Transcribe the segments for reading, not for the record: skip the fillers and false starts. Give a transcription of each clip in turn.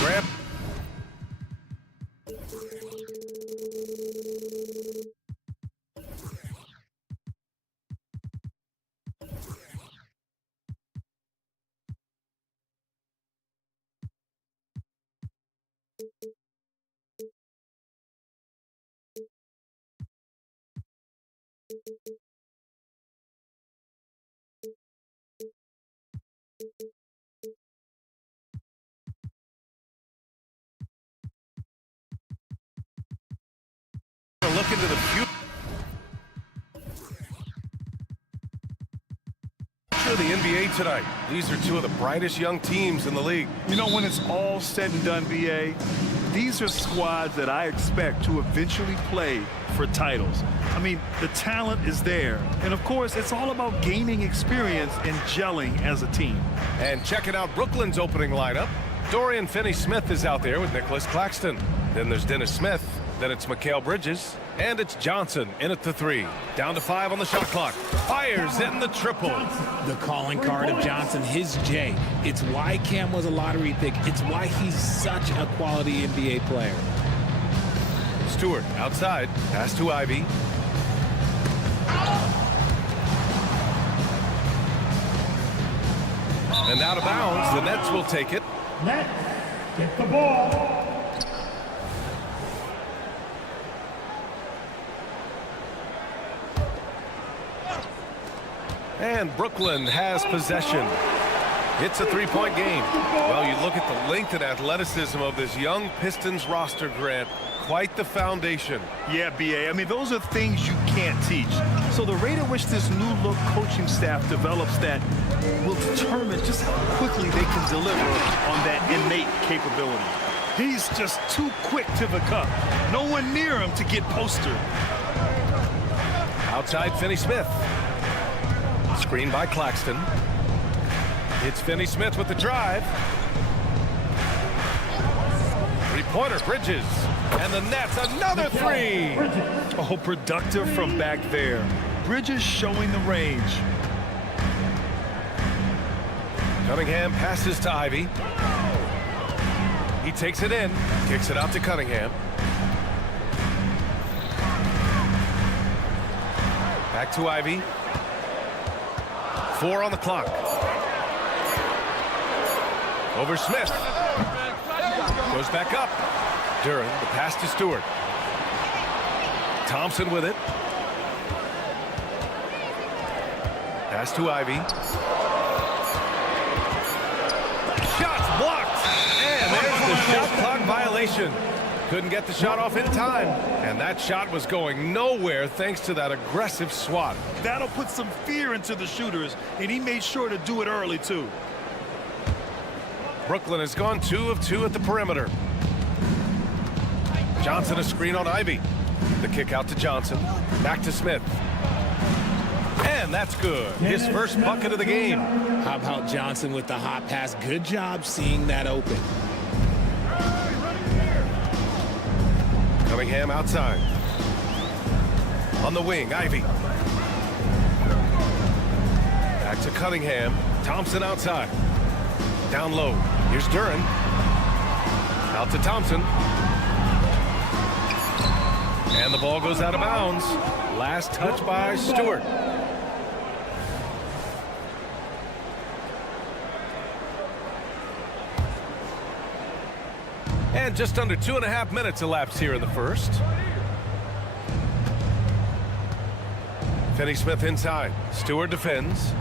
Grab. Look into the future of the NBA tonight. These are two of the brightest young teams in the league. You know, when it's all said and done, BA, these are squads that I expect to eventually play for titles. I mean, the talent is there. And, of course, it's all about gaining experience and gelling as a team. And checking out Brooklyn's opening lineup. Dorian Finney-Smith is out there with Nicholas Claxton. Then there's Dennis Smith. Then it's Mikal Bridges. And it's Johnson in at the 3. Down to 5 on the shot clock. Fires in the triple. The calling card of Johnson, his J. It's why Cam was a lottery pick. It's why he's such a quality NBA player. Stewart outside. Pass to Ivy. And out of bounds. The Nets will take it. Nets get the ball. And Brooklyn has possession. It's a three-point game. Well, you look at the length and athleticism of this young Pistons roster, Grant. Quite the foundation. Yeah, BA. I mean, those are things you can't teach. So the rate at which this new look coaching staff develops that will determine just how quickly they can deliver on that innate capability. He's just too quick to the cup. No one near him to get postered. Outside Finney-Smith. Screen by Claxton. It's Finney-Smith with the drive. Three-pointer, Bridges. And the Nets, another 3. Oh, productive from back there. Bridges showing the range. Cunningham passes to Ivy. He takes it in. Kicks it out to Cunningham. Back to Ivy. 4 on the clock. Over Smith. Goes back up. Duran, the pass to Stewart. Thompson with it. Pass to Ivy. Shots blocked. And there's the shot clock violation. Couldn't get the shot off in time. And that shot was going nowhere thanks to that aggressive swat. That'll put some fear into the shooters, and he made sure to do it early, too. Brooklyn has gone 2 of 2 at the perimeter. Johnson a screen on Ivy. The kick out to Johnson. Back to Smith. And that's good. His first bucket of the game. How about Johnson with the hot pass? Good job seeing that open. Cunningham outside. On the wing, Ivy. Back to Cunningham. Thompson outside. Down low. Here's Duran. Out to Thompson. And the ball goes out of bounds. Last touch by Stewart. And just under 2.5 minutes elapsed here in the first. Finney-Smith inside. Stewart defends.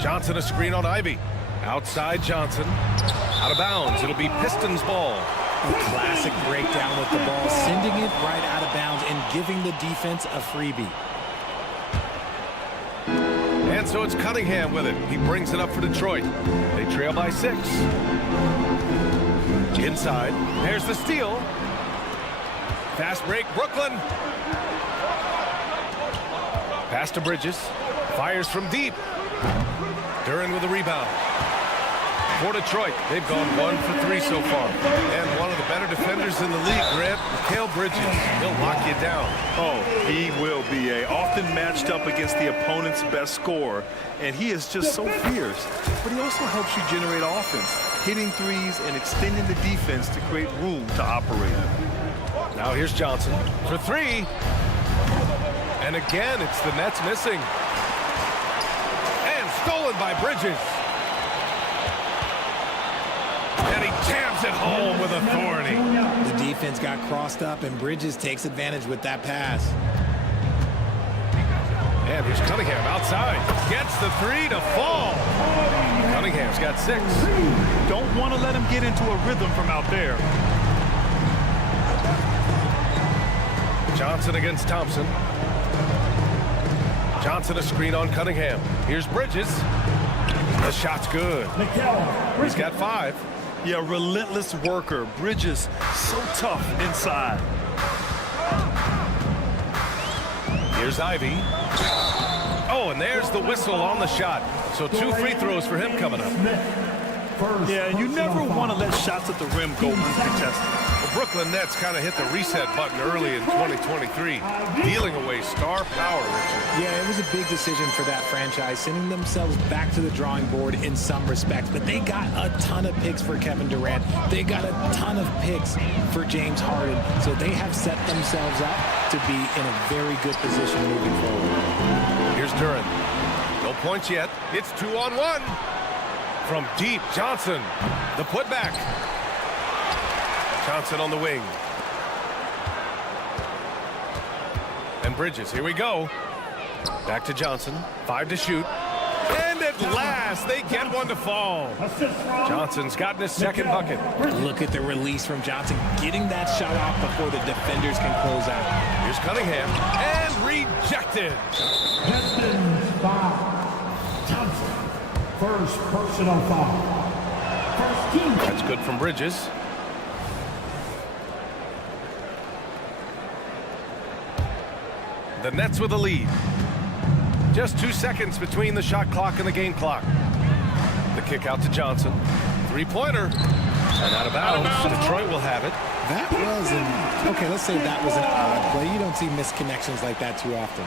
Johnson a screen on Ivy. Outside Johnson. Out of bounds. It'll be Pistons ball. A classic breakdown with the ball, sending it right out of bounds and giving the defense a freebie. And so it's Cunningham with it. He brings it up for Detroit. They trail by 6. Inside. There's the steal. Fast break, Brooklyn. Pass to Bridges. Fires from deep. Duran with the rebound. For Detroit, they've gone 1 for 3 so far. And one of the better defenders in the league, Grant, Mikal Bridges. He'll lock you down. Oh, he will be often matched up against the opponent's best scorer, and he is just so fierce. But he also helps you generate offense, hitting threes and extending the defense to create room to operate. Now here's Johnson for 3. And again, it's the Nets missing. And stolen by Bridges. And he jams it home with authority. The defense got crossed up, and Bridges takes advantage with that pass. And here's Cunningham outside. Gets the 3 to fall. Cunningham's got 6. Don't want to let him get into a rhythm from out there. Johnson against Thompson. Johnson a screen on Cunningham. Here's Bridges. The shot's good. He's got 5. Yeah, relentless worker. Bridges, so tough inside. Here's Ivy. Oh, and there's the whistle on the shot. So 2 free throws for him coming up. Yeah, you never want to let shots at the rim go uncontested. The Brooklyn Nets kind of hit the reset button early in 2023, dealing away star power, Richard. Yeah, it was a big decision for that franchise, sending themselves back to the drawing board in some respects. But they got a ton of picks for Kevin Durant. They got a ton of picks for James Harden. So they have set themselves up to be in a very good position moving forward. Here's Durant. No points yet. It's 2-on-1. From deep, Johnson. The putback. Johnson on the wing. And Bridges, here we go. Back to Johnson, 5 to shoot. And at last, they get one to fall. Johnson's gotten his second bucket. Look at the release from Johnson, getting that shot off before the defenders can close out. Here's Cunningham, and rejected. Pistons foul. Johnson, first personal foul. First team. That's good from Bridges. The Nets with a lead. Just 2 seconds between the shot clock and the game clock. The kick out to Johnson. 3-pointer. And out of bounds. Detroit will have it. That was an, okay, let's say that was an odd play. You don't see misconnections like that too often.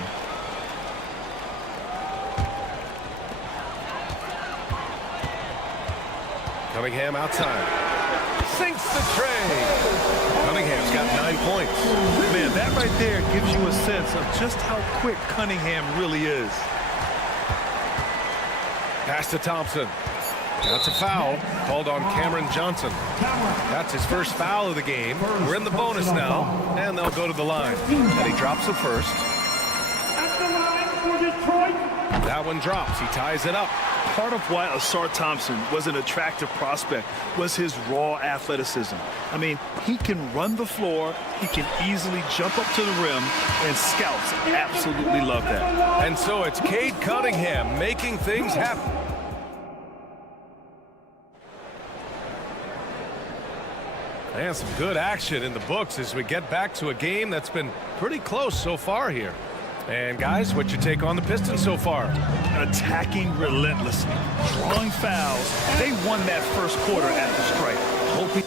Cunningham outside. Sinks the tray. Cunningham's got 9 points. Man, that right there gives you a sense of just how quick Cunningham really is. Pass to Thompson. That's a foul called on Cameron Johnson. That's his first foul of the game. We're in the bonus now, and they'll go to the line. And he drops the first. At the line for Detroit. That one drops. He ties it up. Part of why Asar Thompson was an attractive prospect was his raw athleticism. I mean, he can run the floor, he can easily jump up to the rim, and scouts absolutely love that. And so it's Cade Cunningham making things happen. And some good action in the books as we get back to a game that's been pretty close so far here. And guys, what's your take on the Pistons so far? Attacking relentlessly, drawing fouls. They won that first quarter at the stripe. Hoping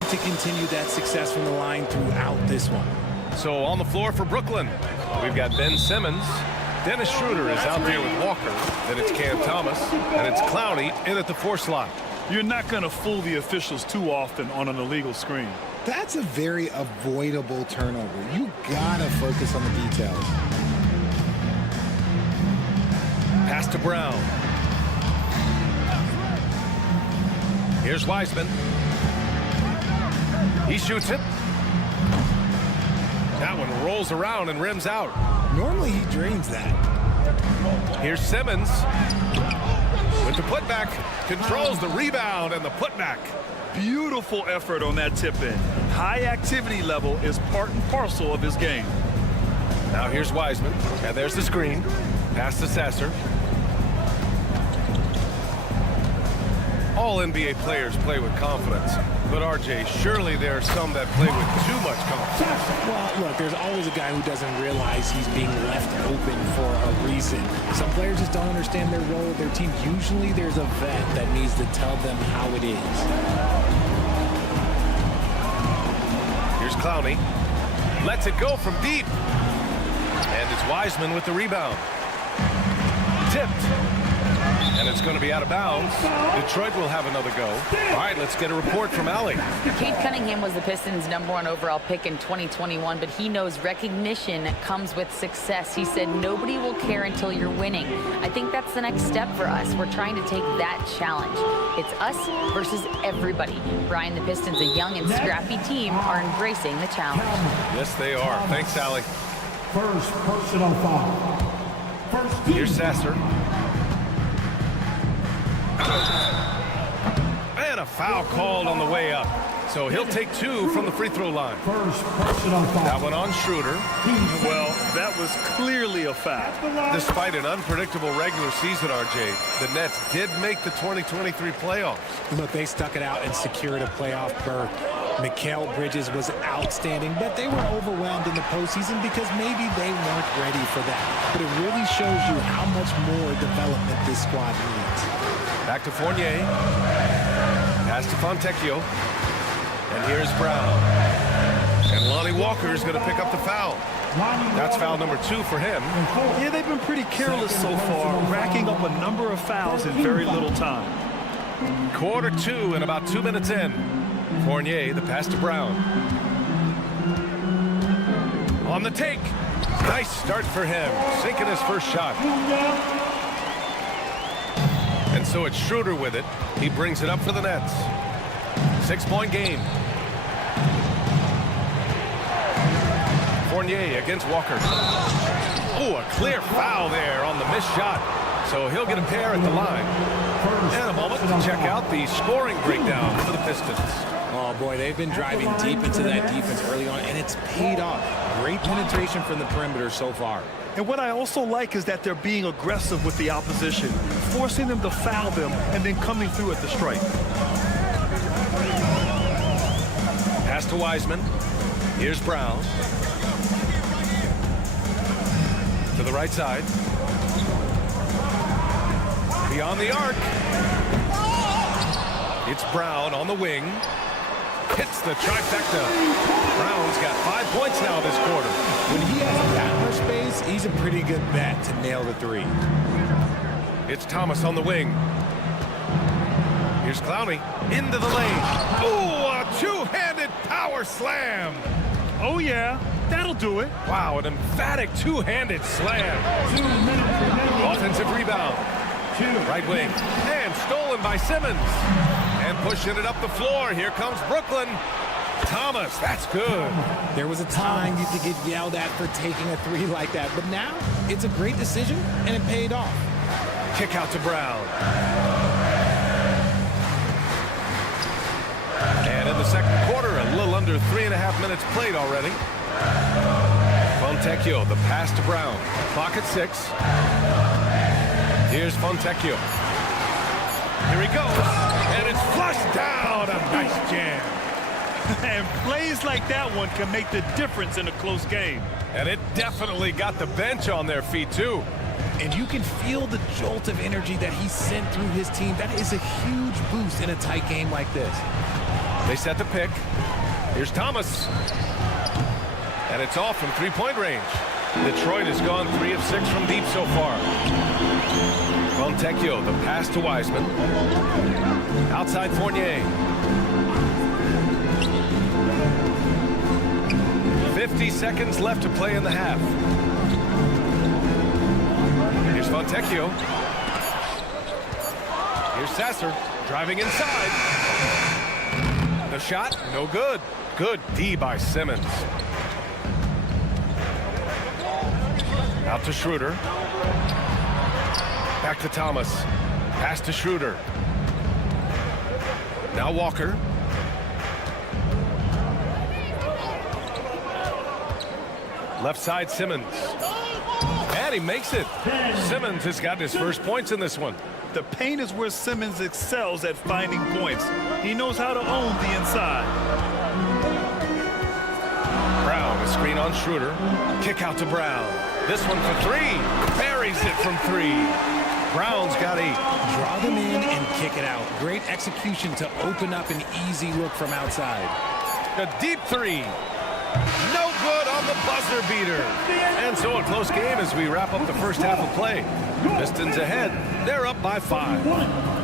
to continue that success from the line throughout this one. So on the floor for Brooklyn, we've got Ben Simmons. Dennis Schroeder is out there with Walker. Then it's Cam Thomas. And it's Clowney in at the 4 slot. you're not going to fool the officials too often on an illegal screen. That's a very avoidable turnover. You gotta focus on the details. Pass to Brown. Here's Wiseman. He shoots it. That one rolls around and rims out. Normally he drains that. Here's Simmons. With the putback, controls the rebound and the putback. Beautiful effort on that tip-in. High activity level is part and parcel of his game. Now here's Wiseman, and there's the screen. Pass to Sasser. All NBA players play with confidence. But RJ, surely there are some that play with too much confidence. Well, look, there's always a guy who doesn't realize he's being left open for a reason. Some players just don't understand their role with their team. Usually there's a vet that needs to tell them how it is. Here's Clowney. Lets it go from deep. And it's Wiseman with the rebound. Tipped. And it's going to be out of bounds. Detroit will have another go. All right, let's get a report from Allie. Cade Cunningham was the Pistons' #1 overall pick in 2021, but he knows recognition comes with success. He said, nobody will care until you're winning. I think that's the next step for us. We're trying to take that challenge. It's us versus everybody. Brian, the Pistons, a young and scrappy team, are embracing the challenge. Yes, they are. Thanks, Allie. First personal foul. First team. Here's Sasser. And a foul called on the way up. So he'll take 2 from the free throw line. First personal foul. That one on Schroeder. Well, that was clearly a foul. Despite an unpredictable regular season, RJ, the Nets did make the 2023 playoffs. Look, they stuck it out and secured a playoff berth. Mikal Bridges was outstanding, but they were overwhelmed in the postseason because maybe they weren't ready for that. But it really shows you how much more development this squad needs. Back to Fournier. Pass to Fontecchio. And here's Brown. And Lonnie Walker is going to pick up the foul. That's foul number 2 for him. Yeah, they've been pretty careless so far, racking up a number of fouls in very little time. Quarter 2 and about 2 minutes in. Fournier, the pass to Brown. On the take. Nice start for him. Sinking his first shot. And so it's Schroeder with it. He brings it up for the Nets. 6-point game. Fournier against Walker. Oh, a clear foul there on the missed shot. So he'll get a pair at the line. And a moment to check out the scoring breakdown for the Pistons. Oh, boy, they've been driving deep into that defense early on, and it's paid off. Great penetration from the perimeter so far. And what I also like is that they're being aggressive with the opposition, forcing them to foul them and then coming through at the stripe. Pass to Wiseman. Here's Brown. To the right side. Beyond the arc. It's Brown on the wing. Hits the trifecta. Brown's got 5 points now this quarter. When he has that much space, he's a pretty good bet to nail the 3. It's Thomas on the wing. Here's Clowney into the lane. Ooh, a two-handed power slam. Oh, yeah, that'll do it. Wow, an emphatic two-handed slam. Offensive rebound. Right wing. And stolen by Simmons. And pushing it up the floor. Here comes Brooklyn. Thomas, that's good. There was a time you could get yelled at for taking a 3 like that, but now it's a great decision, and it paid off. Kick out to Brown. And in the second quarter, a little under 3.5 minutes played already. Fontecchio, the pass to Brown. Clock at 6. Here's Fontecchio. Here he goes. And it's flushed down. A nice jam. And plays like that one can make the difference in a close game. And it definitely got the bench on their feet, too. And you can feel the jolt of energy that he sent through his team. That is a huge boost in a tight game like this. They set the pick. Here's Thomas. And it's off from 3-point range. Detroit has gone 3 of 6 from deep so far. Fontecchio, the pass to Wiseman. Outside Fournier. 50 seconds left to play in the half. Here's Fontecchio. Here's Sasser driving inside. The shot, no good. Good D by Simmons. Out to Schroeder. Back to Thomas. Pass to Schroeder. Now Walker. Left side Simmons. And he makes it. Simmons has got his first points in this one. The paint is where Simmons excels at finding points. He knows how to own the inside. Brown, a screen on Schroeder. Kick out to Brown. This one for three. Buries it from three. Brown's got 8. Draw them in and kick it out. Great execution to open up an easy look from outside. A deep 3. No good on the buzzer beater. And so a close game as we wrap up the first half of play. Pistons ahead. They're up by 5.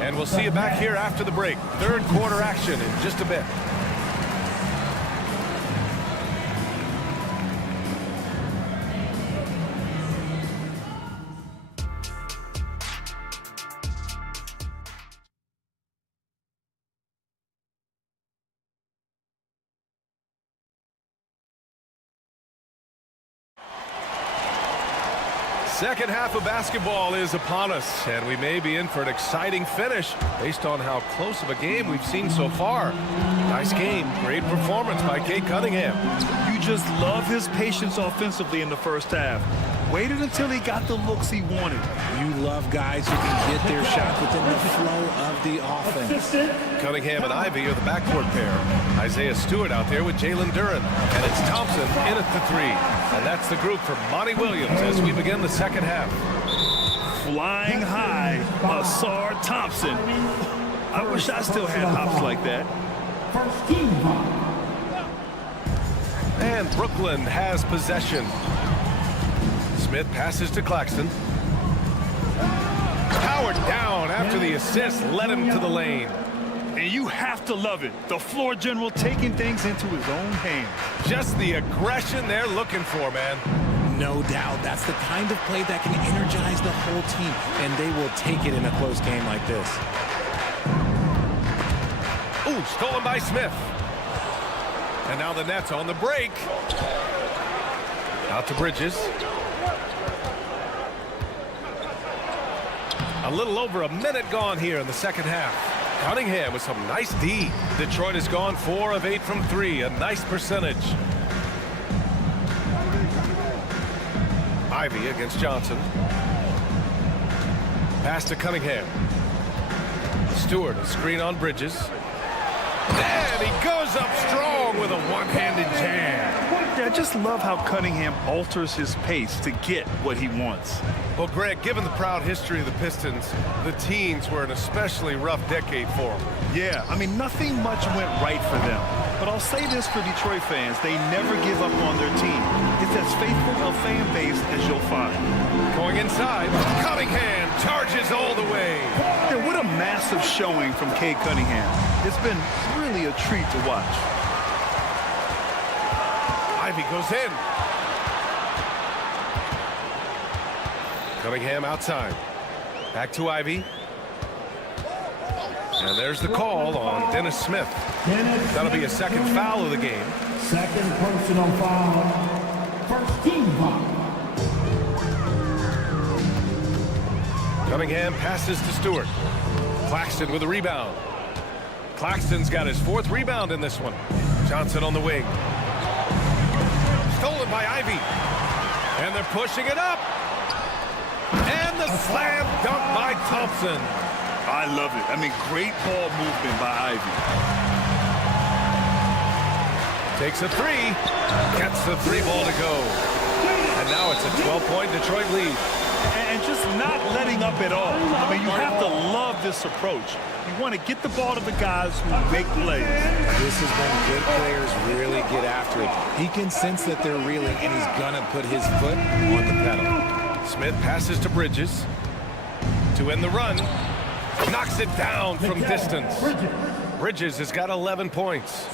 And we'll see you back here after the break. Third quarter action in just a bit. Second half of basketball is upon us, and we may be in for an exciting finish based on how close of a game we've seen so far. Nice game. Great performance by Cade Cunningham. You just love his patience offensively in the first half. Waited until he got the looks he wanted. You love guys who can get their shot within the flow of the offense. Cunningham and Ivy are the backcourt pair. Isaiah Stewart out there with Jalen Duren. And it's Thompson in at the 3. And that's the group for Monty Williams as we begin the second half. Flying high, Asar Thompson. I wish I still had hops like that. First team foul. And Brooklyn has possession. Smith passes to Claxton. Powered down after the assist led him to the lane. And you have to love it. The floor general taking things into his own hands. Just the aggression they're looking for, man. No doubt. That's the kind of play that can energize the whole team, and they will take it in a close game like this. Ooh, stolen by Smith. And now the Nets on the break. Out to Bridges. A little over a minute gone here in the second half. Cunningham with some nice D. Detroit has gone 4 of 8 from 3. A nice percentage. Ivy against Johnson. Pass to Cunningham. Stewart, a screen on Bridges. And he goes up strong with a one-handed jam. Yeah, I just love how Cunningham alters his pace to get what he wants. Well, Greg, given the proud history of the Pistons, the teens were an especially rough decade for them. Yeah, I mean, nothing much went right for them. But I'll say this for Detroit fans, they never give up on their team. It's as faithful a fan base as you'll find. Going inside, Cunningham charges all the way. Yeah, what a massive showing from Cade Cunningham. It's been really a treat to watch. Ivy goes in. Cunningham outside. Back to Ivy. And there's the call on Dennis Smith. That'll be a second foul of the game. Second personal foul. First team foul. Cunningham passes to Stewart. Claxton with a rebound. Claxton's got his 4th rebound in this one. Johnson on the wing. Stolen by Ivy. And they're pushing it up. And the slam dunk by Thompson. I love it. I mean, great ball movement by Ivy. Takes a 3. Gets the 3 ball to go. And now it's a 12-point Detroit lead. And just not letting up at all. I mean, you have to love this approach. You want to get the ball to the guys who make plays. This is when good players really get after it. He can sense that they're reeling, and he's going to put his foot on the pedal. Smith passes to Bridges to end the run. Knocks it down from distance. Bridges has got 11 points.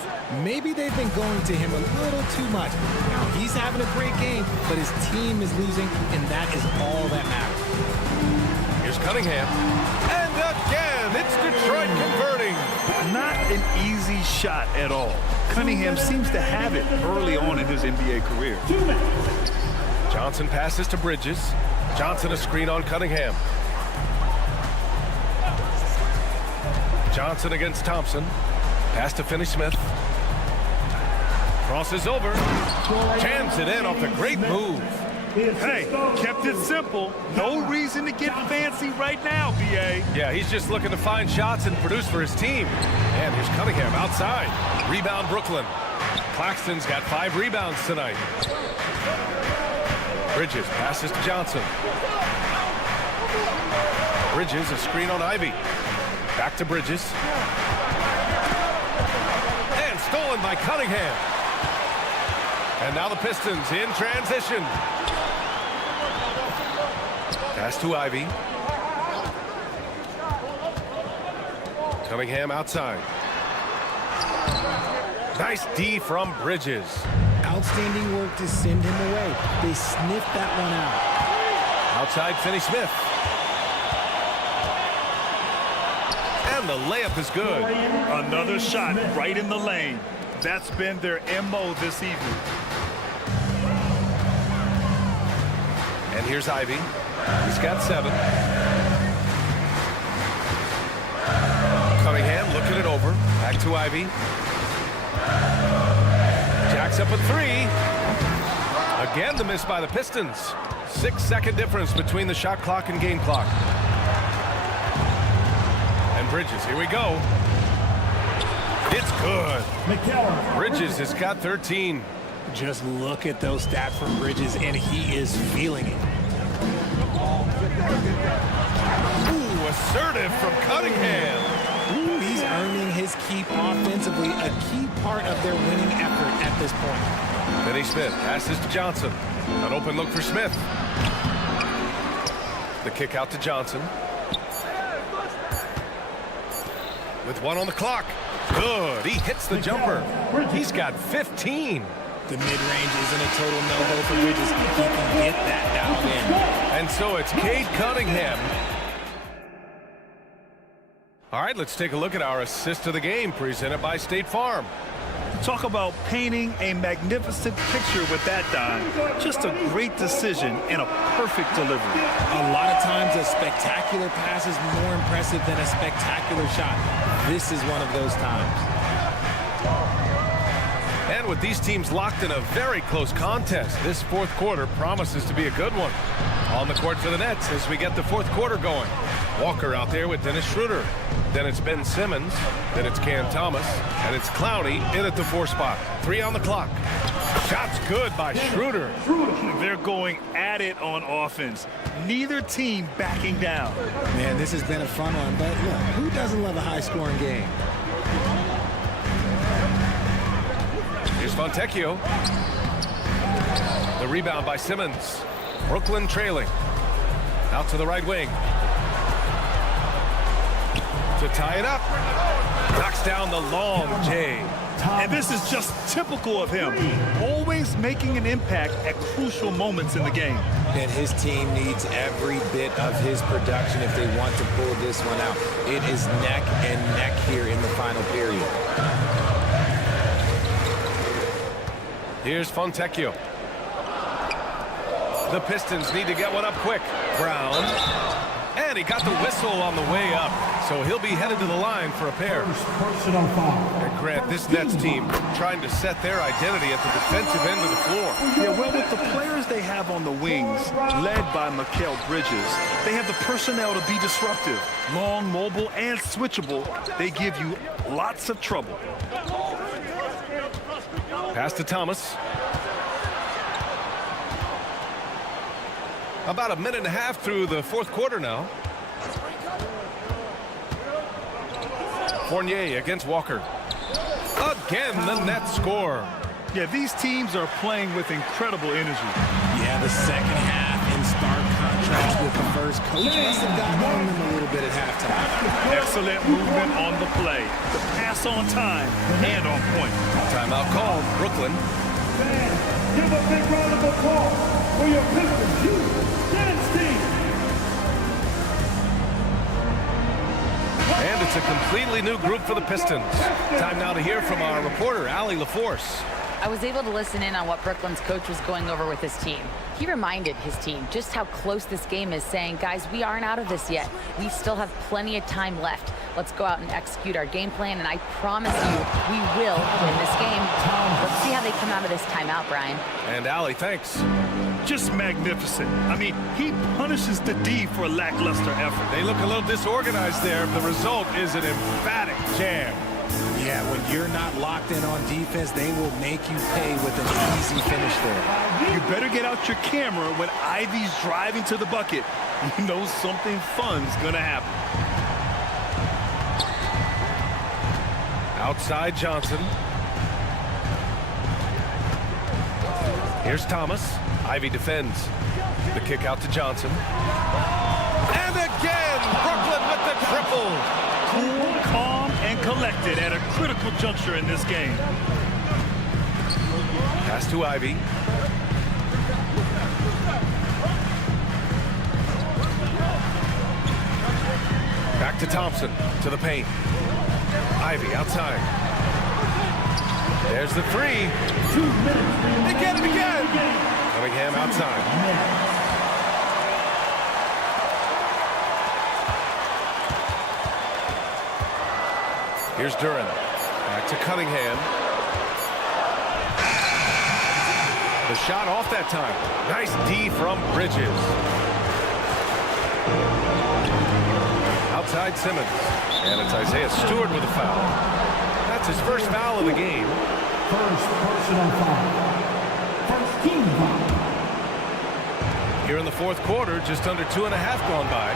Maybe they've been going to him a little too much. Now, he's having a great game, but his team is losing, and that is all that matters. Here's Cunningham. And again, it's Detroit converting. Not an easy shot at all. Cunningham seems to have it early on in his NBA career. Johnson passes to Bridges. Johnson a screen on Cunningham. Johnson against Thompson. Pass to Finney-Smith. Crosses over. Jams it in off the great move. Hey, kept it simple. No reason to get fancy right now, B.A. Yeah, he's just looking to find shots and produce for his team. And here's Cunningham outside. Rebound Brooklyn. Claxton's got 5 rebounds tonight. Bridges passes to Johnson. Bridges, a screen on Ivy. Back to Bridges. And stolen by Cunningham. And now the Pistons in transition. Pass to Ivy. Cunningham outside. Nice D from Bridges. Outstanding work to send him away. They sniffed that one out. Outside Finney-Smith. And the layup is good. Another shot right in the lane. That's been their MO this evening. And here's Ivy. He's got 7. Cunningham looking it over. Back to Ivy. Jacks up a 3. Again, the miss by the Pistons. 6-second difference between the shot clock and game clock. And Bridges, here we go. It's good. Bridges has got 13. Just look at those stats from Bridges, and he is feeling it. Ooh, assertive from Cunningham. Ooh, he's earning his keep offensively, a key part of their winning effort at this point. Finney-Smith passes to Johnson. An open look for Smith. The kick out to Johnson. With 1 on the clock. Good. He hits the jumper. He's got 15. The mid-range isn't a total no-go for Bridges. He can get that down in. And so it's Cade Cunningham. All right, let's take a look at our assist of the game presented by State Farm. Talk about painting a magnificent picture with that dime. Just a great decision and a perfect delivery. A lot of times a spectacular pass is more impressive than a spectacular shot. This is one of those times. And with these teams locked in a very close contest, this fourth quarter promises to be a good one. On the court for the Nets as we get the fourth quarter going. Walker out there with Dennis Schroeder. Then it's Ben Simmons. Then it's Cam Thomas. And it's Clowney in at the 4 spot. 3 on the clock. Shots good by Schroeder. They're going at it on offense. Neither team backing down. Man, this has been a fun one, but look, who doesn't love a high-scoring game? Here's Fontecchio. The rebound by Simmons. Brooklyn trailing. Out to the right wing. To tie it up. Knocks down the long J. And this is just typical of him. Always making an impact at crucial moments in the game. And his team needs every bit of his production if they want to pull this one out. It is neck and neck here in the final period. Here's Fontecchio. The Pistons need to get one up quick. Brown. And he got the whistle on the way up. So he'll be headed to the line for a pair. And Grant, this Nets team trying to set their identity at the defensive end of the floor. Yeah, well, with the players they have on the wings, led by Mikal Bridges, they have the personnel to be disruptive. Long, mobile, and switchable. They give you lots of trouble. Pass to Thomas. About a minute and a half through the fourth quarter now. Fournier against Walker. Again, the Nets score. Yeah, these teams are playing with incredible energy. Yeah, the second half in stark contrast with the first. Coach must have gotten on them a little bit at halftime. Excellent movement on the play. The pass on time and on point. Timeout called. Brooklyn. Fans, give a big round of applause for your Pistons. And it's a completely new group for the Pistons. Time now to hear from our reporter, Allie LaForce. I was able to listen in on what Brooklyn's coach was going over with his team. He reminded his team just how close this game is, saying, guys, we aren't out of this yet. We still have plenty of time left. Let's go out and execute our game plan, and I promise you, we will win this game. Let's see how they come out of this timeout, Brian. And Allie, thanks. Just magnificent. I mean, he punishes the D for lackluster effort. They look a little disorganized there. The result is an emphatic jam. Yeah, when you're not locked in on defense, they will make you pay with an easy finish there. You better get out your camera when Ivy's driving to the bucket. You know something fun's gonna happen. Outside Johnson. Here's Thomas. Ivy defends. The kick out to Johnson. And again, Brooklyn with the triple. Cool, calm, and collected at a critical juncture in this game. Pass to Ivy. Back to Thompson, to the paint. Ivy outside. There's the three. 2 minutes. They get it again. Cunningham outside. Here's Duran. Back to Cunningham. The shot off that time. Nice D from Bridges. Outside Simmons. And it's Isaiah Stewart with a foul. That's his first foul of the game. First personal foul. First team foul. Here in the fourth quarter, just under 2.5 gone by.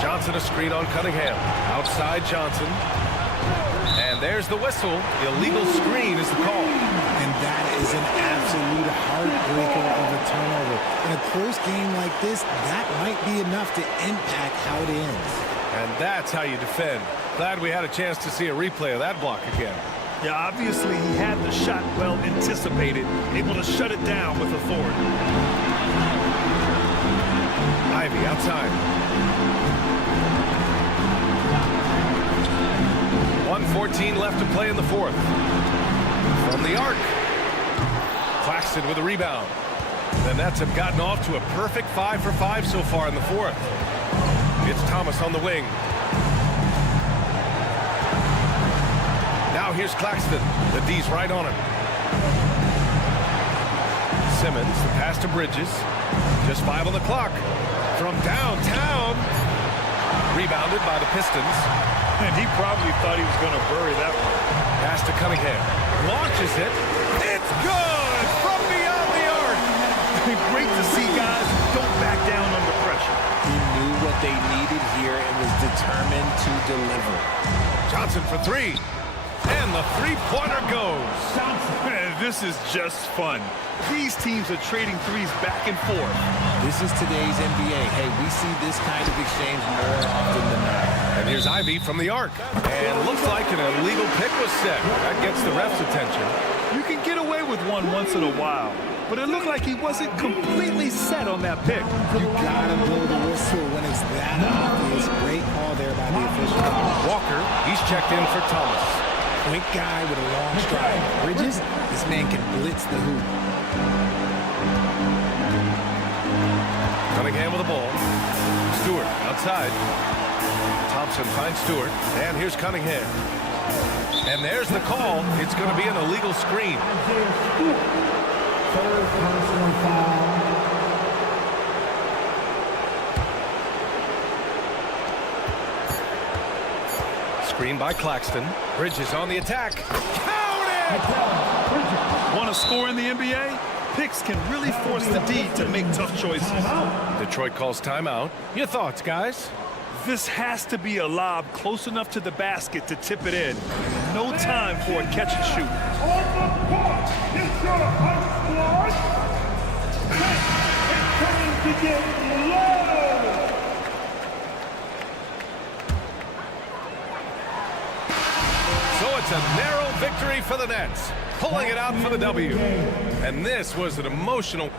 Johnson a screen on Cunningham. Outside Johnson. And there's the whistle. The illegal screen is the call. And that is an absolute heartbreaker of a turnover. In a close game like this, that might be enough to impact how it ends. And that's how you defend. Glad we had a chance to see a replay of that block again. Yeah, obviously he had the shot well anticipated, able to shut it down with authority. Ivy outside. 1:14 left to play in the fourth. From the arc. Claxton with a rebound. The Nets have gotten off to a perfect 5 for 5 so far in the fourth. It's Thomas on the wing. Now here's Claxton. The D's right on him. Simmons, the pass to Bridges. Just 5 on the clock. From downtown. Rebounded by the Pistons. And he probably thought he was going to bury that one. Pass to Cunningham. Launches it. It's good from beyond the arc. Great to see guys who don't back down under pressure. He knew what they needed here and was determined to deliver. Johnson for three. And the three-pointer goes. Man, this is just fun. These teams are trading threes back and forth. This is today's NBA. Hey, we see this kind of exchange more often than not. And here's Ivy from the arc. And looks like an illegal pick was set. That gets the ref's attention. You can get away with one once in a while, but it looked like he wasn't completely set on that pick. You gotta blow the whistle when it's that obvious. Great call there by the official. Walker, he's checked in for Thomas. Quick guy with a long stride. Bridges, this man can blitz the hoop. Cunningham with the ball. Stewart outside. Thompson finds Stewart. And here's Cunningham. And there's the call. It's going to be an illegal screen. Third personal foul. Screen by Claxton. Bridges on the attack. Count it! Want to score in the NBA? Picks can really force the D to make tough choices. Detroit calls timeout. Your thoughts, guys? This has to be a lob close enough to the basket to tip it in. No time for a catch and shoot. On the court, it's your high squad. It's time to get low. So it's a narrow victory for the Nets, pulling it out for the W. And this was an emotional...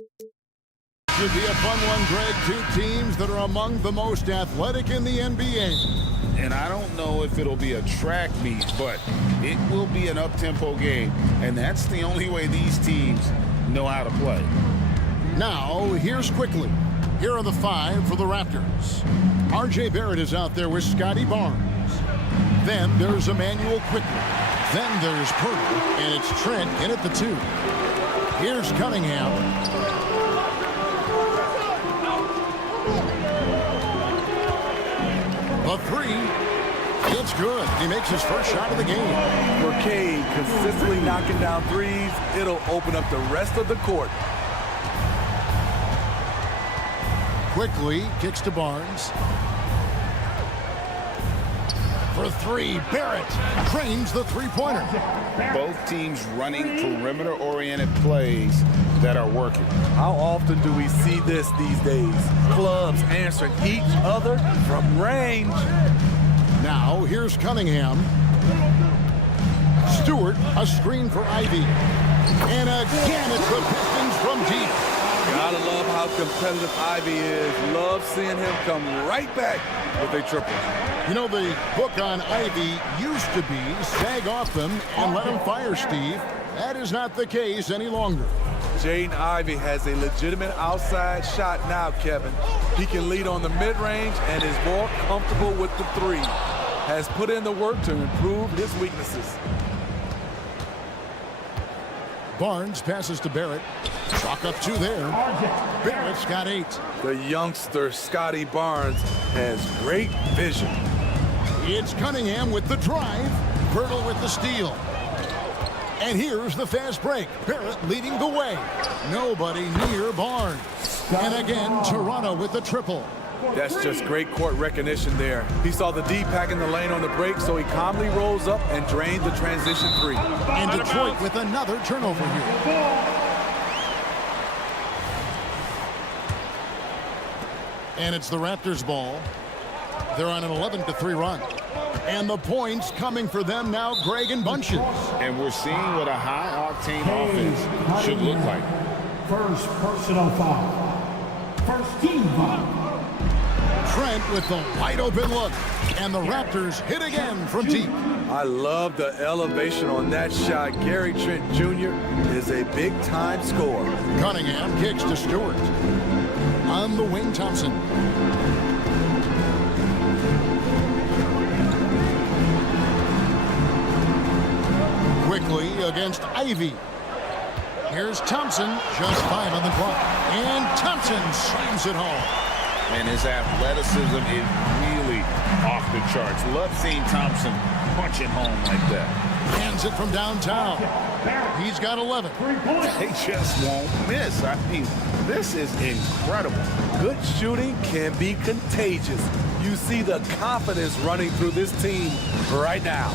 Should be a fun one, Greg. Two teams that are among the most athletic in the NBA. And I don't know if it'll be a track meet, but it will be an up-tempo game. And that's the only way these teams know how to play. Now, here's Quickly. Here are the five for the Raptors. R.J. Barrett is out there with Scotty Barnes. Then there's Emmanuel Quickly. Then there's Pirtle, and it's Trent in at the 2. Here's Cunningham. The 3. It's good. He makes his first shot of the game. Cade consistently knocking down threes. It'll open up the rest of the court. Quickly kicks to Barnes. For 3, Barrett trains the three-pointer. Both teams running perimeter-oriented plays that are working. How often do we see this these days? Clubs answering each other from range. Now, here's Cunningham. Stewart, a screen for Ivy. And again, it's the Pistons from deep. Gotta love how competitive Ivy is. Love seeing him come right back with a triple. You know, the book on Ivy used to be sag off them and let him fire, Steve. That is not the case any longer. Jaden Ivey has a legitimate outside shot now, Kevin. He can lead on the mid-range and is more comfortable with the 3. Has put in the work to improve his weaknesses. Barnes passes to Barrett. Chalk up 2 there. Barrett's got 8. The youngster, Scotty Barnes, has great vision. It's Cunningham with the drive. Pirtle with the steal. And here's the fast break. Barrett leading the way. Nobody near Barnes. And again, Toronto with the triple. That's just great court recognition there. He saw the D pack in the lane on the break, so he calmly rolls up and drained the transition 3. And Detroit with another turnover here. And it's the Raptors' ball. They're on an 11-3 run. And the points coming for them now, Greg, in bunches. And we're seeing what a high-octane offense should look like. First personal foul. First team foul. Trent with the wide-open look. And the Raptors hit again from deep. I love the elevation on that shot. Gary Trent Jr. is a big-time scorer. Cunningham kicks to Stewart. On the wing, Thompson. Quickly against Ivy. Here's Thompson, just 5 on the clock. And Thompson slams it home. And his athleticism is really off the charts. Love seeing Thompson punch it home like that. Hands it from downtown. He's got 11. They just won't miss. I mean, this is incredible. Good shooting can be contagious. You see the confidence running through this team right now.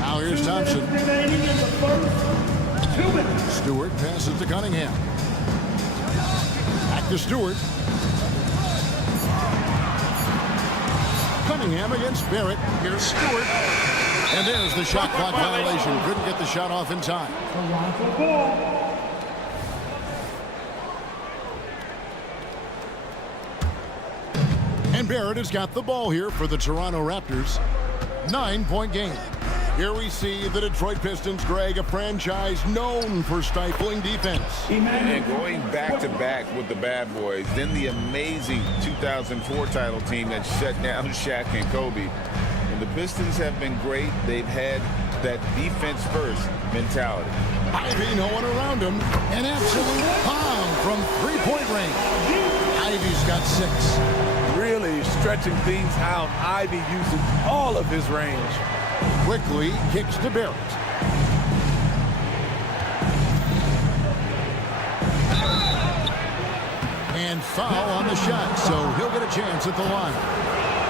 Now here's Thompson. Remaining in the first 2 minutes. Stewart passes to Cunningham. Back to Stewart. Cunningham against Barrett. Here's Stewart. And there's the shot clock violation. Couldn't get the shot off in time. Toronto ball. And Barrett has got the ball here for the Toronto Raptors. 9-point game. Here we see the Detroit Pistons, Greg, a franchise known for stifling defense. And going back-to-back with the bad boys, then the amazing 2004 title team that shut down Shaq and Kobe. And the Pistons have been great. They've had that defense-first mentality. Ivy, no one around him. An absolute bomb from three-point range. Ivy's got 6. Really stretching things out. Ivy using all of his range. Quickly kicks to Barrett. And foul on the shot, so he'll get a chance at the line.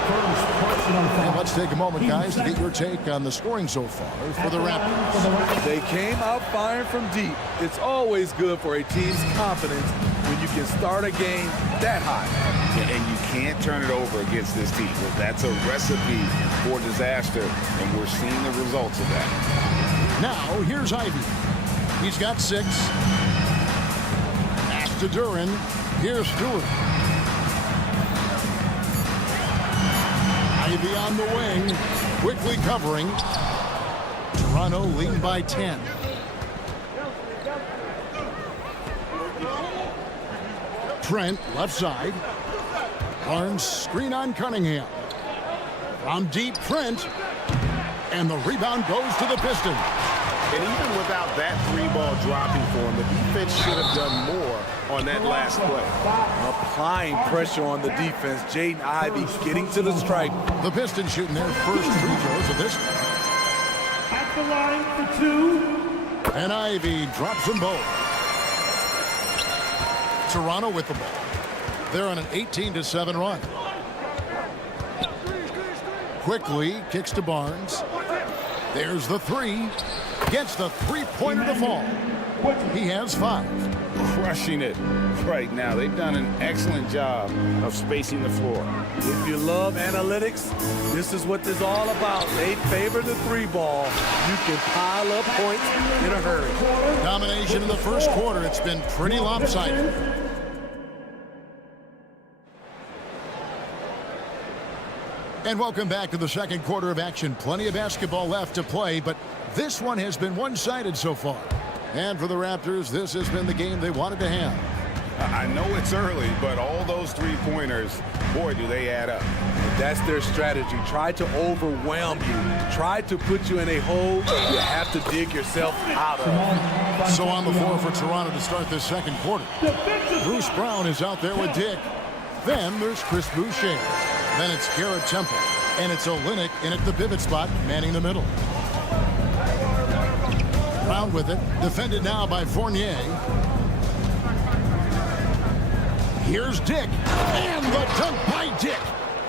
And let's take a moment, guys, to get your take on the scoring so far for the Raptors. They came out firing from deep. It's always good for a team's confidence when you can start a game that high. And you can't turn it over against this team. That's a recipe for disaster, and we're seeing the results of that. Now, here's Ivy. He's got 6. Pass to Duran. Here's Stewart. Ivy on the wing, quickly covering. Toronto leading by 10. Trent, left side. Barnes, screen on Cunningham. From deep, Trent. And the rebound goes to the Pistons. And even without that three-ball dropping for him, the defense should have done more on that last play. Applying pressure on the defense. Jaden Ivey getting to the stripe. The Pistons shooting their first free throws of this. At the line for two. And Ivy drops them both. Toronto with the ball. They're on an 18-7 run. Quickly kicks to Barnes. There's the three. Gets the three-pointer to fall. He has 5. Crushing it right now. They've done an excellent job of spacing the floor. If you love analytics, this is what this is all about. They favor the three ball. You can pile up points in a hurry. Domination in the first quarter. It's been pretty lopsided. And welcome back to the second quarter of action. Plenty of basketball left to play, but this one has been one-sided so far. And for the Raptors, this has been the game they wanted to have. I know it's early, but all those three-pointers, boy, do they add up. That's their strategy. Try to overwhelm you. Try to put you in a hole you have to dig yourself out of. So on the floor for Toronto to start this second quarter. Bruce Brown is out there with Dick. Then there's Chris Boucher. Then it's Garrett Temple. And it's Olynyk in at the pivot spot, manning the middle. Brown with it. Defended now by Fournier. Here's Dick. And the dunk by Dick.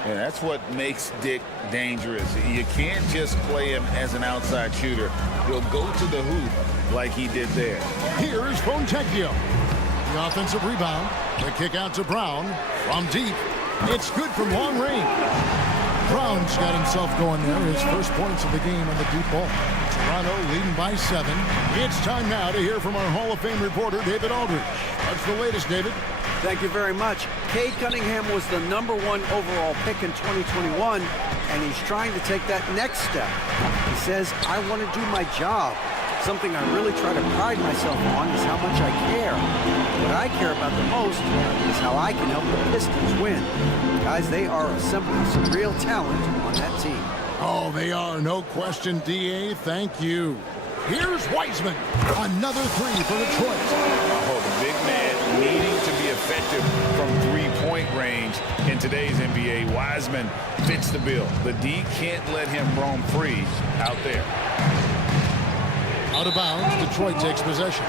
And that's what makes Dick dangerous. You can't just play him as an outside shooter. He'll go to the hoop like he did there. Here's Fontecchio. The offensive rebound. The kick out to Brown. From deep. It's good from long range. Brown's got himself going there. His first points of the game on the deep ball. Toronto leading by 7. It's time now to hear from our Hall of Fame reporter, David Aldridge. What's the latest, David? Thank you very much. Cade Cunningham was the #1 overall pick in 2021, and he's trying to take that next step. He says, I want to do my job. Something I really try to pride myself on is how much I care. What I care about the most is how I can help the Pistons win. Guys, they are assembling some real talent on that team. Oh, they are. No question, D.A. Thank you. Here's Wiseman. Another three for Detroit. Oh, the big man needing to be effective from three-point range in today's NBA. Wiseman fits the bill. The D can't let him roam free out there. Out of bounds, Detroit takes possession.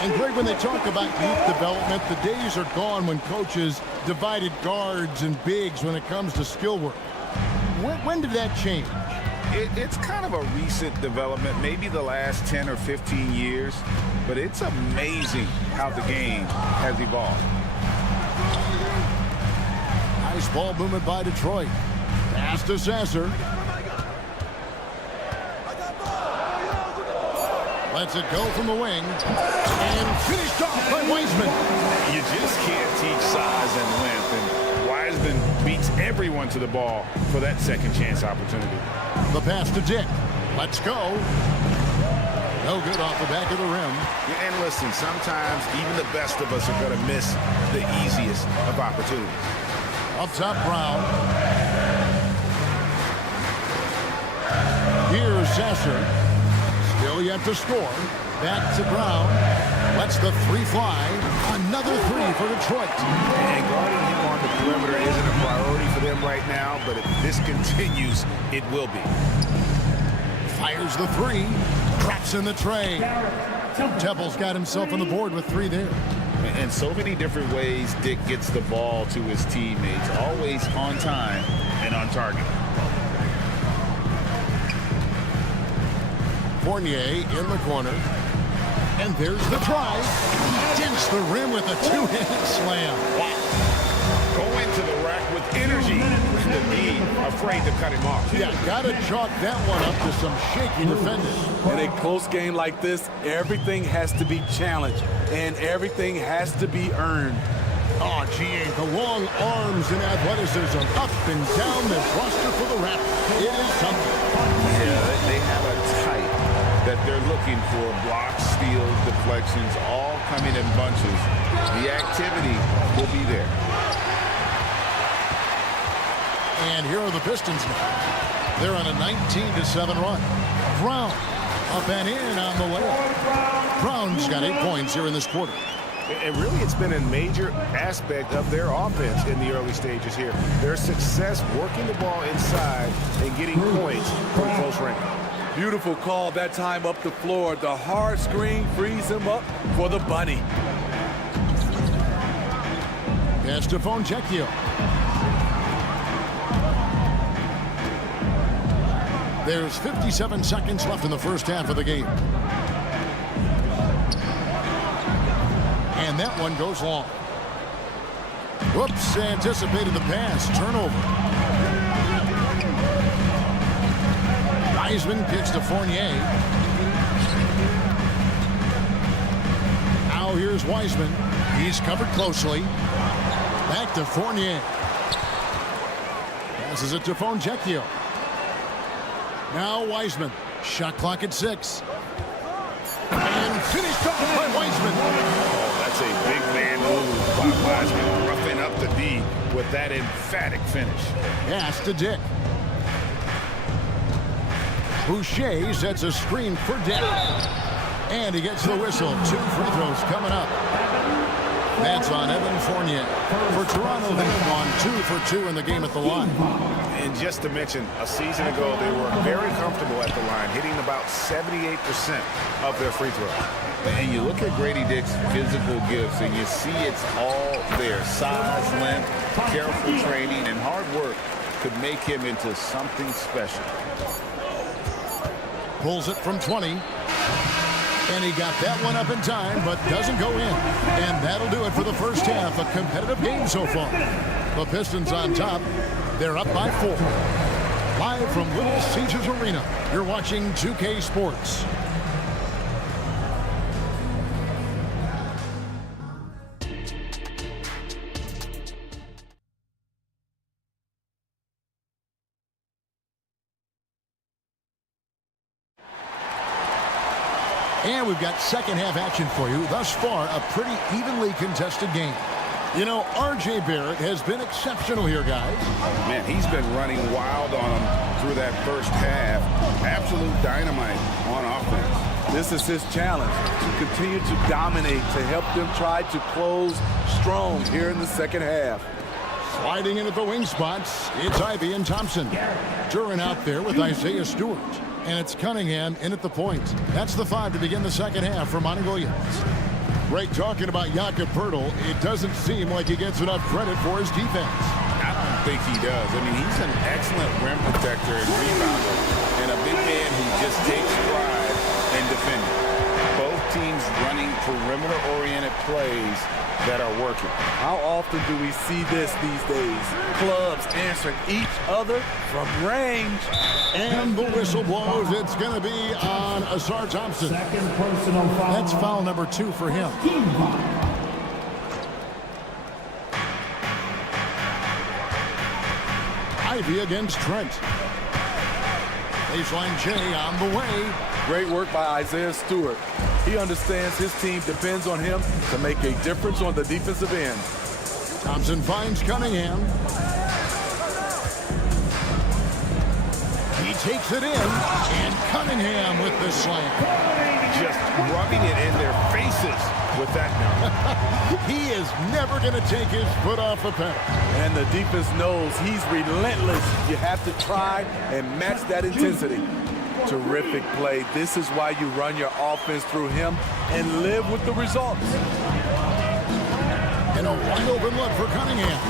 And Greg, when they talk about youth development, the days are gone when coaches divided guards and bigs when it comes to skill work. When did that change? It's kind of a recent development, maybe the last 10 or 15 years, but it's amazing how the game has evolved. Nice ball movement by Detroit. Pass to Sasser. Lets it go from the wing. And finished off by Wiseman. You just can't teach size and length, and Wiseman beats everyone to the ball for that second chance opportunity. The pass to Dick. Let's go. No good off the back of the rim. And listen, sometimes even the best of us are going to miss the easiest of opportunities. Up top, Brown. Here's Sasser. Still yet to score. Back to Brown. Lets the three fly. Another three for Detroit. And guarding him on the perimeter isn't a priority for them right now, but if this continues, it will be. Fires the three. Drops in the tray. Temple's got himself on the board with 3 there. And so many different ways Dick gets the ball to his teammates. Always on time and on target. Fournier in the corner. And there's the try. He dents the rim with a two-handed slam. go into the rack with energy and to be afraid to cut him off. Yeah, got to chalk that one up to some shaky defending. In a close game like this, everything has to be challenged, and everything has to be earned. Oh, gee, the long arms and athleticism up and down this roster for the Raptors. It is something. Yeah, they have a type that they're looking for. Blocks, steals, deflections, all coming in bunches. The activity will be there. And here are the Pistons now. They're on a 19-7 run. Brown up and in on the layup. Brown's got 8 points here in this quarter. And really, it's been a major aspect of their offense in the early stages here. Their success working the ball inside and getting points from close range. Beautiful call that time up the floor. The hard screen frees him up for the bunny. Estefan. There's 57 seconds left in the first half of the game. And that one goes long. Whoops, anticipated the pass. Turnover. Wiseman kicks to Fournier. Now here's Wiseman. He's covered closely. Back to Fournier. Passes it to Foncecchio. Now Wiseman. Shot clock at 6. And finished off by Wiseman. Oh, that's a big man move by Wiseman, roughing up the D with that emphatic finish. Pass to Dick. Boucher sets a screen for Dick. And he gets the whistle. 2 free throws coming up. That's on Evan Fournier. For Toronto, they've gone 2 for 2 in the game at the line. And just to mention, a season ago, they were very comfortable at the line, hitting about 78% of their free throws. And you look at Grady Dick's physical gifts, and you see it's all there. Size, length, careful training, and hard work could make him into something special. Pulls it from 20. And he got that one up in time, but doesn't go in. And that'll do it for the first half. A competitive game so far. The Pistons on top. They're up by 4. Live from Little Caesars Arena, you're watching 2K Sports. And we've got second half action for you. Thus far, a pretty evenly contested game. You know, R.J. Barrett has been exceptional here, guys. Man, he's been running wild on them through that first half. Absolute dynamite on offense. This is his challenge, to continue to dominate, to help them try to close strong here in the second half. Sliding in at the wing spots, it's Ivy and Thompson. Duran out there with Isaiah Stewart. And it's Cunningham in at the point. That's the 5 to begin the second half for Monty Williams. Greg talking about Jakob Poeltl. It doesn't seem like he gets enough credit for his defense. I don't think he does. I mean, he's an excellent rim protector and rebounder, and a big man who just takes pride in defending. Both teams running perimeter-oriented plays that are working. How often do we see this these days? Clubs answering each other from range. And the whistle blows. It's going to be on Asar Thompson. Second personal foul. That's foul number 2 for him. Ivy against Trent. Baseline J on the way. Great work by Isaiah Stewart. He understands his team depends on him to make a difference on the defensive end. Thompson finds Cunningham. He takes it in, and Cunningham with the slam. Just rubbing it in their faces with that number. He is never going to take his foot off the pedal. And the defense knows he's relentless. You have to try and match that intensity. Terrific play. This is why you run your offense through him and live with the results. And a wide open look for Cunningham.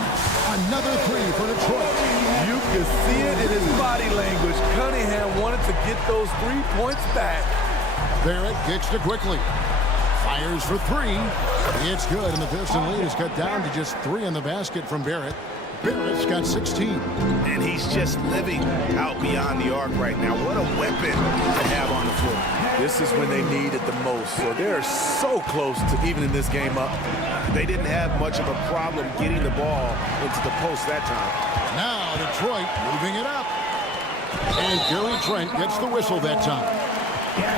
Another 3 for Detroit. You can see it in his body language. Cunningham wanted to get those 3 points back. Barrett kicks to quickly. Fires for three. It's good, and the Piston lead is cut down to just 3 in the basket from Barrett. Barrett's got 16. And he's just living out beyond the arc right now. What a weapon to have on the floor. This is when they need it the most. So they're so close to evening this game up. They didn't have much of a problem getting the ball into the post that time. Now Detroit moving it up. And Gary Trent gets the whistle that time.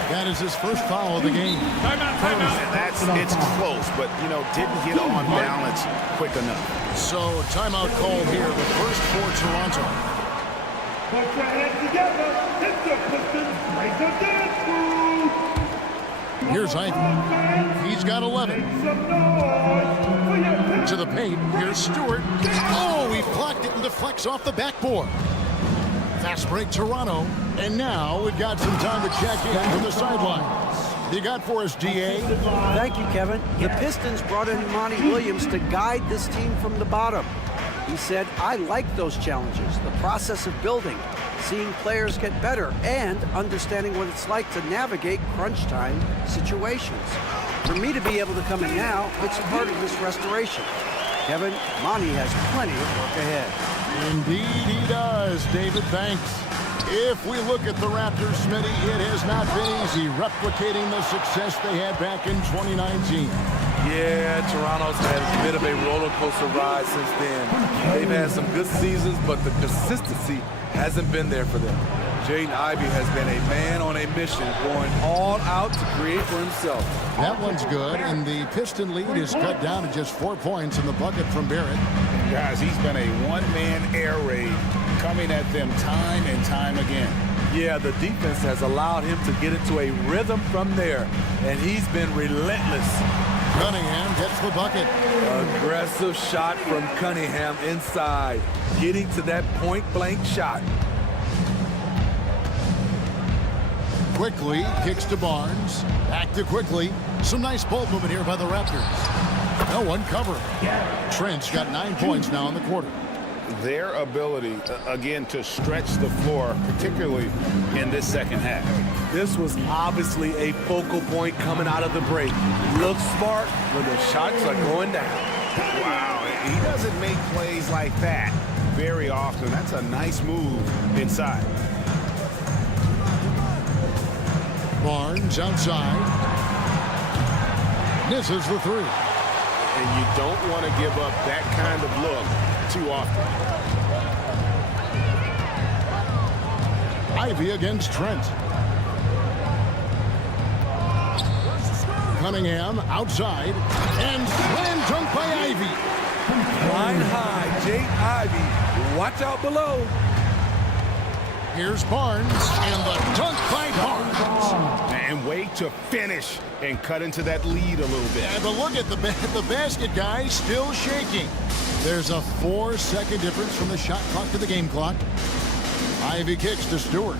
That is his first foul of the game. And it's close, but, you know, didn't get on balance quick enough. So timeout called here, the first for Toronto. Put your hands together. Hit the Pistons. Break the dance move. Here's Ivy. He's got 11. Make some noise for your Pistons. To the paint. Here's Stewart. Oh, he blocked it and deflects off the backboard. Fast break Toronto. And now we've got some time to check in from the sidelines. You got for us, DA? Thank you, Kevin. The Pistons brought in Monty Williams to guide this team from the bottom. He said, I like those challenges, the process of building, seeing players get better, and understanding what it's like to navigate crunch time situations. For me to be able to come in now, it's part of this restoration. Kevin, Monty has plenty of work ahead. Indeed he does, David. Thanks. If we look at the Raptors, Smitty, it has not been easy replicating the success they had back in 2019. Yeah, Toronto's had a bit of a roller coaster ride since then. They've had some good seasons, but the consistency hasn't been there for them. Jaden Ivey has been a man on a mission, going all out to create for himself. That one's good, and the Piston lead is cut down to just 4 points in the bucket from Barrett. Guys, he's been a one-man air raid coming at them time and time again. Yeah, the defense has allowed him to get into a rhythm from there, and he's been relentless. Cunningham gets the bucket. Aggressive shot from Cunningham inside, getting to that point-blank shot. Quickly kicks to Barnes. Back to Quickly. Some nice ball movement here by the Raptors. No one covering. Trent's got 9 points now in the quarter. Their ability, again, to stretch the floor, particularly in this second half. This was obviously a focal point coming out of the break. Looks smart when the shots are going down. Wow, he doesn't make plays like that very often. That's a nice move inside. Barnes outside. Misses the three. And you don't want to give up that kind of look too often. Ivy against Trent. Cunningham outside. And slam dunk by Ivy. Line high, Jaden Ivey. Watch out below. Here's Barnes, and the dunk by Barnes. And way to finish and cut into that lead a little bit. Yeah, but look at the basket, guys, still shaking. There's a 4-second difference from the shot clock to the game clock. Ivy kicks to Stewart.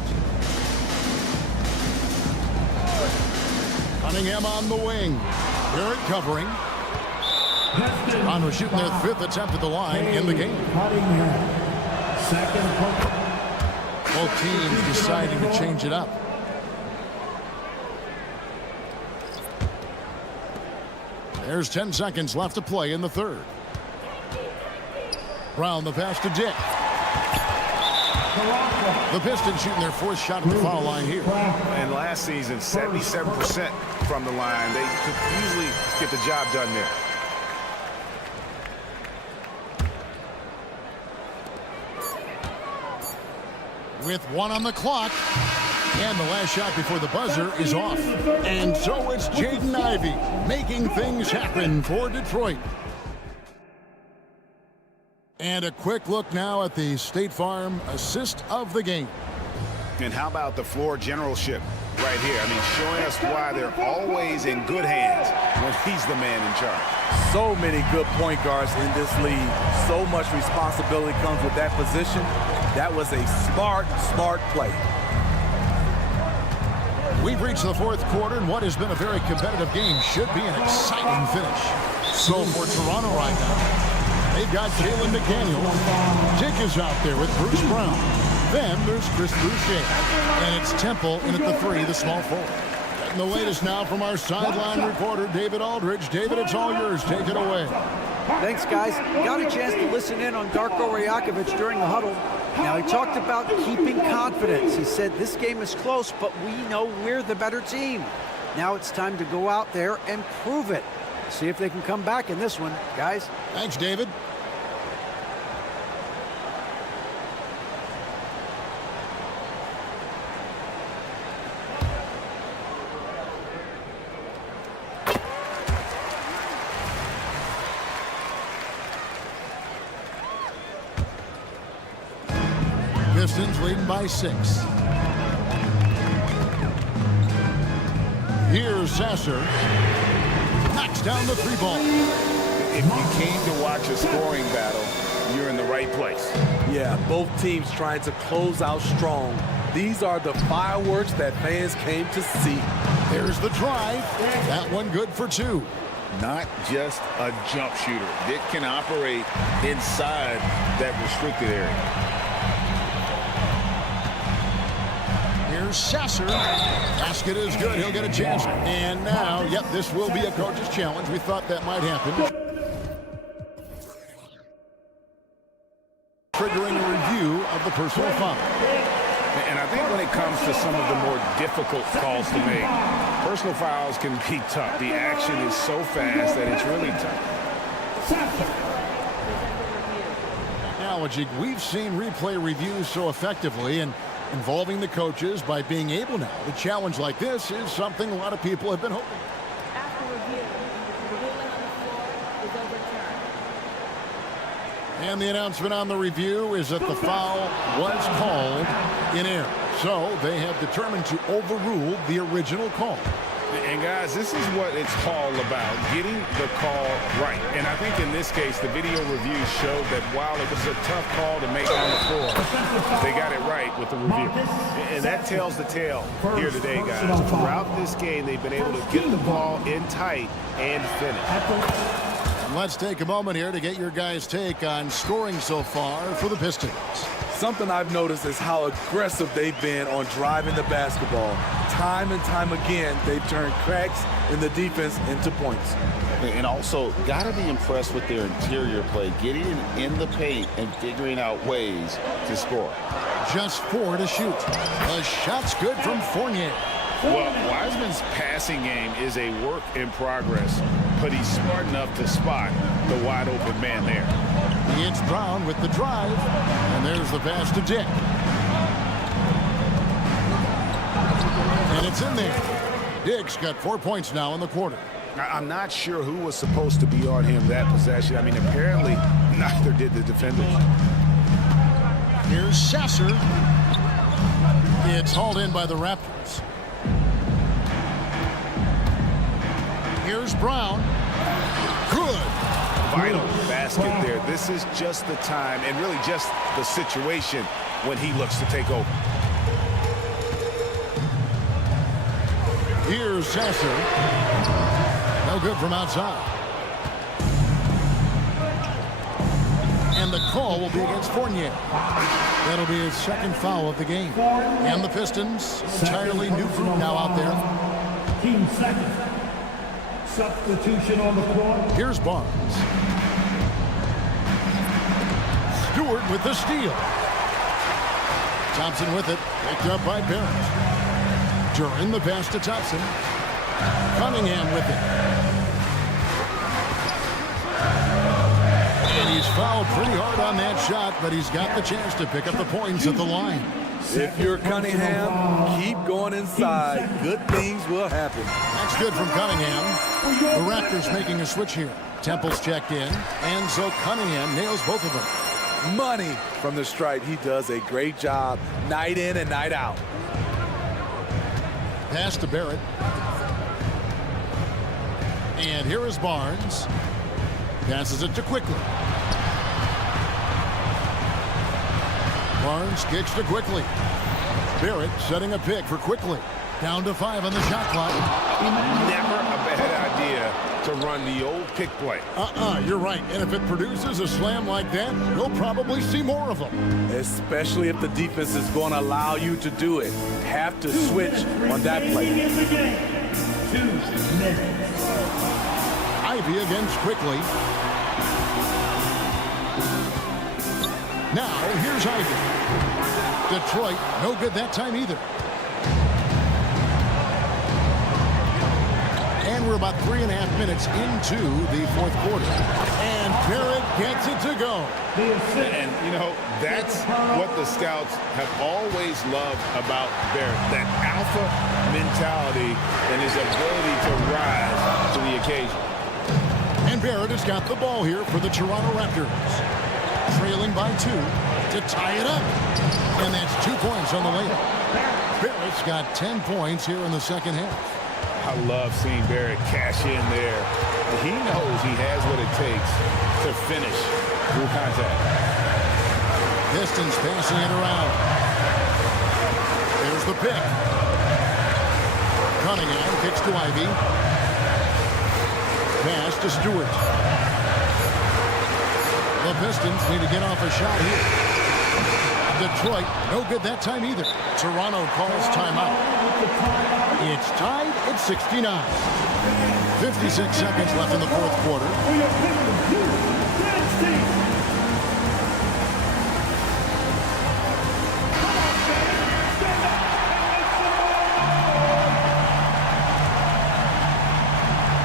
Cunningham on the wing. Barrett covering. Toronto shooting their 5th attempt at the line in the game. Both teams deciding to change it up. There's 10 seconds left to play in the third. Brown the pass to Dick. The Pistons shooting their 4th shot at the foul line here. And last season, 77% from the line. They could usually get the job done there. With 1 on the clock. And the last shot before the buzzer is off. And so it's Jaden Ivey making things happen for Detroit. And a quick look now at the State Farm assist of the game. And how about the floor generalship right here? I mean, showing us why they're always in good hands when he's the man in charge. So many good point guards in this league. So much responsibility comes with that position. That was a smart play. We've reached the 4th quarter, and what has been a very competitive game should be an exciting finish. So for Toronto right now, they've got Jalen McDaniel. Dick is out there with Bruce Brown. Then there's Chris Boucher. And it's Temple in at the 3, the small forward. And the latest now from our sideline reporter, David Aldridge. David, it's all yours. Take it away. Thanks, guys. Got a chance to listen in on Darko Rajakovic during the huddle. Now, he talked about keeping confidence. He said this game is close, but we know we're the better team. Now it's time to go out there and prove it. See if they can come back in this one, guys. Thanks, David. Pistons leading by 6. Here's Sasser. Knocks down the 3-ball. If you came to watch a scoring battle, you're in the right place. Yeah, both teams trying to close out strong. These are the fireworks that fans came to see. There's the drive. That one good for 2. Not just a jump shooter. Dick can operate inside that restricted area. Here's Sasser. Basket is good. He'll get a chance. And now, yep, this will be a coach's challenge. We thought that might happen. Triggering a review of the personal foul. And I think when it comes to some of the more difficult calls to make, personal fouls can be tough. The action is so fast that it's really tough. Analogy, we've seen replay reviews so effectively and involving the coaches by being able now. The challenge like this is something a lot of people have been hoping. After review, the ruling on the floor is overturned. And the announcement on the review is that the foul was called in error. So they have determined to overrule the original call. And guys, this is what it's all about, getting the call right. And I think in this case, the video review showed that while it was a tough call to make on the floor, they got it right with the review. And that tells the tale here today, guys. Throughout this game, they've been able to get the ball in tight and finish. Let's take a moment here to get your guys' take on scoring so far for the Pistons. Something I've noticed is how aggressive they've been on driving the basketball. Time and time again, they've turned cracks in the defense into points. And also, got to be impressed with their interior play, getting in the paint and figuring out ways to score. Just 4 to shoot. The shot's good from Fournier. Well, Wiseman's passing game is a work in progress, but he's smart enough to spot the wide open man there. It's Brown with the drive, and there's the pass to Dick. And it's in there. Dick's got 4 points now in the quarter. I'm not sure who was supposed to be on him that possession. I mean, apparently neither did the defenders. Here's Sasser. It's hauled in by the Raptors. Here's Brown. Good. Vital basket there. This is just the time and really just the situation when he looks to take over. Here's Sasser. No good from outside. And the call will be against Fournier. That'll be his second foul of the game. And the Pistons, entirely new group now out there. Team second. Substitution on the floor. Here's Barnes. Stewart with the steal. Thompson with it. Picked up by Barrett. During the pass to Thompson. Cunningham with it. And he's fouled pretty hard on that shot, but he's got the chance to pick up the points at the line. If you're Cunningham, keep going inside. Good things will happen. That's good from Cunningham. The Raptors making a switch here. Temple's checked in, and so Cunningham nails both of them. Money from the stripe. He does a great job night in and night out. Pass to Barrett. And here is Barnes. Passes it to Quickly. Barnes kicks to Quickly. Barrett setting a pick for Quickly. Down to 5 on the shot clock. Never a bad idea to run the old pick play. You're right. And if it produces a slam like that, we'll probably see more of them. Especially if the defense is going to allow you to do it. Have to switch on that play. minutes. Ivy against Quickly. Now, here's Ivy. Detroit, no good that time either. And we're about 3.5 minutes into the fourth quarter. And Barrett gets it to go. And, you know, that's what the scouts have always loved about Barrett, that alpha mentality and his ability to rise to the occasion. And Barrett has got the ball here for the Toronto Raptors. Trailing by 2 to tie it up. And that's 2 points on the layup. Barrett's got 10 points here in the second half. I love seeing Barrett cash in there. He knows he has what it takes to finish through contact. Pistons passing it around. There's the pick. Cunningham kicks to Ivy. Pass to Stewart. The Pistons need to get off a shot here. Detroit, no good that time either. Toronto calls timeout. It's tied at 69. 56 seconds left in the fourth quarter.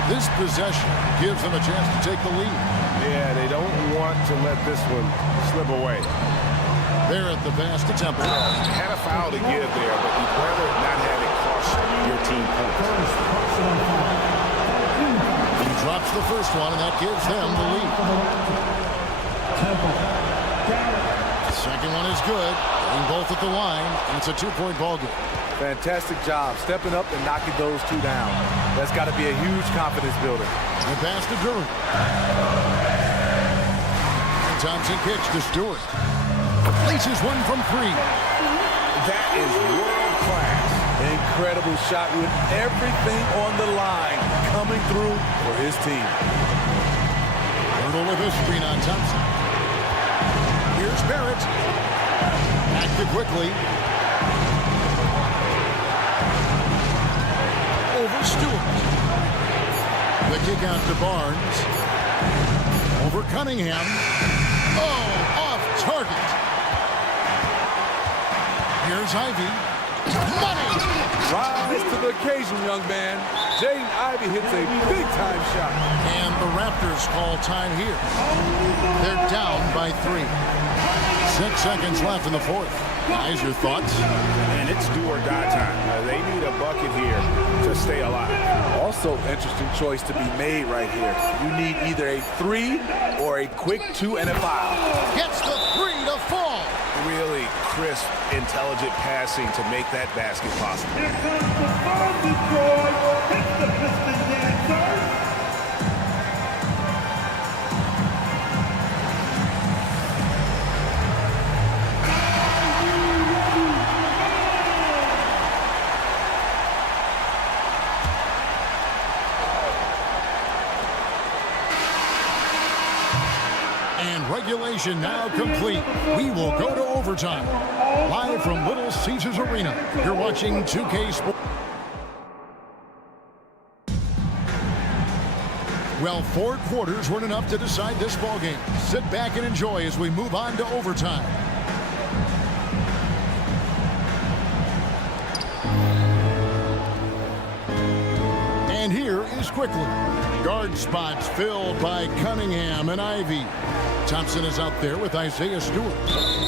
This possession gives them a chance to take the lead. Yeah, they don't want to let this one slip away. They're at the pass to Temple. Had a foul to give there, but you'd rather not have it cost your team points. He drops the first one, and that gives them the lead. Second one is good. Getting both at the line, and it's a 2-point ball game. Fantastic job stepping up and knocking those 2 down. That's got to be a huge confidence builder. The pass to Durant. Thompson kicks to Stewart. Places one from 3. That is world class. Incredible shot with everything on the line coming through for his team. Hurdle with a screen on Thompson. Here's Barrett. Back to Quickly. Over Stewart. The kick out to Barnes. Over Cunningham. Oh, off target. Here's Ivy. Money! Rise to the occasion, young man. Jaden Ivey hits a big-time shot. And the Raptors call time here. They're down by 3. 6 seconds left in the fourth. Guys, your thoughts? And it's do or die time. They need a bucket here to stay alive. Also, interesting choice to be made right here. You need either a 3 or a quick 2 and a foul. Gets the 3 to fall. Really crisp, intelligent passing to make that basket possible. Here comes the foul, Detroit. Hits the Pistons answer. Regulation now complete. We will go to overtime. Live from Little Caesars Arena, you're watching 2K Sports. Well, 4 quarters weren't enough to decide this ballgame. Sit back and enjoy as we move on to overtime. And here is Quickly. Guard spots filled by Cunningham and Ivy. Thompson is out there with Isaiah Stewart.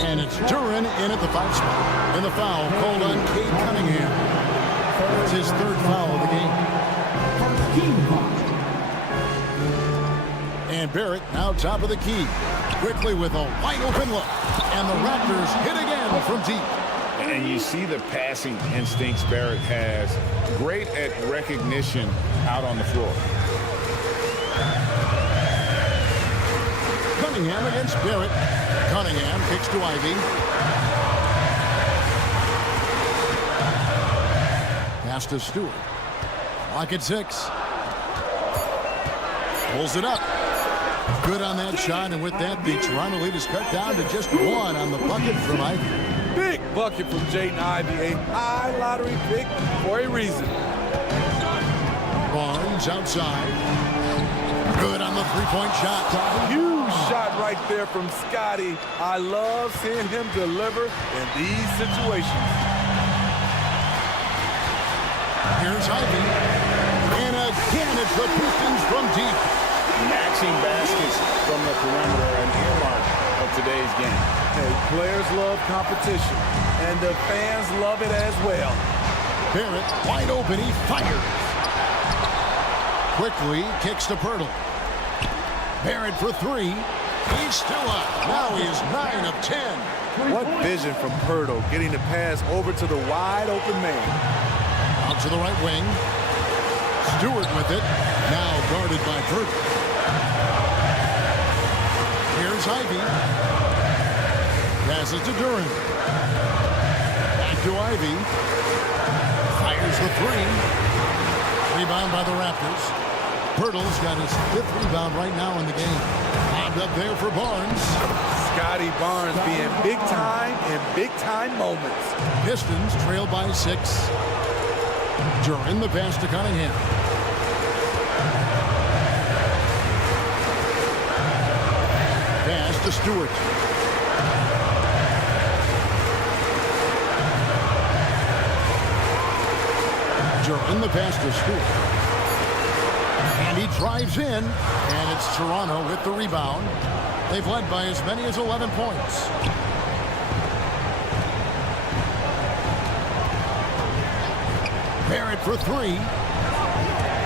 And it's Duran in at the 5 spot. And the foul called on Cade Cunningham. It's his 3rd foul of the game. And Barrett now top of the key. Quickly with a wide open look. And the Raptors hit again from deep. And you see the passing instincts Barrett has. Great at recognition out on the floor. Cunningham against Barrett. Cunningham kicks to Ivy. Pass to Stewart. Clock at 6. Pulls it up. Good on that shot, and with that, the Toronto lead is cut down to just 1 on the bucket from Ivy. Big bucket from Jaden Ivey, a high lottery pick for a reason. Barnes outside. Good on the three-point shot. Huge shot right there from Scotty. I love seeing him deliver in these situations. Here's Ivy. And again, it's the Pistons from deep. Matching baskets from the perimeter, an earmark of today's game. Hey, players love competition, and the fans love it as well. Barrett wide open. He fires. Quickly kicks to Pirtle. Barrett for three. He's still up. Now he is 9 of 10. What vision from Pirtle, getting the pass over to the wide open man. Out to the right wing. Stewart with it. Now guarded by Pirtle. Here's Ivy. Passes to Duran. Back to Ivy. Fires the three. Rebound by the Raptors. Pirtle's got his 5th rebound right now in the game. Bobbed up there for Barnes. Scotty Barnes being big time in big time moments. Pistons trail by 6. Duran the pass to Cunningham. Pass to Stewart. Duran the pass to Stewart. And he drives in, and it's Toronto with the rebound. They've led by as many as 11 points. Barrett for three.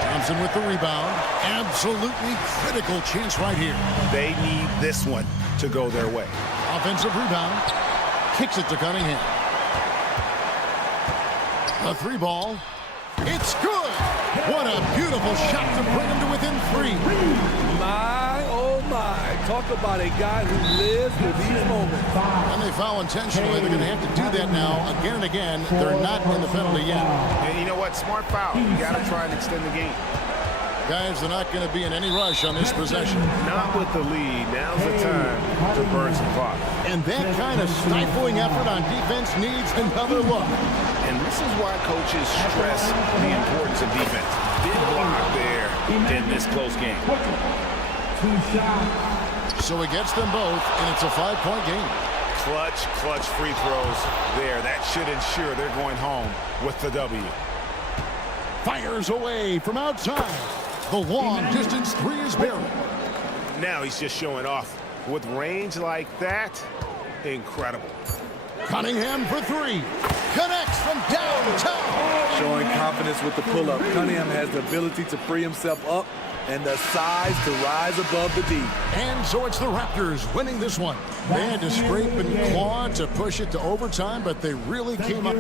Thompson with the rebound. Absolutely critical chance right here. They need this one to go their way. Offensive rebound. Kicks it to Cunningham. The three ball. It's good. What a beautiful shot to bring him to within 3. My, oh my. Talk about a guy who lives for these moments. And they foul intentionally. They're going to have to do that now again and again. They're not in the penalty yet. And you know what? Smart foul. You got to try and extend the game. Guys, they're not going to be in any rush on this possession. Not with the lead. Now's the time to burn some clock. And that kind of stifling effort on defense needs another look. And this is why coaches stress the importance of defense. Big block there in this close game. So he gets them both, and it's a 5-point game. Clutch free throws there. That should ensure they're going home with the W. Fires away from outside. The long distance three is buried. Now he's just showing off. With range like that, incredible. Cunningham for three. Connects from downtown. Showing confidence with the pull-up. Cunningham has the ability to free himself up and the size to rise above the D. And so it's the Raptors winning this one. They had to scrape and claw to push it to overtime, but they really came up.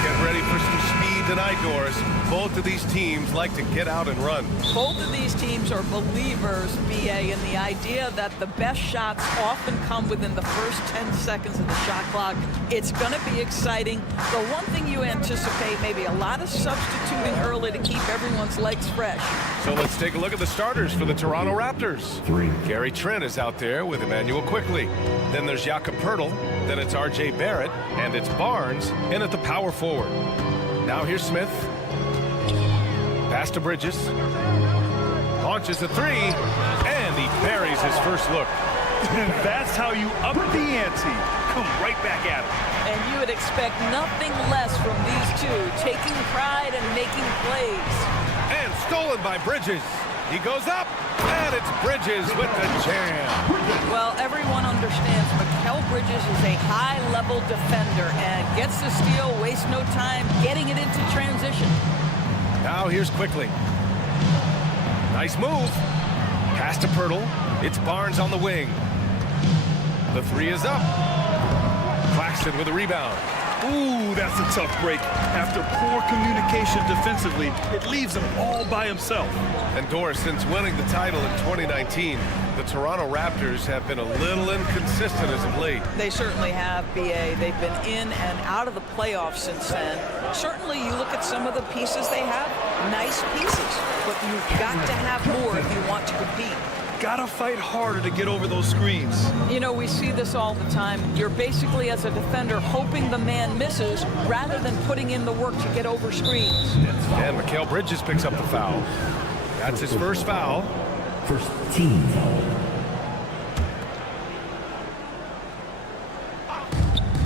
Get ready for some speed tonight, Doris. Both of these teams like to get out and run. Both of these teams are believers, BA, in the idea that the best shots often come within the first 10 seconds of the shot clock. It's going to be exciting. The one thing you anticipate, maybe a lot of substituting early to keep everyone's legs fresh. So let's take a look at the starters for the Toronto Raptors. Gary Trent is out there with Emmanuel Quickley. Then there's Jakob Poeltl. Then it's R.J. Barrett. And it's Barnes in at the power forward. Now here's Smith. Pass to Bridges. Launches a three. And he buries his first look. And that's how you up the ante. Come right back at it. And you would expect nothing less from these two, taking pride and making plays. And stolen by Bridges. He goes up. And it's Bridges with the jam. Well, everyone understands Mikal Bridges is a high-level defender and gets the steal, wastes no time getting it into transition. Now here's Quickley. Nice move. Pass to Poeltl. It's Barnes on the wing. The three is up. Claxton with a rebound. Ooh, that's a tough break. After poor communication defensively, it leaves him all by himself. And Doris, since winning the title in 2019, the Toronto Raptors have been a little inconsistent as of late. They certainly have, BA. They've been in and out of the playoffs since then. Certainly, you look at some of the pieces they have, nice pieces, but you've got to have more if you want to compete. Gotta fight harder to get over those screens. You know, we see this all the time. You're basically, as a defender, hoping the man misses rather than putting in the work to get over screens. And Mikal Bridges picks up the foul. That's his first foul. First team foul.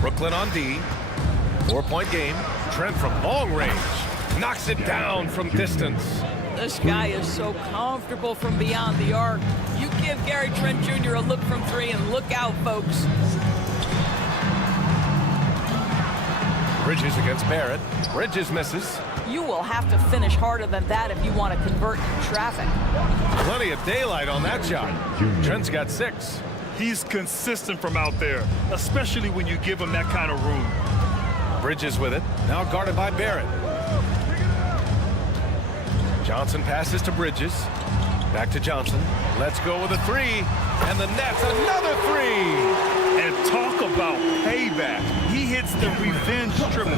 Brooklyn on D. 4-point game. Trent from long range. Knocks it down from distance. This guy is so comfortable from beyond the arc. You give Gary Trent Jr. a look from three, and look out, folks. Bridges against Barrett. Bridges misses. You will have to finish harder than that if you want to convert in traffic. Plenty of daylight on that shot. Trent's got 6. He's consistent from out there, especially when you give him that kind of room. Bridges with it. Now guarded by Barrett. Johnson passes to Bridges. Back to Johnson. Let's go with a three. And the net's another three. And talk about payback. He hits the revenge triple.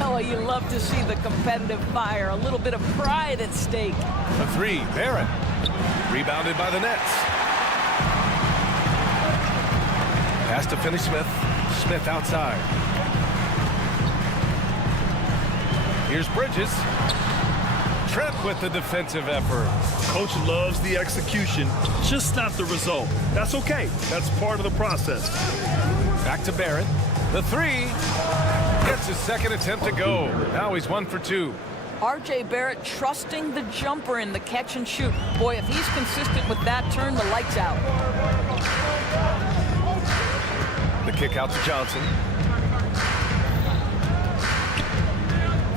Oh, you love to see the competitive fire. A little bit of pride at stake. A three. Barrett. Rebounded by the Nets. Pass to Finney Smith. Smith outside. Here's Bridges. Trent with the defensive effort. Coach loves the execution, just not the result. That's okay. That's part of the process. Back to Barrett. The three. Gets his second attempt to go. Now he's 1 for 2. R.J. Barrett trusting the jumper in the catch and shoot. Boy, if he's consistent with that, turn the lights out. The kick out to Johnson.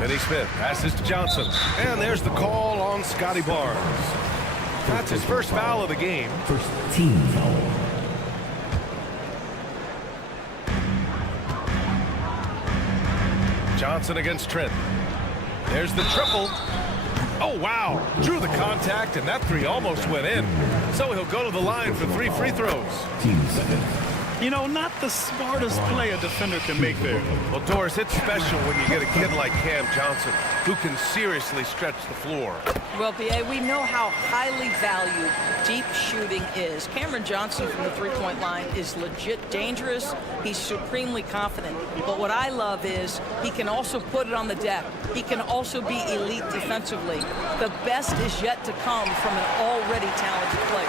Finney Smith passes to Johnson. And there's the call on Scotty Barnes. That's his first foul of the game. First team foul. Johnson against Trent. There's the triple. Oh, wow. Drew the contact, and that three almost went in. So he'll go to the line for 3 free throws. Team second. You know, not the smartest play a defender can make there. Well, Doris, it's special when you get a kid like Cam Johnson who can seriously stretch the floor. Well, B.A., we know how highly valued deep shooting is. Cameron Johnson from the three-point line is legit dangerous. He's supremely confident. But what I love is he can also put it on the deck. He can also be elite defensively. The best is yet to come from an already talented player.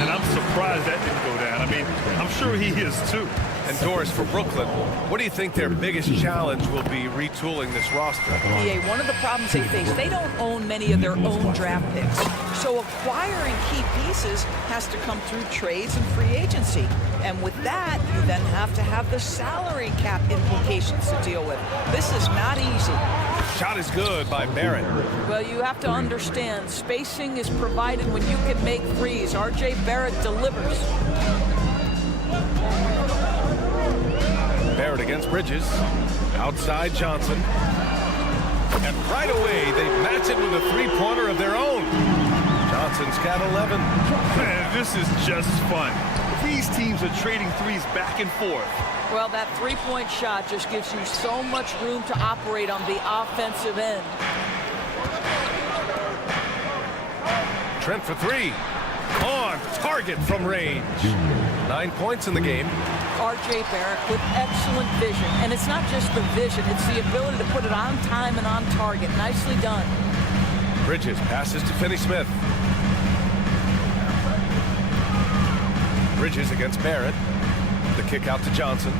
And I'm surprised that didn't go down. I mean, I'm sure he is too. And Doris, for Brooklyn, what do you think their biggest challenge will be retooling this roster? BA, one of the problems they face, they don't own many of their own draft picks. So acquiring key pieces has to come through trades and free agency. And with that, you then have to have the salary cap implications to deal with. This is not easy. Shot is good by Barrett. Well, you have to understand, spacing is provided when you can make threes. R.J. Barrett delivers. Barrett against Bridges. Outside Johnson. And right away, they match it with a three-pointer of their own. Johnson's got 11. Man, this is just fun. These teams are trading threes back and forth. Well, that three-point shot just gives you so much room to operate on the offensive end. Trent for three. On target from range. 9 points in the game. R.J. Barrett with excellent vision. And it's not just the vision, it's the ability to put it on time and on target. Nicely done. Bridges passes to Finney Smith. Bridges against Barrett. The kick out to Johnson.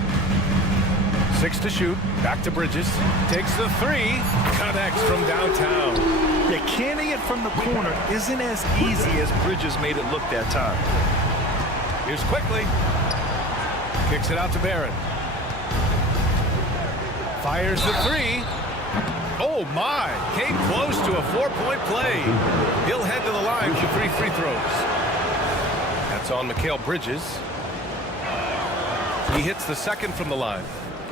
6 to shoot. Back to Bridges. Takes the three. Connects from downtown. Yeah, canning it from the corner isn't as easy as Bridges made it look that time. Here's Quickly. Kicks it out to Barrett. Fires the three. Oh my! Came close to a 4-point play. He'll head to the line for 3 free throws. That's on Mikal Bridges. He hits the second from the line.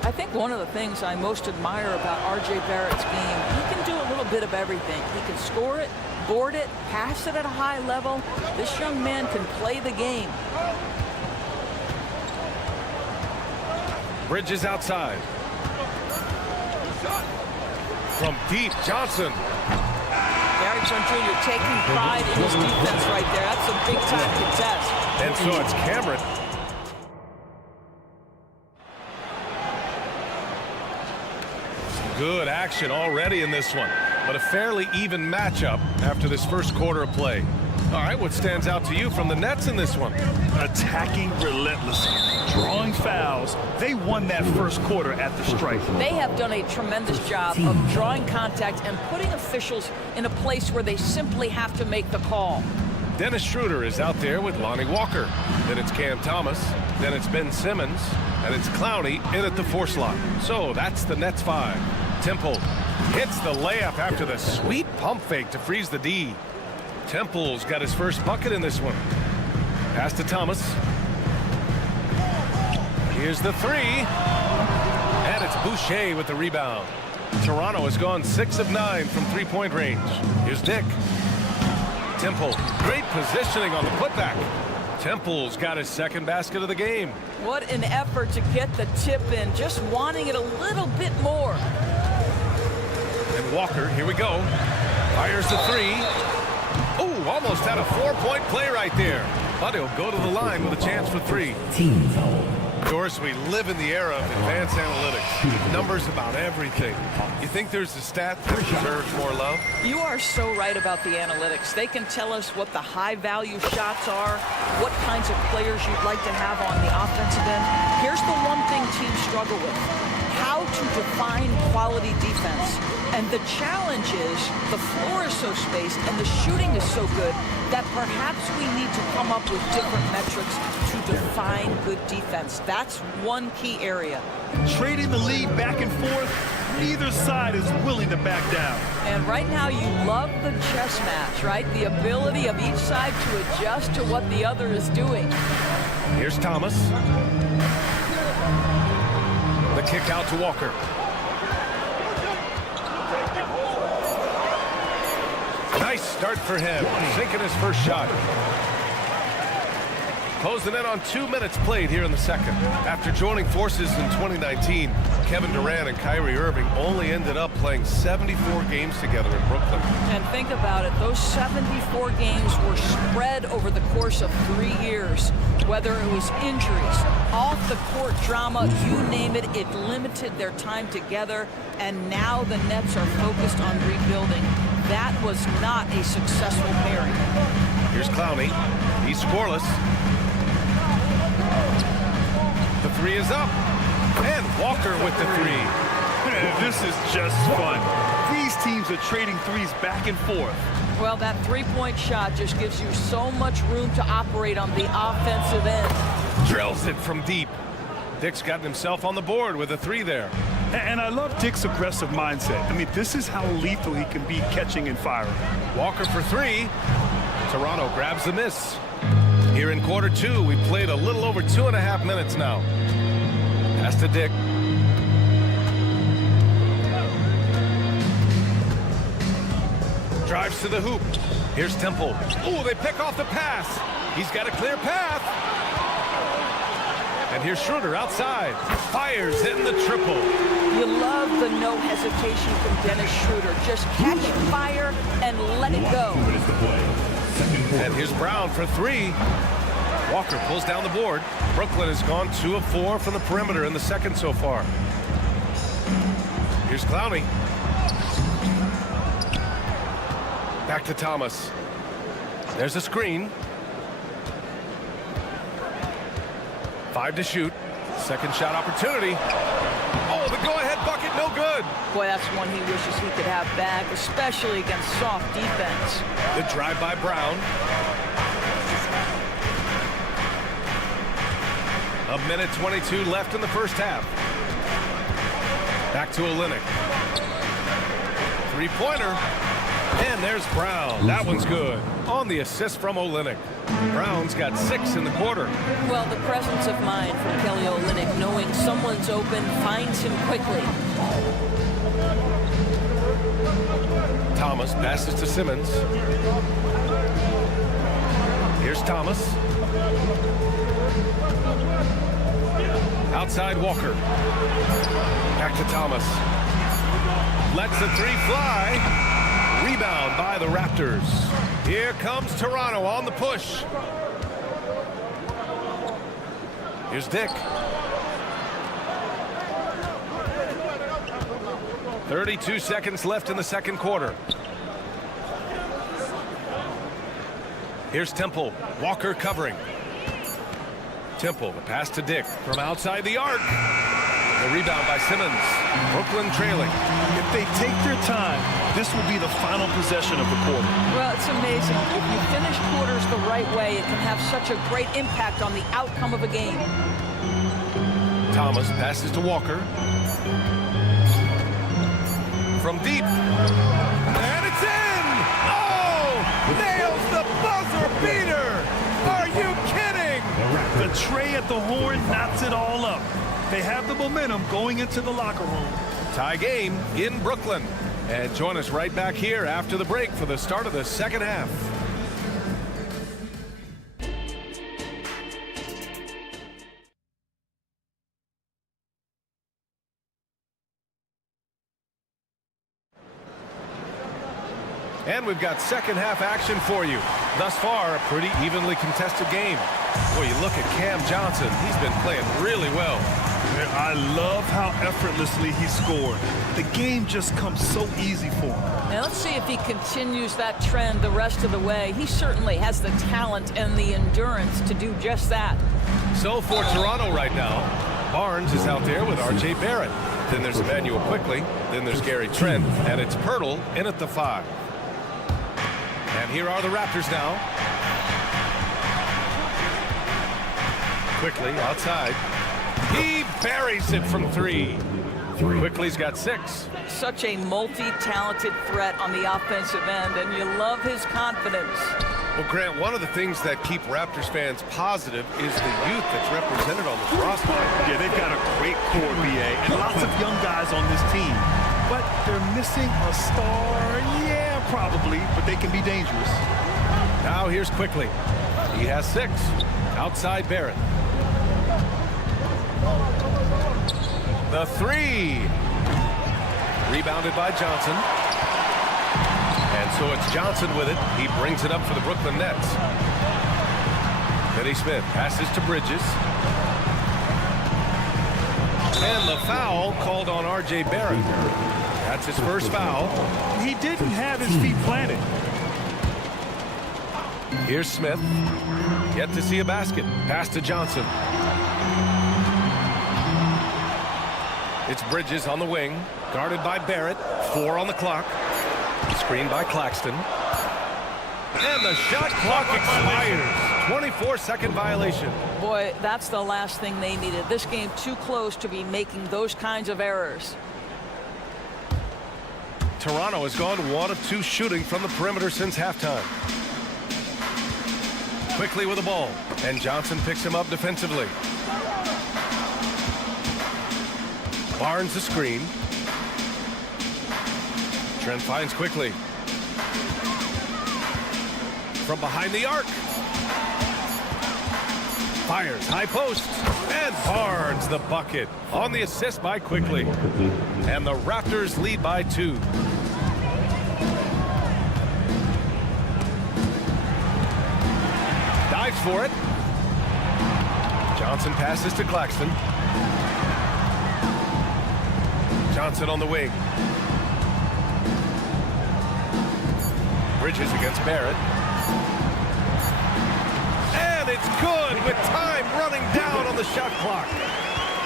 I think one of the things I most admire about R.J. Barrett's game, he can do a little bit of everything. He can score it, board it, pass it at a high level. This young man can play the game. Bridges outside. From deep, Johnson. Gary Trent Jr. taking pride in his defense right there. That's a big-time contest. And so it's Cameron. Good action already in this one, but a fairly even matchup after this first quarter of play. All right, what stands out to you from the Nets in this one? Attacking relentlessly, drawing fouls. They won that first quarter at the stripe. They have done a tremendous job of drawing contact and putting officials in a place where they simply have to make the call. Dennis Schroeder is out there with Lonnie Walker. Then it's Cam Thomas. Then it's Ben Simmons. And it's Clowney in at the 4 slot. So that's the Nets 5. Temple hits the layup after the sweet pump fake to freeze the D. Temple's got his first bucket in this one. Pass to Thomas. Here's the three. And it's Boucher with the rebound. Toronto has gone 6 of 9 from three-point range. Here's Dick. Temple, great positioning on the putback. Temple's got his second basket of the game. What an effort to get the tip in, just wanting it a little bit more. And Walker, here we go. Fires the three. Oh, almost had a 4-point play right there. But he'll go to the line with a chance for 3. Team foul. Doris, we live in the era of advanced analytics. Numbers about everything. You think there's a stat that deserves more love? You are so right about the analytics. They can tell us what the high-value shots are, what kinds of players you'd like to have on the offensive end. Here's the one thing teams struggle with: how to define quality defense. And the challenge is the floor is so spaced and the shooting is so good that perhaps we need to come up with different metrics to define good defense. That's one key area. Trading the lead back and forth, neither side is willing to back down. And right now you love the chess match, right? The ability of each side to adjust to what the other is doing. Here's Thomas. The kick out to Walker. Nice start for him, sinking his first shot. Closing in on 2 minutes played here in the second. After joining forces in 2019, Kevin Durant and Kyrie Irving only ended up playing 74 games together in Brooklyn. And think about it, those 74 games were spread over the course of 3 years. Whether it was injuries, off-the-court drama, you name it, it limited their time together. And now the Nets are focused on rebuilding. That was not a successful pairing. Here's Clowney. He's scoreless. The three is up. And Walker with the three. This is just fun. These teams are trading threes back and forth. Well, that three-point shot just gives you so much room to operate on the offensive end. Drills it from deep. Dick's gotten himself on the board with a three there. And I love Dick's aggressive mindset. I mean, this is how lethal he can be catching and firing. Walker for three. Toronto grabs the miss. Here in quarter two, we played a little over 2.5 minutes now. Pass to Dick. Drives to the hoop. Here's Temple. Oh, they pick off the pass. He's got a clear path. And here's Schroeder outside. Fires hitting the triple. You love the no hesitation from Dennis Schroeder. Just catch fire and let it go. And here's Brown for three. Walker pulls down the board. Brooklyn has gone 2 of 4 from the perimeter in the second so far. Here's Clowney. Back to Thomas. There's a screen. 5 to shoot. Second shot opportunity. Oh, the go-ahead bucket, no good. Boy, that's one he wishes he could have back, especially against soft defense. The drive by Brown. A minute 22 left in the first half. Back to Olynyk. Three-pointer. And there's Brown. That one's good. On the assist from Olynyk. Brown's got 6 in the quarter. Well, the presence of mind from Kelly Olynyk, knowing someone's open, finds him quickly. Thomas passes to Simmons. Here's Thomas. Outside Walker. Back to Thomas. Lets the three fly. Rebound by the Raptors. Here comes Toronto on the push. Here's Dick. 32 seconds left in the second quarter. Here's Temple. Walker covering. Temple, the pass to Dick from outside the arc. The rebound by Simmons. Brooklyn trailing. If they take their time, this will be the final possession of the quarter. Well, it's amazing. If you finish quarters the right way, it can have such a great impact on the outcome of a game. Thomas passes to Walker. From deep. And it's in! Oh! Nails the buzzer beater! Are you kidding? The tray at the horn knots it all up. They have the momentum going into the locker room. Tie game in Brooklyn. And join us right back here after the break for the start of the second half. And we've got second half action for you. Thus far, a pretty evenly contested game. Boy, you look at Cam Johnson. He's been playing really well. I love how effortlessly he scored. The game just comes so easy for him. Now let's see if he continues that trend the rest of the way. He certainly has the talent and the endurance to do just that. So for Toronto right now, Barnes is out there with R.J. Barrett. Then there's Emmanuel Quickly. Then there's Gary Trent. And it's Pirtle in at the 5. And here are the Raptors now. Quickly outside. He buries it from 3. Quickly's got 6. Such a multi-talented threat on the offensive end, and you love his confidence. Well, Grant, one of the things that keep Raptors fans positive is the youth that's represented on this roster. Yeah, they've got a great core, BA, and lots of young guys on this team. But they're missing a star, yeah, probably, but they can be dangerous. Now here's Quickly. He has 6. Outside Barrett. The 3. Rebounded by Johnson. And so it's Johnson with it. He brings it up for the Brooklyn Nets. Finney Smith passes to Bridges. And the foul called on R.J. Barrett. That's his first foul. He didn't have his feet planted. Here's Smith. Yet to see a basket. Pass to Johnson. It's Bridges on the wing. Guarded by Barrett. 4 on the clock. Screened by Claxton. And the shot clock expires. 24-second violation. Boy, that's the last thing they needed. This game too close to be making those kinds of errors. Toronto has gone 1 of 2 shooting from the perimeter since halftime. Quickly with the ball. And Johnson picks him up defensively. Barnes the screen. Trent finds quickly. From behind the arc. Fires high post. And Barnes the bucket on the assist by Quickly. And the Raptors lead by 2. Dives for it. Johnson passes to Claxton. Johnson on the wing. Bridges against Barrett. And it's good with time running down on the shot clock.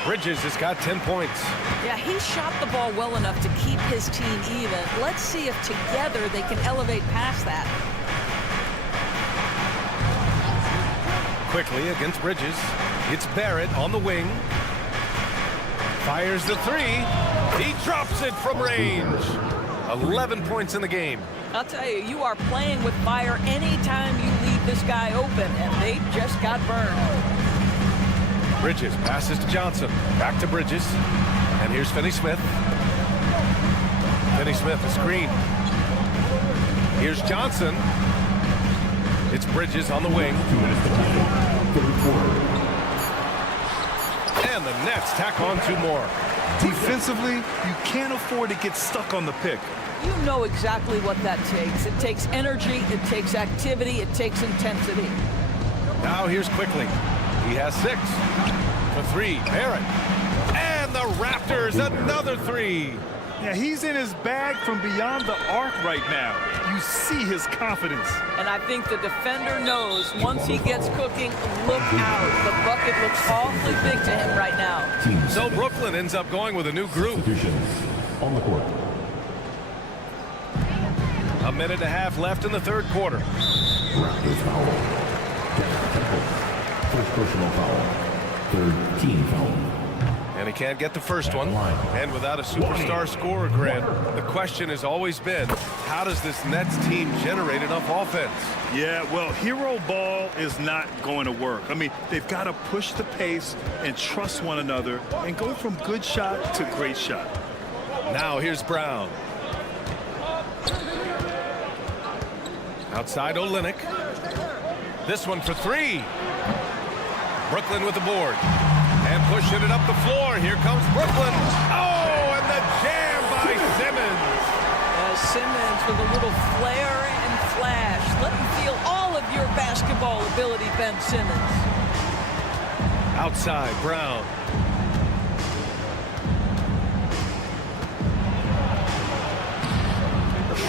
Bridges has got 10 points. Yeah, he shot the ball well enough to keep his team even. Let's see if together they can elevate past that. Quickly against Bridges. It's Barrett on the wing. Fires the 3. He drops it from range. 11 points in the game. I'll tell you, you are playing with fire anytime you leave this guy open, and they just got burned. Bridges passes to Johnson. Back to Bridges. And here's Finney Smith. Finney Smith, the screen. Here's Johnson. It's Bridges on the wing. And the Nets tack on 2 more. Defensively, you can't afford to get stuck on the pick. You know exactly what that takes. It takes energy, it takes activity, it takes intensity. Now here's Quickly. He has 6. The 3, Barrett. And the Raptors, another 3. Yeah, he's in his bag from beyond the arc right now. You see his confidence. And I think the defender knows once he gets cooking, look out. The bucket looks awfully big to him right now. So Brooklyn ends up going with a new group. On the court. A minute and a half left in the 3rd quarter. Raptors foul. First personal foul. 3rd team foul. And he can't get the first one. And without a superstar scorer, Grant, the question has always been, how does this Nets team generate enough offense? Yeah, well, hero ball is not going to work. I mean, they've got to push the pace and trust one another and go from good shot to great shot. Now here's Brown. Outside Olynyk. This one for 3. Brooklyn with the board. And pushing it up the floor. Here comes Brooklyn. Oh, and the jam by Simmons. Simmons with a little flair and flash. Let him feel all of your basketball ability, Ben Simmons. Outside, Brown.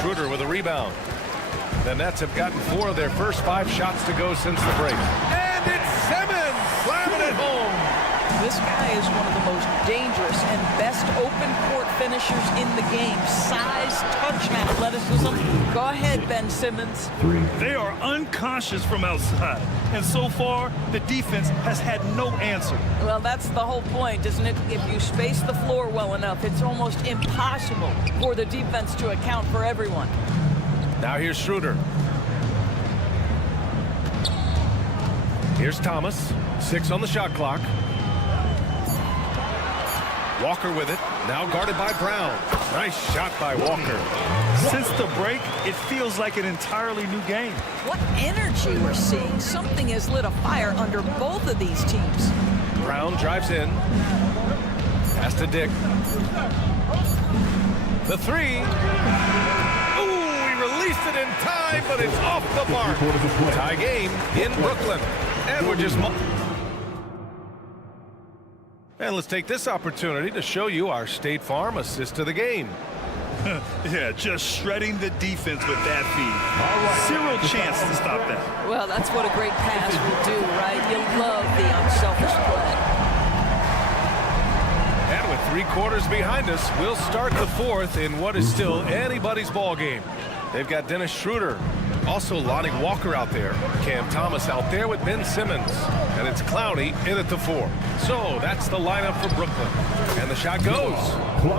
Schroeder with a rebound. The Nets have gotten 4 of their first 5 shots to go since the break. And it's Simmons slamming it home. This guy is one of the most dangerous and best open court finishers in the game. Size, touch, and athleticism. Go ahead, Ben Simmons. They are unconscious from outside. And so far, the defense has had no answer. Well, that's the whole point, isn't it? If you space the floor well enough, it's almost impossible for the defense to account for everyone. Now here's Schroeder. Here's Thomas. 6 on the shot clock. Walker with it. Now guarded by Brown. Nice shot by Walker. Since the break, it feels like an entirely new game. What energy we're seeing. Something has lit a fire under both of these teams. Brown drives in. Pass to Dick. The three. Ooh, he released it in time, but it's off the mark. Tie game in Brooklyn. And we're just... And let's take this opportunity to show you our State Farm assist to the game. Yeah, just shredding the defense with that feed. Zero chance to stop that. Well, that's what a great pass will do, right? You love the unselfish play. And with 3 quarters behind us, we'll start the 4th in what is still anybody's ball game. They've got Dennis Schroeder, also Lonnie Walker out there, Cam Thomas out there with Ben Simmons, and it's Clowney in at the 4. So that's the lineup for Brooklyn, and the shot goes.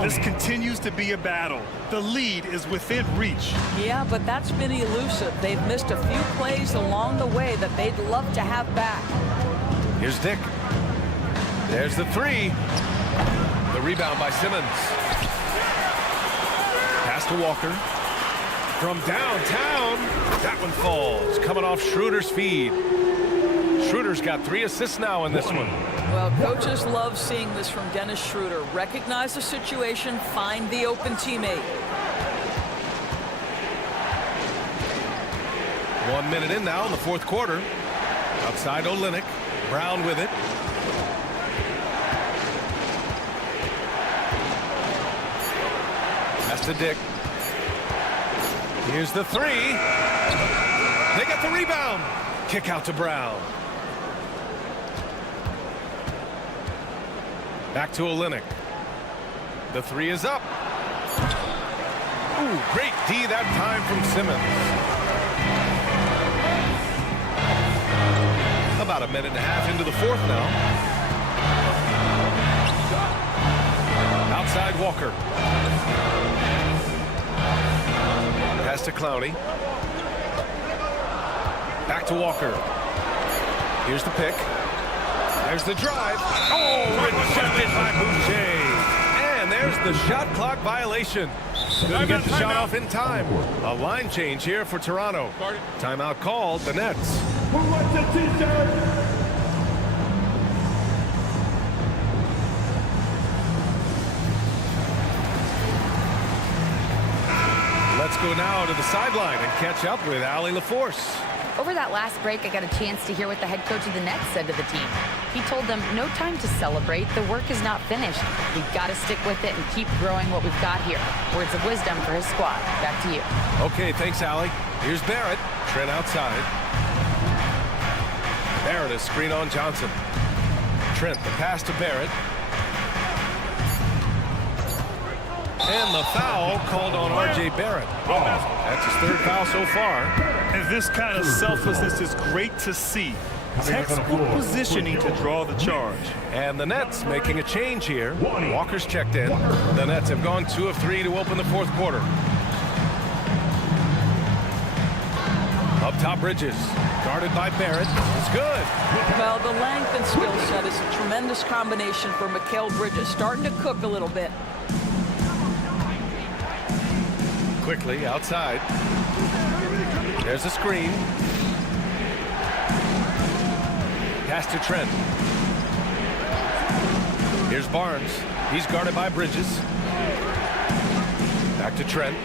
This continues to be a battle. The lead is within reach. Yeah, but that's been elusive. They've missed a few plays along the way that they'd love to have back. Here's Dick. There's the 3. The rebound by Simmons. Pass to Walker. From downtown, that one falls. Coming off Schroeder's feed. Schroeder's got 3 assists now in this one. Well, coaches love seeing this from Dennis Schroeder. Recognize the situation, find the open teammate. 1 minute in now in the 4th quarter. Outside Olynyk. Brown with it. Pass to Dick. Here's the 3. They got the rebound. Kick out to Brown. Back to Olynyk. The 3 is up. Ooh, great D that time from Simmons. About a minute and a half into the 4th now. Outside Walker. Pass to Clowney. Back to Walker. Here's the pick. There's the drive. Oh, rejected by Boucher. And there's the shot clock violation. Couldn't get the shot off in time. A line change here for Toronto. Timeout called, the Nets. Who wants a t-shirt? Let's go now to the sideline and catch up with Allie LaForce. Over that last break, I got a chance to hear what the head coach of the Nets said to the team. He told them, no time to celebrate. The work is not finished. We've got to stick with it and keep growing what we've got here. Words of wisdom for his squad. Back to you. Okay, thanks, Allie. Here's Barrett. Trent outside. Barrett is screen on Johnson. Trent, the pass to Barrett. And the foul called on R.J. Barrett. Oh, that's his 3rd foul so far. And this kind of selflessness is great to see. Textbook positioning to draw the charge. And the Nets making a change here. Walker's checked in. The Nets have gone 2 of 3 to open the 4th quarter. Up top, Bridges. Guarded by Barrett. It's good. Well, the length and skill set is a tremendous combination for Mikal Bridges. Starting to cook a little bit. Quickly outside. There's a screen. Pass to Trent. Here's Barnes. He's guarded by Bridges. Back to Trent.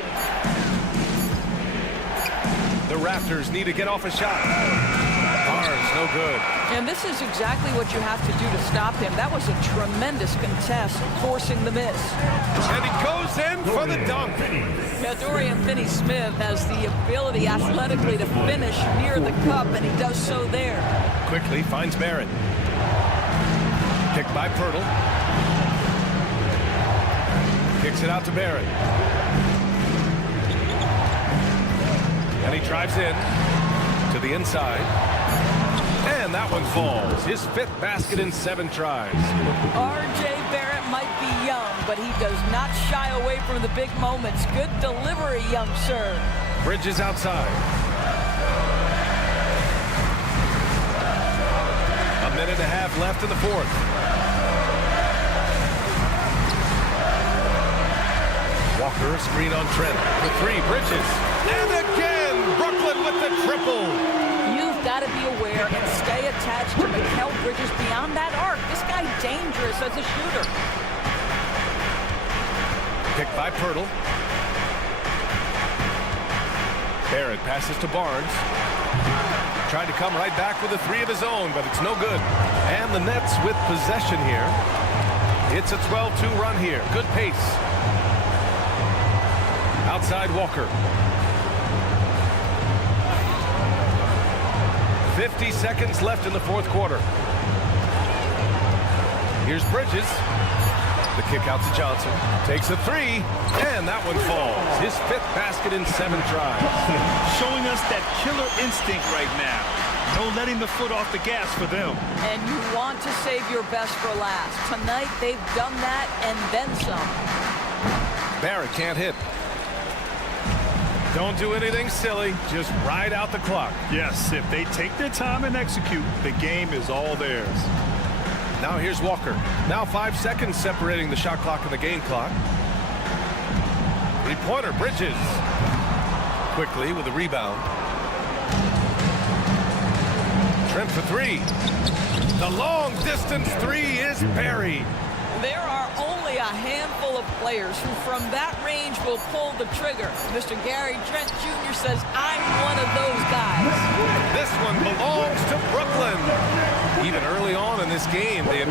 The Raptors need to get off a shot. Barnes, no good. And this is exactly what you have to do to stop him. That was a tremendous contest, forcing the miss. And he goes in for the dunk. Now, Dorian Finney-Smith has the ability athletically to finish near the cup, and he does so there. Quickly finds Barrett. Picked by Pirtle. Kicks it out to Barrett. And he drives in to the inside. And that one falls. His 5th basket in 7 tries. R.J. Barrett might be young, but he does not shy away from the big moments. Good delivery, young sir. Bridges outside. A minute and a half left in the 4th. Walker, screen on Trent. The three, Bridges. And again, Brooklyn with the triple. You've got to be aware and stay attached to Mikal Bridges beyond that arc. This guy dangerous as a shooter. Picked by Pirtle. Barrett passes to Barnes. Tried to come right back with a three of his own, but it's no good. And the Nets with possession here. It's a 12-2 run here. Good pace. Outside Walker. 50 seconds left in the fourth quarter. Here's Bridges. The kick out to Johnson. Takes a three, and that one falls. His fifth basket in 7 tries. Showing us that killer instinct right now. No letting the foot off the gas for them. And you want to save your best for last. Tonight, they've done that and then some. Barrett can't hit. Don't do anything silly. Just ride out the clock. Yes, if they take their time and execute, the game is all theirs. Now here's Walker. Now 5 seconds separating the shot clock and the game clock. Three-pointer, Bridges. Quickly with a rebound. Trent for three. The long distance three is buried. There are only a handful of players who from that range will pull the trigger. Mr. Gary Trent Jr. says, I'm one of those guys. This one belongs to Brooklyn. Even early on in this game, they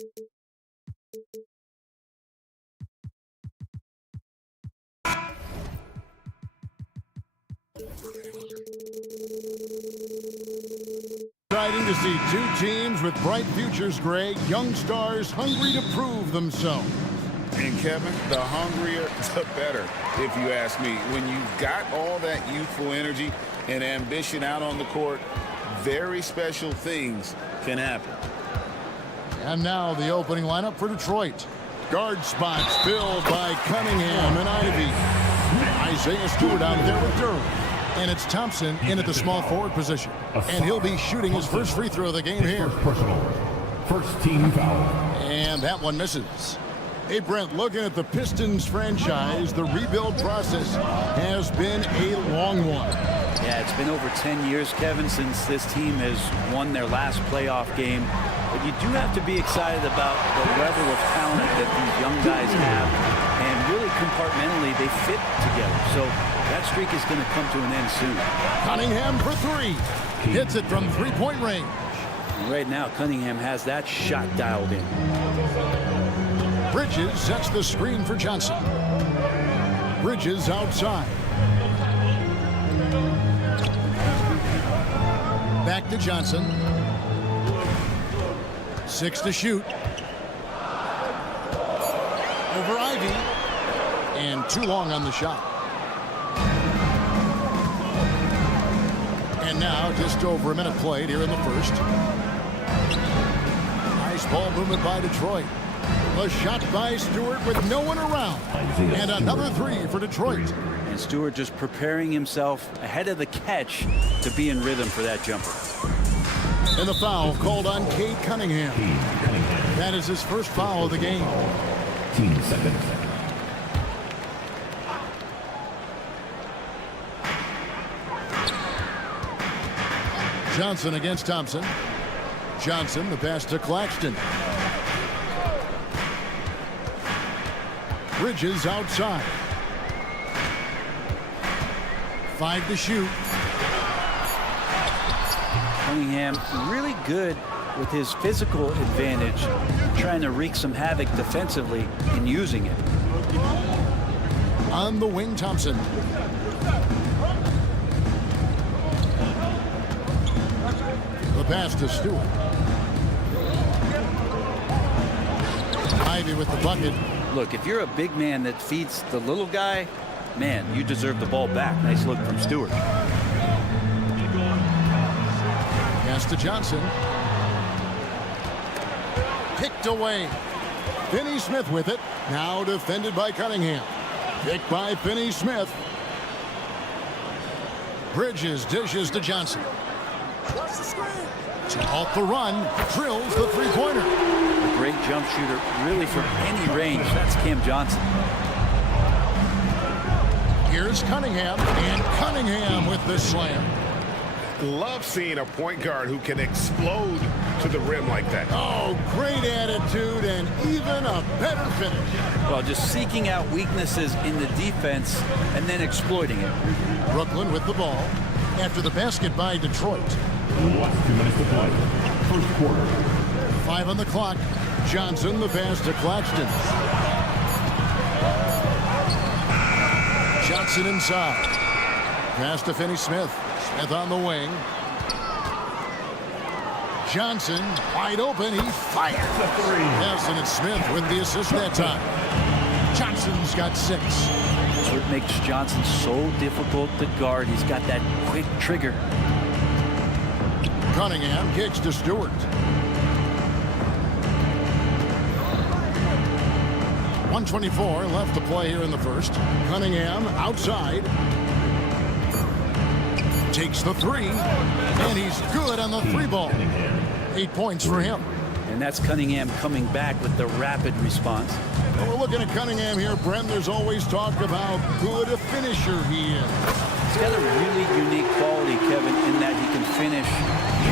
Exciting to see two teams with bright futures, Greg. Young stars hungry to prove themselves. And Kevin, the hungrier, the better, if you ask me. When you've got all that youthful energy and ambition out on the court, very special things can happen. And now the opening lineup for Detroit. Guard spots filled by Cunningham and Ivy. Isaiah Stewart out there with Durham. And it's Thompson in at the small forward position. And he'll be shooting his first free throw of the game here. First team foul. And that one misses. Hey, Brent, looking at the Pistons franchise, the rebuild process has been a long one. Yeah, it's been over 10 years, Kevin, since this team has won their last playoff game. But you do have to be excited about the level of talent that these young guys have. And really compartmentally, they fit together. So that streak is going to come to an end soon. Cunningham for three. Hits it from three-point range. And right now, Cunningham has that shot dialed in. Bridges sets the screen for Johnson. Bridges outside. Back to Johnson. 6 to shoot. Over Ivy. And too long on the shot. And now just over a minute played here in the first. Nice ball movement by Detroit. A shot by Stewart with no one around. And another three for Detroit. And Stewart just preparing himself ahead of the catch to be in rhythm for that jumper. And the foul called on Cade Cunningham. That is his first foul of the game. 15 seconds. Johnson against Thompson. Johnson, the pass to Claxton. Bridges outside. 5 to shoot. Cunningham really good with his physical advantage, trying to wreak some havoc defensively and using it. On the wing, Thompson. The pass to Stewart. Ivy with the bucket. Look, if you're a big man that feeds the little guy, man, you deserve the ball back. Nice look from Stewart. Pass to Johnson. Picked away. Finney-Smith with it. Now defended by Cunningham. Picked by Finney-Smith. Bridges dishes to Johnson. Off the run. Drills the three-pointer. A great jump shooter, really from any range. That's Cam Johnson. Here's Cunningham, and Cunningham with the slam. Love seeing a point guard who can explode to the rim like that. Oh, great attitude and even a better finish. Well, just seeking out weaknesses in the defense and then exploiting it. Brooklyn with the ball after the basket by Detroit. Last 2 minutes to play. First quarter. 5 on the clock. Johnson, the pass to Claxton. Johnson inside. Pass to Finney-Smith. Smith on the wing. Johnson wide open. He fires. Yes, and it's Smith with the assist that time. Johnson's got 6. That's what makes Johnson so difficult to guard. He's got that quick trigger. Cunningham kicks to Stewart. 1:24 left to play here in the first. Cunningham outside. Takes the three, and he's good on the three ball. 8 points for him. And that's Cunningham coming back with the rapid response. Well, we're looking at Cunningham here, Brent. There's always talk of how good a finisher he is. He's got a really unique quality, Kevin, in that he can finish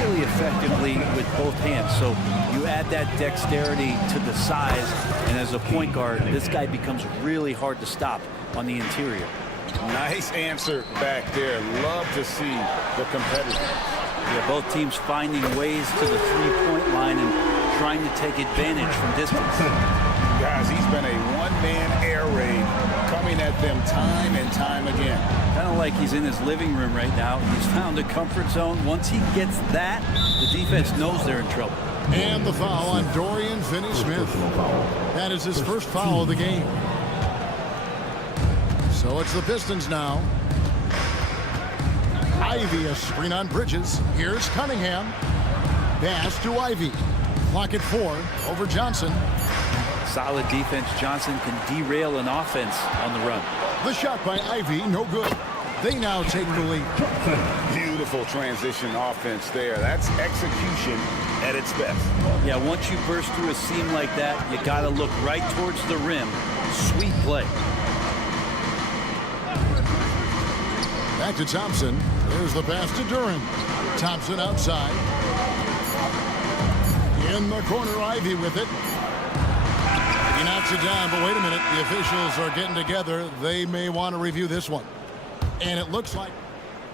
really effectively with both hands. So you add that dexterity to the size, and as a point guard, this guy becomes really hard to stop on the interior. Nice answer back there. Love to see the competitiveness. Yeah, both teams finding ways to the three-point line and trying to take advantage from distance. Guys, he's been a one-man air raid coming at them time and time again. Kind of like he's in his living room right now. He's found a comfort zone. Once he gets that, the defense knows they're in trouble. And the foul on Dorian Finney-Smith. That is his first foul of the game. So it's the Pistons now. Ivy, a screen on Bridges. Here's Cunningham. Pass to Ivy. Clock at 4 over Johnson. Solid defense. Johnson can derail an offense on the run. The shot by Ivy, no good. They now take the lead. Beautiful transition offense there. That's execution at its best. Yeah, once you burst through a seam like that, you got to look right towards the rim. Sweet play. Back to Thompson. There's the pass to Duran. Thompson outside. In the corner, Ivy with it. He knocks it down, but wait a minute. The officials are getting together. They may want to review this one. And it looks like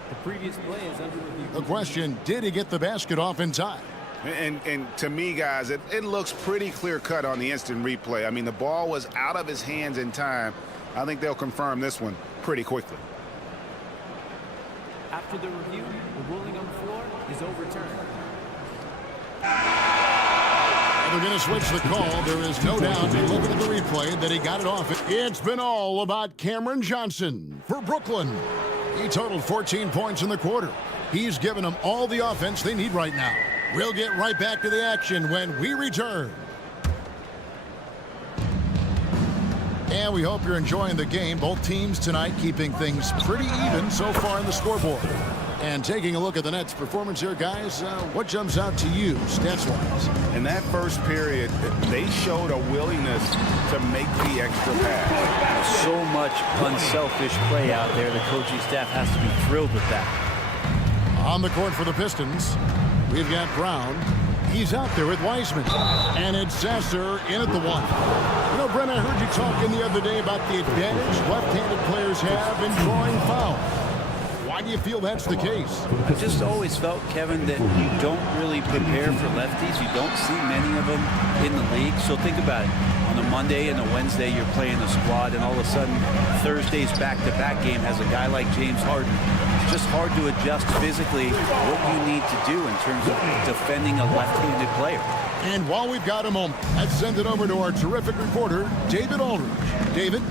the previous play is under review. The question, did he get the basket off in time? And to me, guys, it looks pretty clear-cut on the instant replay. I mean, the ball was out of his hands in time. I think they'll confirm this one pretty quickly. After the review, the ruling on the floor is overturned. They're going to switch the call. There is no doubt, looking at the replay, that he got it off. It's been all about Cameron Johnson for Brooklyn. He totaled 14 points in the quarter. He's given them all the offense they need right now. We'll get right back to the action when we return. And we hope you're enjoying the game. Both teams tonight keeping things pretty even so far in the scoreboard. And taking a look at the Nets' performance here, guys, what jumps out to you, stats-wise? In that first period, they showed a willingness to make the extra pass. So much unselfish play out there. The coaching staff has to be thrilled with that. On the court for the Pistons, we've got Brown. He's out there with Wiseman. And it's Sasser in at the 1. You know, Brent, I heard you talking the other day about the advantage left-handed players have in drawing fouls. Why do you feel that's the case? I just always felt, Kevin, that you don't really prepare for lefties. You don't see many of them in the league. So think about it. On a Monday and a Wednesday, you're playing a squad, and all of a sudden, Thursday's back-to-back game has a guy like James Harden. It's just hard to adjust physically what you need to do in terms of defending a left-handed player. And while we've got a moment, let's send it over to our terrific reporter, David Aldridge. David?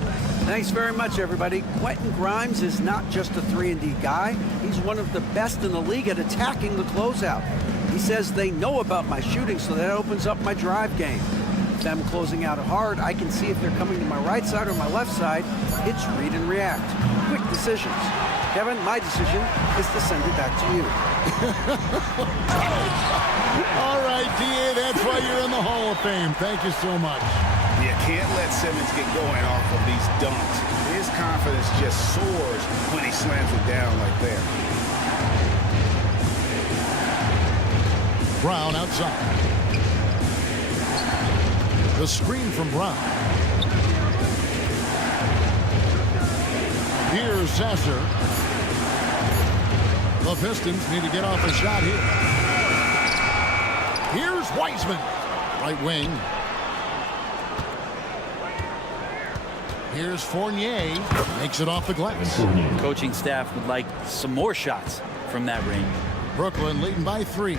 Thanks very much, everybody. Quentin Grimes is not just a 3-and-D guy. He's one of the best in the league at attacking the closeout. He says they know about my shooting, so that opens up my drive game. If I'm closing out hard, I can see if they're coming to my right side or my left side. It's read and react. Quick decisions. Kevin, my decision is to send it back to you. All right, D.A., that's why you're in the Hall of Fame. Thank you so much. You can't let Simmons get going off of these dunks. His confidence just soars when he slams it down like that. Brown outside. The screen from Brown. Here's Sasser. The Pistons need to get off a shot here. Here's Wiseman. Right wing. Here's Fournier. Makes it off the glass. Coaching staff would like some more shots from that range. Brooklyn leading by 3.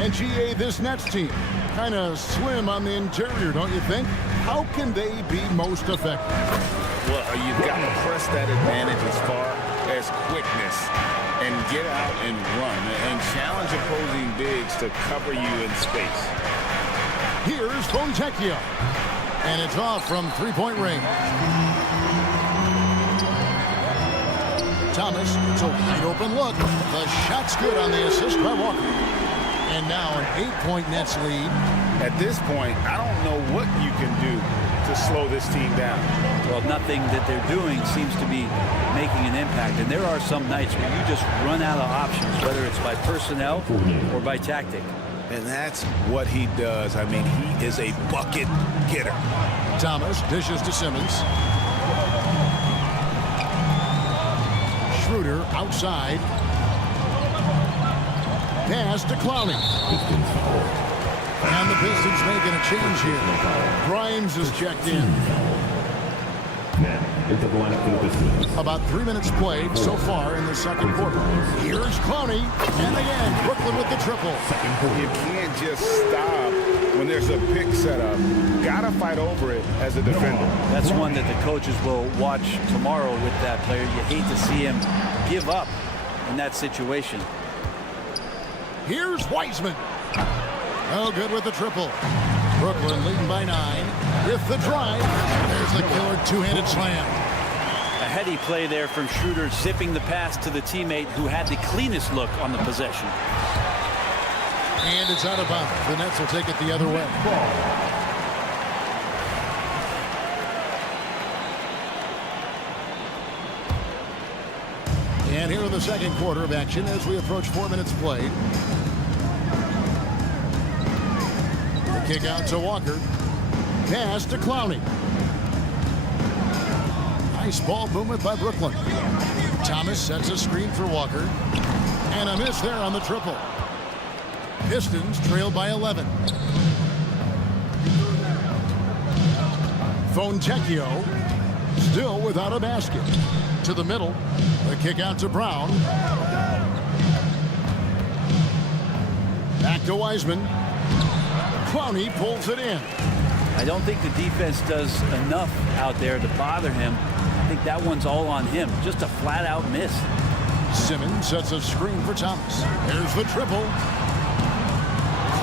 And GA, this Nets team, kind of slim on the interior, don't you think? How can they be most effective? Well, you've got to press that advantage as far as quickness and get out and run and challenge opposing bigs to cover you in space. Here's Fontecchio. And it's off from three-point range. Thomas, it's a wide-open look. The shot's good on the assist by Walker. And now an 8-point Nets lead. At this point, I don't know what you can do to slow this team down. Well, nothing that they're doing seems to be making an impact. And there are some nights where you just run out of options, whether it's by personnel or by tactic. And that's what he does. I mean, he is a bucket getter. Thomas dishes to Simmons. Schroeder outside. Pass to Clowney. And the Pistons making a change here. Grimes is checked in. Now, into the lineup for the Pistons. About 3 minutes played so far in the second quarter. Here's Clowney. And again, Brooklyn with the triple. You can't just stop when there's a pick set up. Gotta fight over it as a defender. That's one that the coaches will watch tomorrow with that player. You hate to see him give up in that situation. Here's Wiseman. Oh, good with the triple. Brooklyn leading by 9 with the drive. There's the killer two-handed slam. A heady play there from Schroeder, zipping the pass to the teammate who had the cleanest look on the possession. And it's out of bounds. The Nets will take it the other way. And here in the second quarter of action as we approach 4 minutes played. The kick out to Walker. Pass to Clowney. Nice ball movement by Brooklyn. Thomas sets a screen for Walker. And a miss there on the triple. Pistons trail by 11. Fontecchio still without a basket. To the middle. The kick out to Brown. Back to Wiseman. Clowney pulls it in. I don't think the defense does enough out there to bother him. I think that one's all on him. Just a flat-out miss. Simmons sets a screen for Thomas. There's the triple.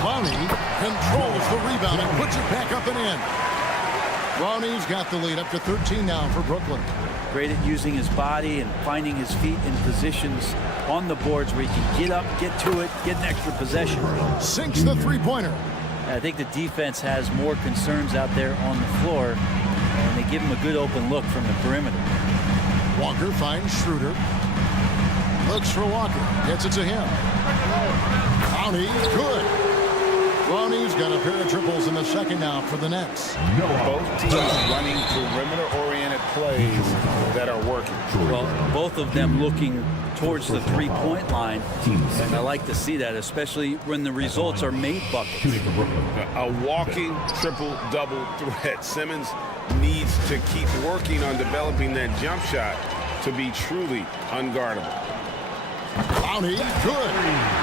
Clowney controls the rebound and puts it back up and in. Clowney's got the lead up to 13 now for Brooklyn. Great at using his body and finding his feet in positions on the boards where he can get up, get to it, get an extra possession. Sinks the three-pointer. I think the defense has more concerns out there on the floor, and they give him a good open look from the perimeter. Walker finds Schroeder. Looks for Walker. Gets it to him. Clowney, good. Clowney's got a pair of triples in the second now for the Nets. Both teams running perimeter-oriented plays that are working. Well, both of them looking towards the three-point line, and I like to see that, especially when the results are made buckets. A walking triple-double threat. Simmons needs to keep working on developing that jump shot to be truly unguardable. Clowney, good.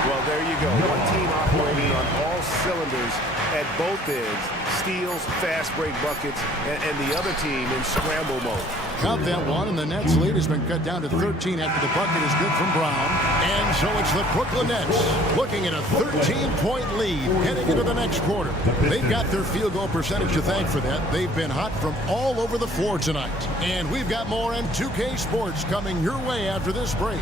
Well, there you go. One team operating on all cylinders at both ends. Steals, fast break buckets, and the other team in scramble mode. Count that one, and the Nets lead has been cut down to 13 after the bucket is good from Brown. And so it's the Brooklyn Nets looking at a 13-point lead heading into the next quarter. They've got their field goal percentage to thank for that. They've been hot from all over the floor tonight. And we've got more M2K Sports coming your way after this break.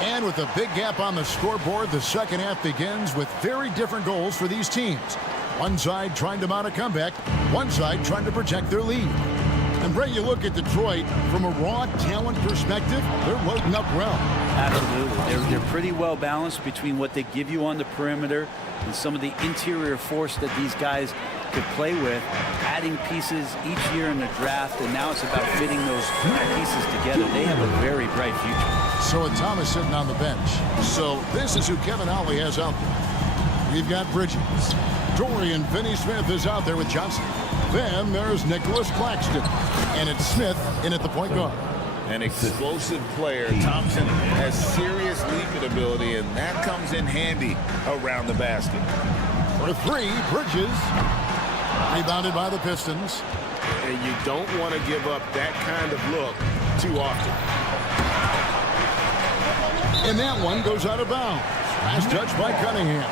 And with a big gap on the scoreboard, the second half begins with very different goals for these teams. One side trying to mount a comeback, one side trying to protect their lead. And Bray, you look at Detroit from a raw talent perspective, they're loading up well. Absolutely. They're pretty well balanced between what they give you on the perimeter and some of the interior force that these guys could play with, adding pieces each year in the draft, and now it's about fitting those pieces together. They have a very bright future. So with Thomas sitting on the bench. So this is who Kevin Ollie has out there. We've got Bridges. Dorian Finney-Smith is out there with Johnson. Then there's Nicholas Claxton. And it's Smith in at the point guard. An explosive player. Thompson has serious leaping ability, and that comes in handy around the basket. For three, Bridges. Rebounded by the Pistons. And you don't want to give up that kind of look too often. And that one goes out of bounds. Last touch by Cunningham.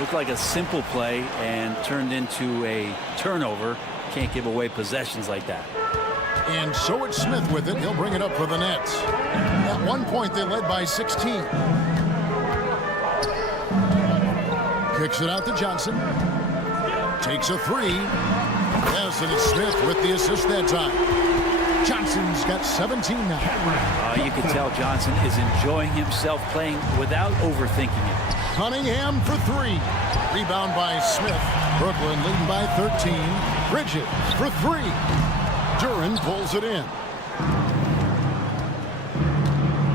Looked like a simple play and turned into a turnover. Can't give away possessions like that. And so it's Smith with it. He'll bring it up for the Nets. At one point, they led by 16. Kicks it out to Johnson. Takes a three. Yes, and it's Smith with the assist that time. Johnson's got 17 now. You can tell Johnson is enjoying himself playing without overthinking it. Cunningham for three. Rebound by Smith. Brooklyn leading by 13. Bridges for three. Duran pulls it in.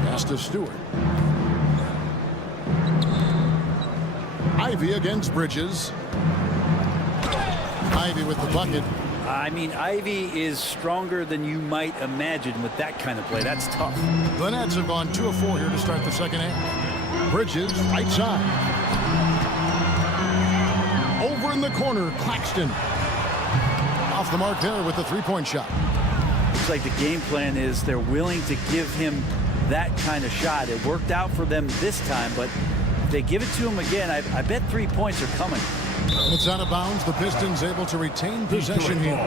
Pass to Stewart. Ivy against Bridges. Ivy with the bucket. I mean, Ivy is stronger than you might imagine with that kind of play. That's tough. The Nets have gone 2 of 4 here to start the second half. Bridges, right side. Over in the corner, Claxton. Off the mark there with the three-point shot. Looks like the game plan is they're willing to give him that kind of shot. It worked out for them this time, but if they give it to him again, I bet 3 points are coming. It's out of bounds. The Pistons able to retain possession here.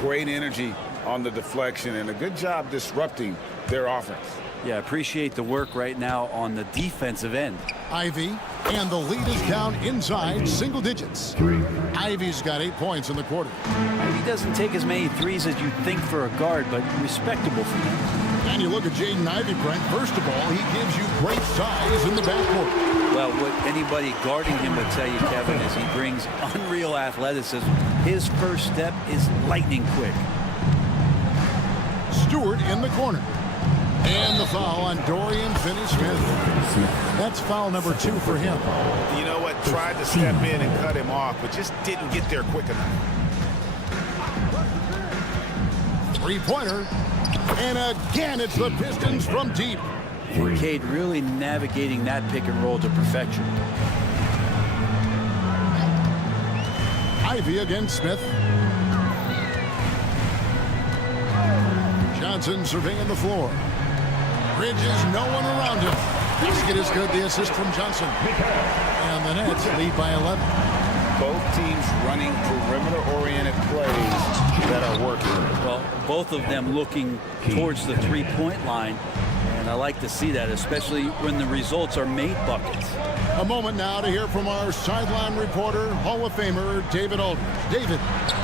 Great energy on the deflection and a good job disrupting their offense. Yeah, appreciate the work right now on the defensive end. Ivy, and the lead is down inside single digits. Ivy's got 8 points in the quarter. Ivy doesn't take as many threes as you'd think for a guard, but respectable for him. And you look at Jaden Ivey, Brent. First of all, he gives you great size in the backcourt. Well, what anybody guarding him would tell you, Kevin, is he brings unreal athleticism. His first step is lightning quick. Stewart in the corner. And the foul on Dorian Finney-Smith. That's foul number 2 for him. You know what? Tried to step in and cut him off, but just didn't get there quick enough. Three-pointer. And again, it's the Pistons from deep. Cade really navigating that pick and roll to perfection. Ivy against Smith. Johnson surveying the floor. Bridges, no one around him. Basket is good. The assist from Johnson. And the Nets lead by 11. Both teams running perimeter-oriented plays that are working. Well, both of them looking towards the three-point line. And I like to see that, especially when the results are made buckets. A moment now to hear from our sideline reporter, Hall of Famer David Aldridge. David.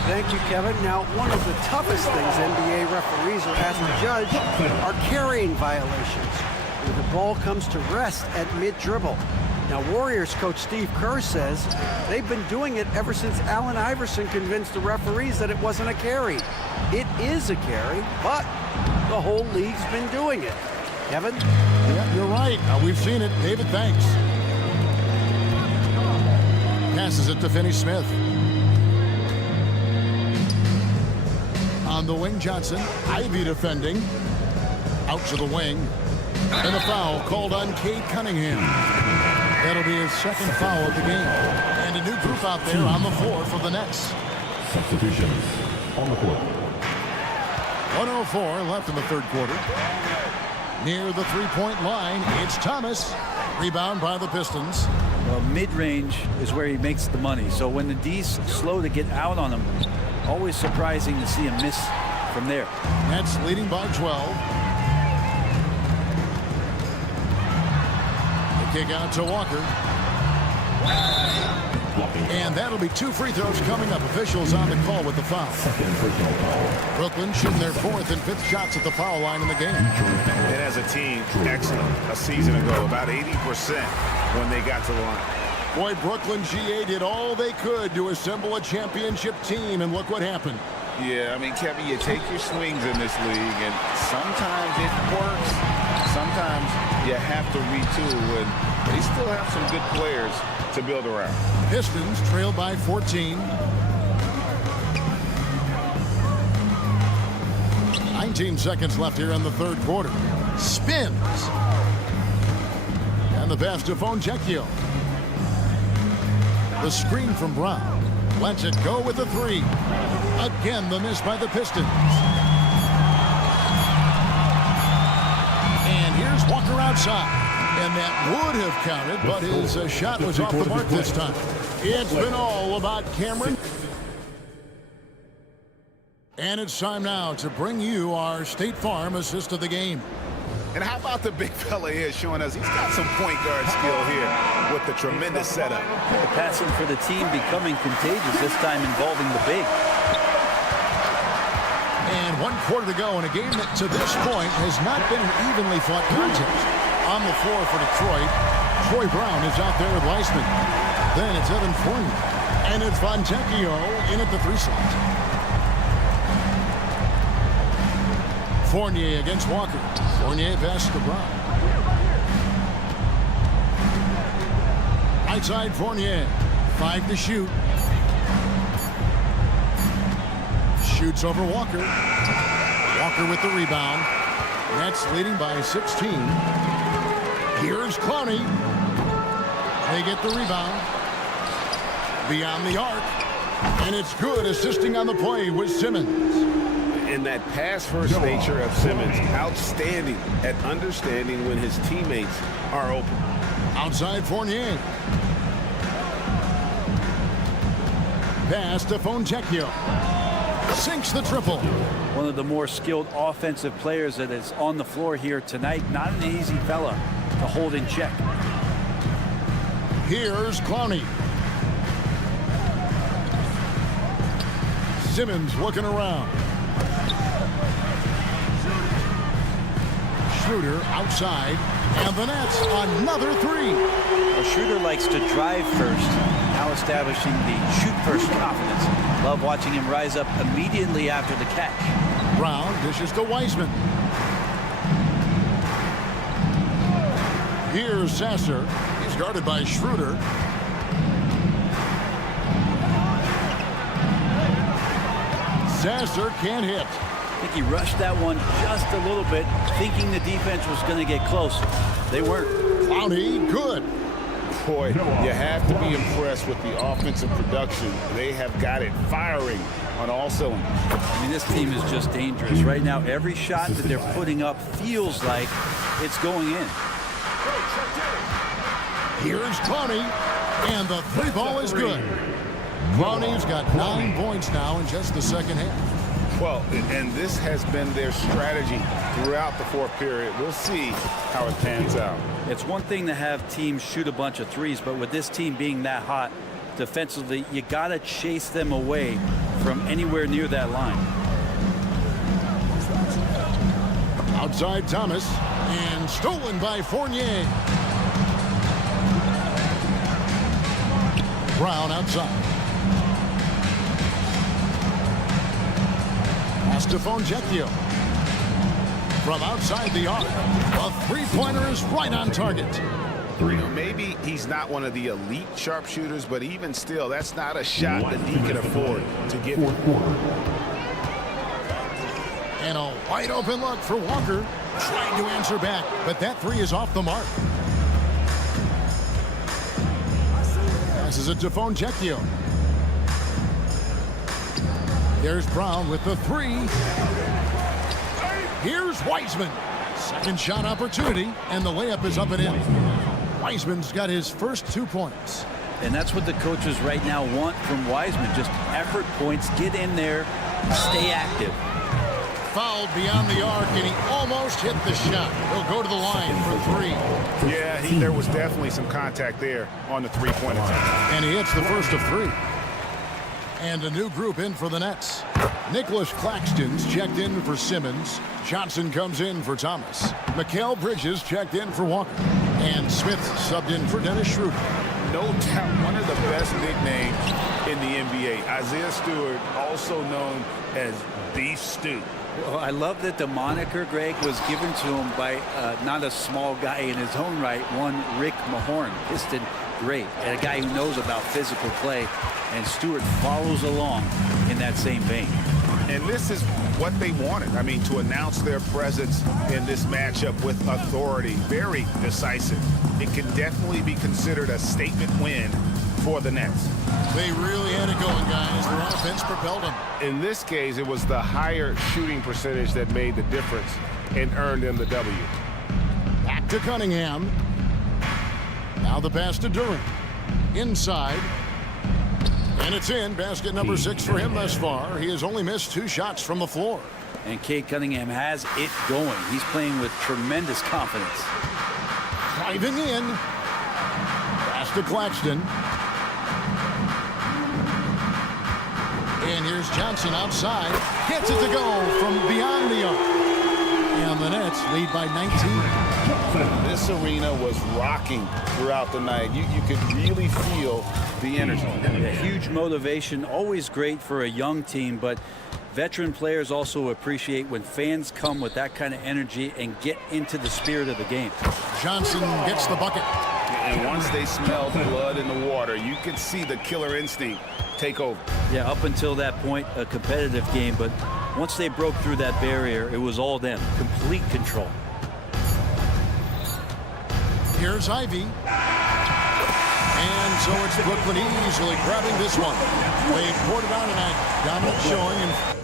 Thank you, Kevin. Now, one of the toughest things NBA referees are asked to judge are carrying violations, where the ball comes to rest at mid-dribble. Now, Warriors coach Steve Kerr says they've been doing it ever since Allen Iverson convinced the referees that it wasn't a carry. It is a carry, but the whole league's been doing it. Kevin? Yeah, you're right. We've seen it. David, thanks. Passes it to Finney-Smith. On the wing, Johnson. Ivy defending. Out to the wing. And a foul called on Cade Cunningham. That'll be his second foul of the game. And a new group out there on the floor for the Nets. Substitutions on the court. 1:04 left in the third quarter. Near the three-point line, it's Thomas. Rebound by the Pistons. Well, mid-range is where he makes the money. So when the D's slow to get out on him, always surprising to see him miss from there. Nets leading by 12. The kick out to Walker. And that'll be 2 free throws coming up. Officials on the call with the foul. Brooklyn shooting their 4th and 5th shots at the foul line in the game. And as a team, excellent. A season ago, about 80% when they got to the line. Boy, Brooklyn GA did all they could to assemble a championship team, and look what happened. Yeah, I mean, Kevin, you take your swings in this league, and sometimes it works. Sometimes you have to retool, and they still have some good players to build around. Pistons trail by 14. 19 seconds left here in the third quarter. Spins. And the pass to Fontecchio. The screen from Brown. Lets it go with a 3. Again, the miss by the Pistons. And here's Walker outside. And that would have counted, but his shot was off the mark this time. It's been all about Cameron. And it's time now to bring you our State Farm assist of the game. And how about the big fella here showing us he's got some point guard skill here with the tremendous setup. The passing for the team becoming contagious, this time involving the big. And 1 quarter to go in a game that to this point has not been an evenly fought contest. On the floor for Detroit, Troy Brown is out there with Weissman. Then it's Evan Fournier. And it's Fontecchio in at the 3 slot. Fournier against Walker. Fournier passes to Brown. Right side Fournier. 5 to shoot. Shoots over Walker. Walker with the rebound. Nets leading by 16. Here's Clowney. They get the rebound. Beyond the arc. And it's good, assisting on the play with Simmons. And that pass-first nature of Simmons, outstanding at understanding when his teammates are open. Outside Fournier. Pass to Fontecchio. Sinks the triple. One of the more skilled offensive players that is on the floor here tonight. Not an easy fella to hold in check. Here's Clowney. Simmons looking around. Schroeder outside. And the Nets another 3. Well, Schroeder likes to drive first, now establishing the shoot-first confidence. Love watching him rise up immediately after the catch. Brown dishes to Weissman. Here's Sasser. He's guarded by Schroeder. Sasser can't hit. I think he rushed that one just a little bit, thinking the defense was going to get close. They weren't. Clowney, good. Boy, you have to be impressed with the offensive production. They have got it firing on all cylinders. I mean, this team is just dangerous. Right now, every shot that they're putting up feels like it's going in. Here's Clowney, and the 3 ball is good. Clowney's got 9 points now in just the second half. Well, and this has been their strategy throughout the 4th period. We'll see how it pans out. It's one thing to have teams shoot a bunch of threes, but with this team being that hot defensively, you got to chase them away from anywhere near that line. Outside Thomas, and stolen by Fournier. Brown outside. Pass to Fontecchio. From outside the arc, a 3-pointer is right on target. Maybe he's not one of the elite sharpshooters, but even still, that's not a shot that he can afford to get. And a wide open look for Walker, trying to answer back, but that 3 is off the mark. Passes it to Fontecchio. There's Brown with the 3. Here's Weissman. Second shot opportunity, and the layup is up and in. Weissman's got his first 2 points. And that's what the coaches right now want from Weissman. Just effort points, get in there, stay active. Fouled beyond the arc, and he almost hit the shot. He'll go to the line for 3. Yeah, there was definitely some contact there on the 3-point attempt. And he hits the first of 3. And a new group in for the Nets. Nicholas Claxton's checked in for Simmons. Johnson comes in for Thomas. Mikal Bridges checked in for Walker. And Smith subbed in for Dennis Schroeder. No doubt one of the best nicknames in the NBA. Isaiah Stewart, also known as Beef Stew. Well, I love that the moniker, Greg, was given to him by not a small guy in his own right, one Rick Mahorn, Piston great, and a guy who knows about physical play, and Stewart follows along in that same vein. And this is what they wanted. I mean, to announce their presence in this matchup with authority, very decisive. It can definitely be considered a statement win for the Nets. They really had it going, guys. Their offense propelled them. In this case, it was the higher shooting percentage that made the difference and earned them the W. Back to Cunningham. Now the pass to Durant. Inside. And it's in. Basket number 6 for him thus far. He has only missed 2 shots from the floor. And Cade Cunningham has it going. He's playing with tremendous confidence. Driving in. Pass to Claxton. And here's Johnson outside. Gets it to go from beyond the arc. And the Nets lead by 19. This arena was rocking throughout the night. You could really feel the energy. Yeah, huge motivation, always great for a young team, but veteran players also appreciate when fans come with that kind of energy and get into the spirit of the game. Johnson gets the bucket. And once they smelled blood in the water, you could see the killer instinct take over. Yeah, up until that point, a competitive game, but once they broke through that barrier, it was all them, complete control. Here's Ivy. And so it's Brooklyn easily grabbing this one. They poured it on tonight. Dominant showing. And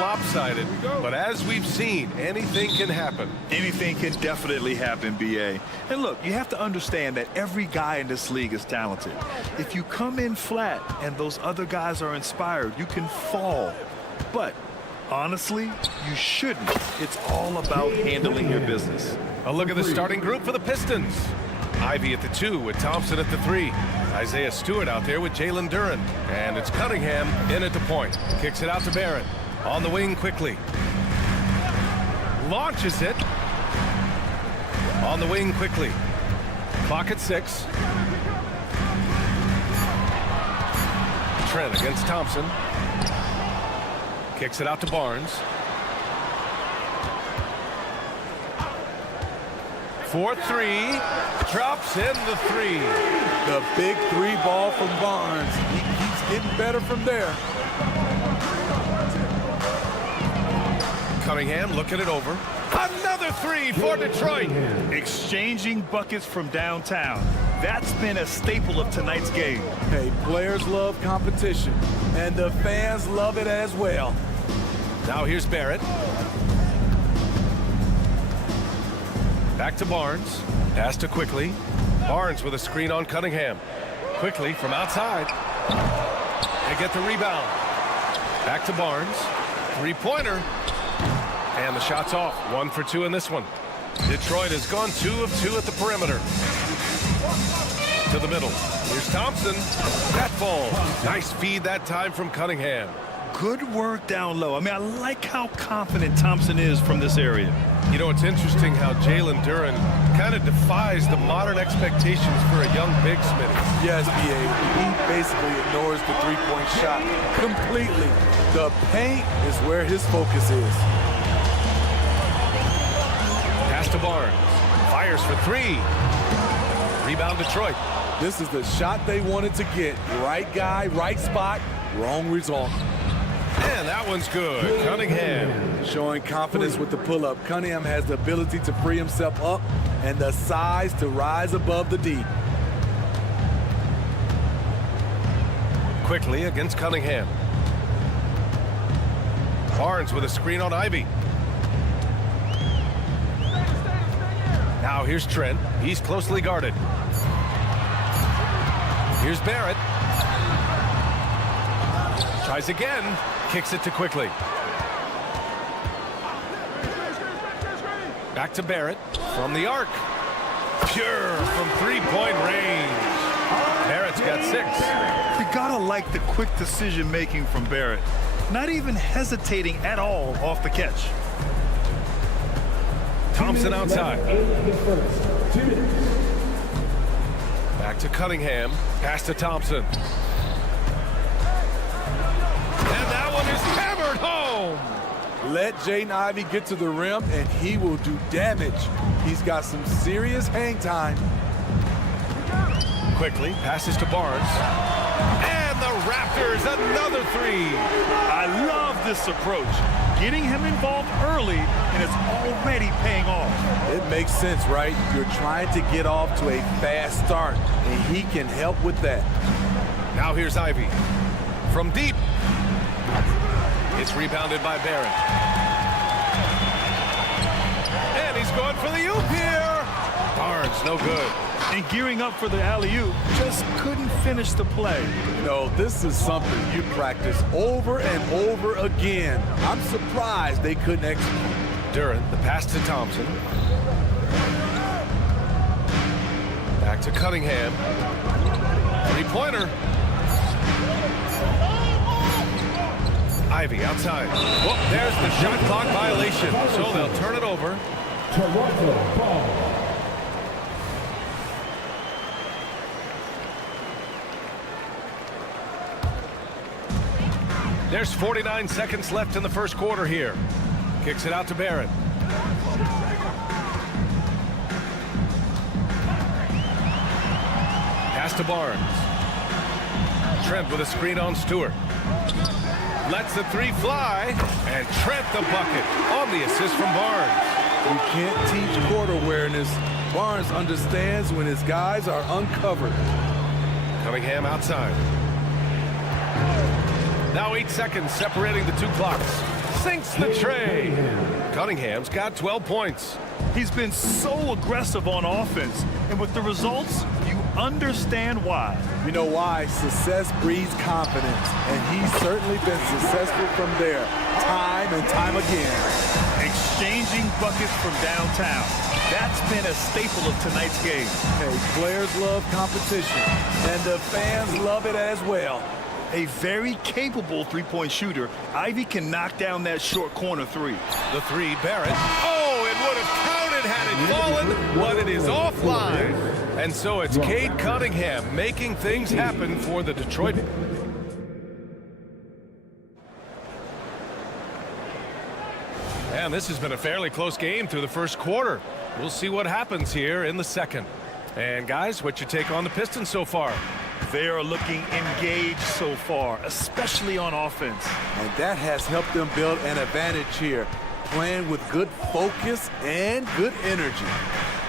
lopsided, but as we've seen, anything can happen. Anything can definitely happen, B.A. And look, you have to understand that every guy in this league is talented. If you come in flat and those other guys are inspired, you can fall. But honestly, you shouldn't. It's all about handling your business. A look at the starting group for the Pistons. Ivy at the 2 with Thompson at the 3. Isaiah Stewart out there with Jalen Duren. And it's Cunningham in at the point. Kicks it out to Barrett. On the wing quickly. Launches it. On the wing quickly. Clock at 6. Trent against Thompson. Kicks it out to Barnes. 4-3. Drops in the 3. The big 3 ball from Barnes. He's getting better from there. Cunningham looking it over. Another three for Detroit. Exchanging buckets from downtown. That's been a staple of tonight's game. Hey, players love competition, and the fans love it as well. Now here's Barrett. Back to Barnes. Pass to Quickly. Barnes with a screen on Cunningham. Quickly from outside. They get the rebound. Back to Barnes. Three-pointer. And the shot's off. 1 for 2 in this one. Detroit has gone 2 of 2 at the perimeter. To the middle. Here's Thompson. That falls. Nice feed that time from Cunningham. Good work down low. I mean, I like how confident Thompson is from this area. You know, it's interesting how Jalen Duren kind of defies the modern expectations for a young big Smitty. Yes, B.A. He basically ignores the three-point shot completely. The paint is where his focus is. Pass to Barnes. Fires for 3. Rebound Detroit. This is the shot they wanted to get. Right guy, right spot, wrong result. And that one's good. Cunningham. Showing confidence with the pull-up. Cunningham has the ability to free himself up and the size to rise above the D. Quickly against Cunningham. Barnes with a screen on Ivy. Now here's Trent. He's closely guarded. Here's Barrett. Tries again. Kicks it to Quickly. Back to Barrett from the arc. Pure from three-point range. Barrett's got 6. You gotta like the quick decision making from Barrett. Not even hesitating at all off the catch. Thompson outside. Back to Cunningham. Pass to Thompson. And that one is hammered home. Let Jaden Ivey get to the rim, and he will do damage. He's got some serious hang time. Quickly passes to Barnes. And the Raptors, another 3. I love this approach. Getting him involved early, and it's already paying off. It makes sense, right? You're trying to get off to a fast start, and he can help with that. Now here's Ivy. From deep. It's rebounded by Barrett. And he's going for the oop here. Barnes, no good. And gearing up for the alley-oop, just couldn't finish the play. You know, this is something you practice over and over again. I'm surprised they couldn't execute. Duren, the pass to Thompson. Back to Cunningham. Three-pointer. Ivy outside. Whoop, there's the shot clock violation. So they'll turn it over. Toronto ball. There's 49 seconds left in the first quarter here. Kicks it out to Barrett. Pass to Barnes. Trent with a screen on Stewart. Lets the 3 fly. And Trent the bucket on the assist from Barnes. You can't teach court awareness. Barnes understands when his guys are uncovered. Cunningham outside. Now 8 seconds separating the 2 clocks. Sinks the tray. Cunningham's got 12 points. He's been so aggressive on offense, and with the results, you understand why. You know why? Success breeds confidence, and he's certainly been successful from there, time and time again. Exchanging buckets from downtown. That's been a staple of tonight's game. Hey, players love competition, and the fans love it as well. A very capable three-point shooter. Ivy can knock down that short corner 3. The 3, Barrett. Oh, it would have counted had it fallen, but it is offline. And so it's Cade Cunningham making things happen for the Detroit. And this has been a fairly close game through the first quarter. We'll see what happens here in the second. And guys, what's your take on the Pistons so far? They are looking engaged so far, especially on offense. And that has helped them build an advantage here. playing with good focus and good energy.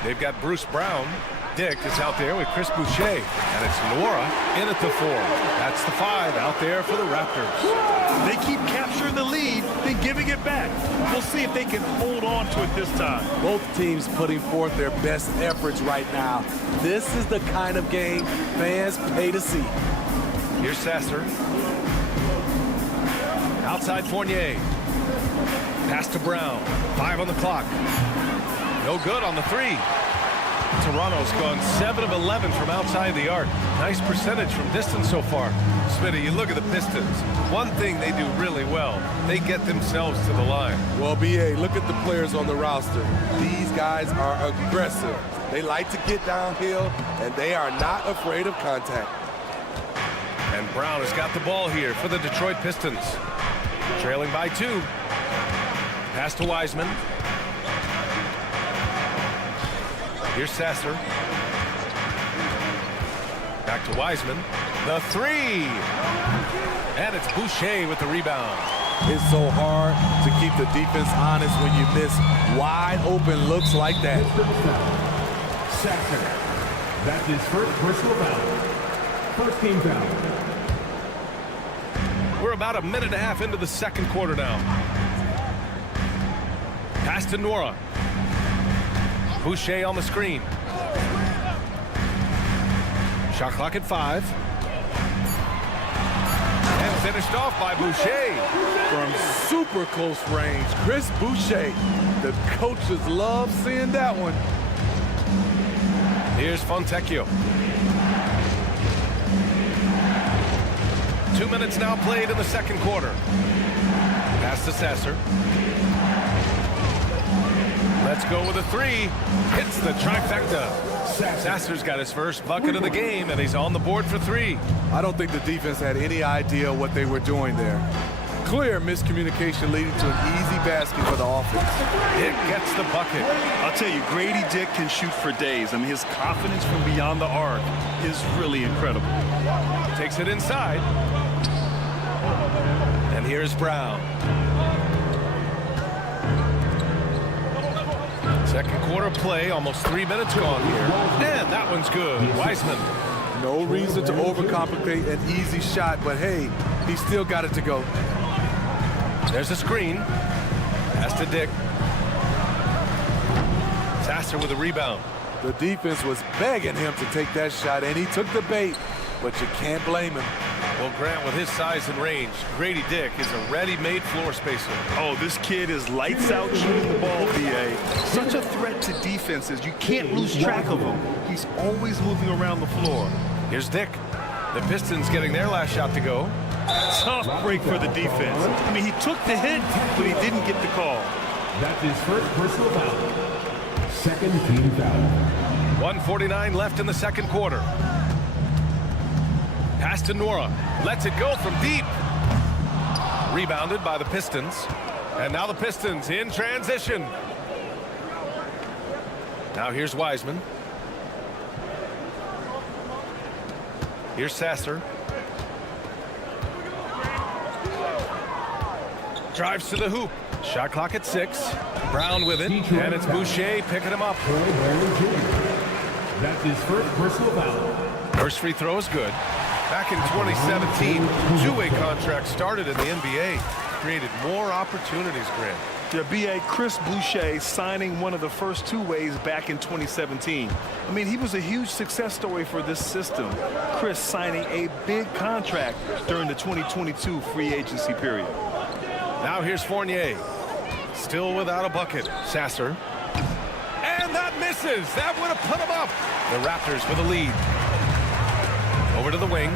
They've got Bruce Brown. Dick is out there with Chris Boucher. And it's Nora in at the 4. That's the 5 out there for the Raptors. They keep capturing the lead, then giving it back. We'll see if they can hold on to it this time. Both teams putting forth their best efforts right now. This is the kind of game fans pay to see. Here's Sasser. Outside Fournier. Pass to Brown. 5 on the clock. No good on the 3. Toronto's gone 7 of 11 from outside the arc. Nice percentage from distance so far. Smitty, you look at the Pistons. One thing they do really well, they get themselves to the line. Well, B.A., look at the players on the roster. These guys are aggressive. They like to get downhill, and they are not afraid of contact. And Brown has got the ball here for the Detroit Pistons. Trailing by 2. Pass to Wiseman. Here's Sasser. Back to Wiseman. The 3. And it's Boucher with the rebound. It's so hard to keep the defense honest when you miss wide open looks like that. Sasser. That's his first personal foul. First team foul. We're about a minute and a half into the second quarter now. Pass to Nora. Boucher on the screen. Shot clock at 5. And finished off by Boucher. From super close range, Chris Boucher. The coaches love seeing that one. Here's Fontecchio. 2 minutes now played in the second quarter. Pass to Sasser. Let's go with a 3. Hits the trifecta. Sasser's got his first bucket of the game, and he's on the board for 3. I don't think the defense had any idea what they were doing there. Clear miscommunication leading to an easy basket for the offense. Dick gets the bucket. I'll tell you, Grady Dick can shoot for days. I mean, his confidence from beyond the arc is really incredible. Takes it inside. And here's Brown. Second quarter play, almost 3 minutes gone here. And that one's good. Wiseman. No reason to overcomplicate an easy shot, but hey, he still got it to go. There's a screen. Pass to Dick. Sasser with a rebound. The defense was begging him to take that shot, and he took the bait, but you can't blame him. Well, Grant, with his size and range, Grady Dick is a ready-made floor spacer. Oh, this kid is lights out shooting the ball, B.A. Such a threat to defenses. You can't lose track of him. He's always moving around the floor. Here's Dick. The Pistons getting their last shot to go. Tough break for the defense. I mean, he took the hit, but he didn't get the call. That's his first personal foul. Second team foul. 1:49 left in the second quarter. Pass to Nora. Lets it go from deep. Rebounded by the Pistons. And now the Pistons in transition. Now here's Wiseman. Here's Sasser. Drives to the hoop. Shot clock at 6. Brown with it. And it's Boucher picking him up. That's his first personal foul. First free throw is good. Back in 2017, two-way contract started in the NBA. Created more opportunities, Grant. Yeah, B.A. Chris Boucher signing one of the first two-ways back in 2017. I mean, he was a huge success story for this system. Chris signing a big contract during the 2022 free agency period. Now here's Fournier. Still without a bucket. Sasser. And that misses. That would have put him up. The Raptors with a lead. Over to the wing.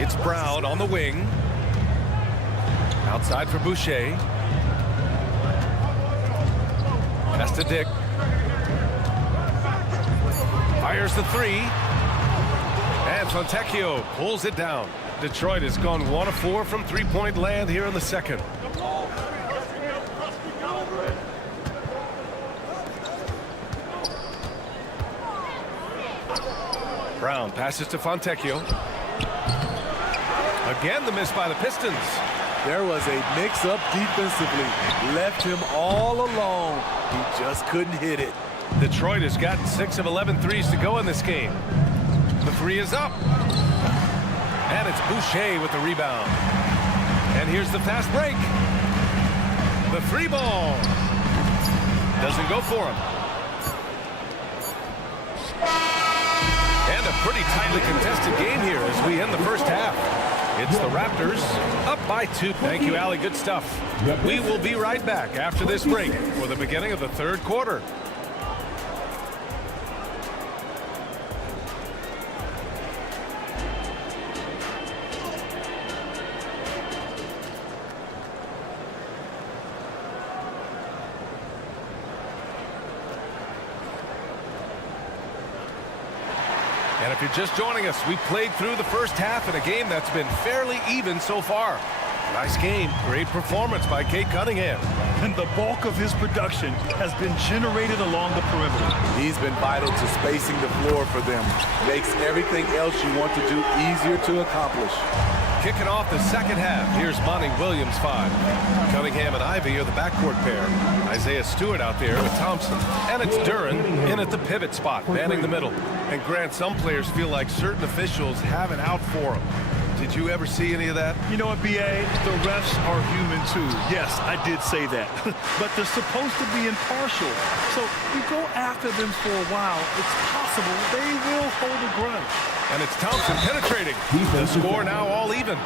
It's Brown on the wing. Outside for Boucher. Pass to Dick. Fires the 3. And Fontecchio pulls it down. Detroit has gone 1 of 4 from three-point land here in the second. Brown passes to Fontecchio. Again, the miss by the Pistons. There was a mix-up defensively. Left him all alone. He just couldn't hit it. Detroit has gotten 6 of 11 threes to go in this game. The three is up. And it's Boucher with the rebound. And here's the fast break. The three ball. Doesn't go for him. And a pretty tightly contested game here as we end the first half. It's the Raptors up by 2. Thank you, Allie. Good stuff. We will be right back after this break for the beginning of the third quarter. And if you're just joining us, we played through the first half in a game that's been fairly even so far. Nice game. Great performance by Cade Cunningham. And the bulk of his production has been generated along the perimeter. He's been vital to spacing the floor for them. Makes everything else you want to do easier to accomplish. Kicking off the second half, here's Monty Williams 5. Cunningham and Ivy are the backcourt pair. Isaiah Stewart out there with Thompson. And it's Duran in at the pivot spot, manning the middle. And Grant, some players feel like certain officials have it out for them. Did you ever see any of that? You know what, B.A.? The refs are human, too. Yes, I did say that. But they're supposed to be impartial. So you go after them for a while, it's possible they will hold a grudge. And it's Thompson penetrating. The score now all even.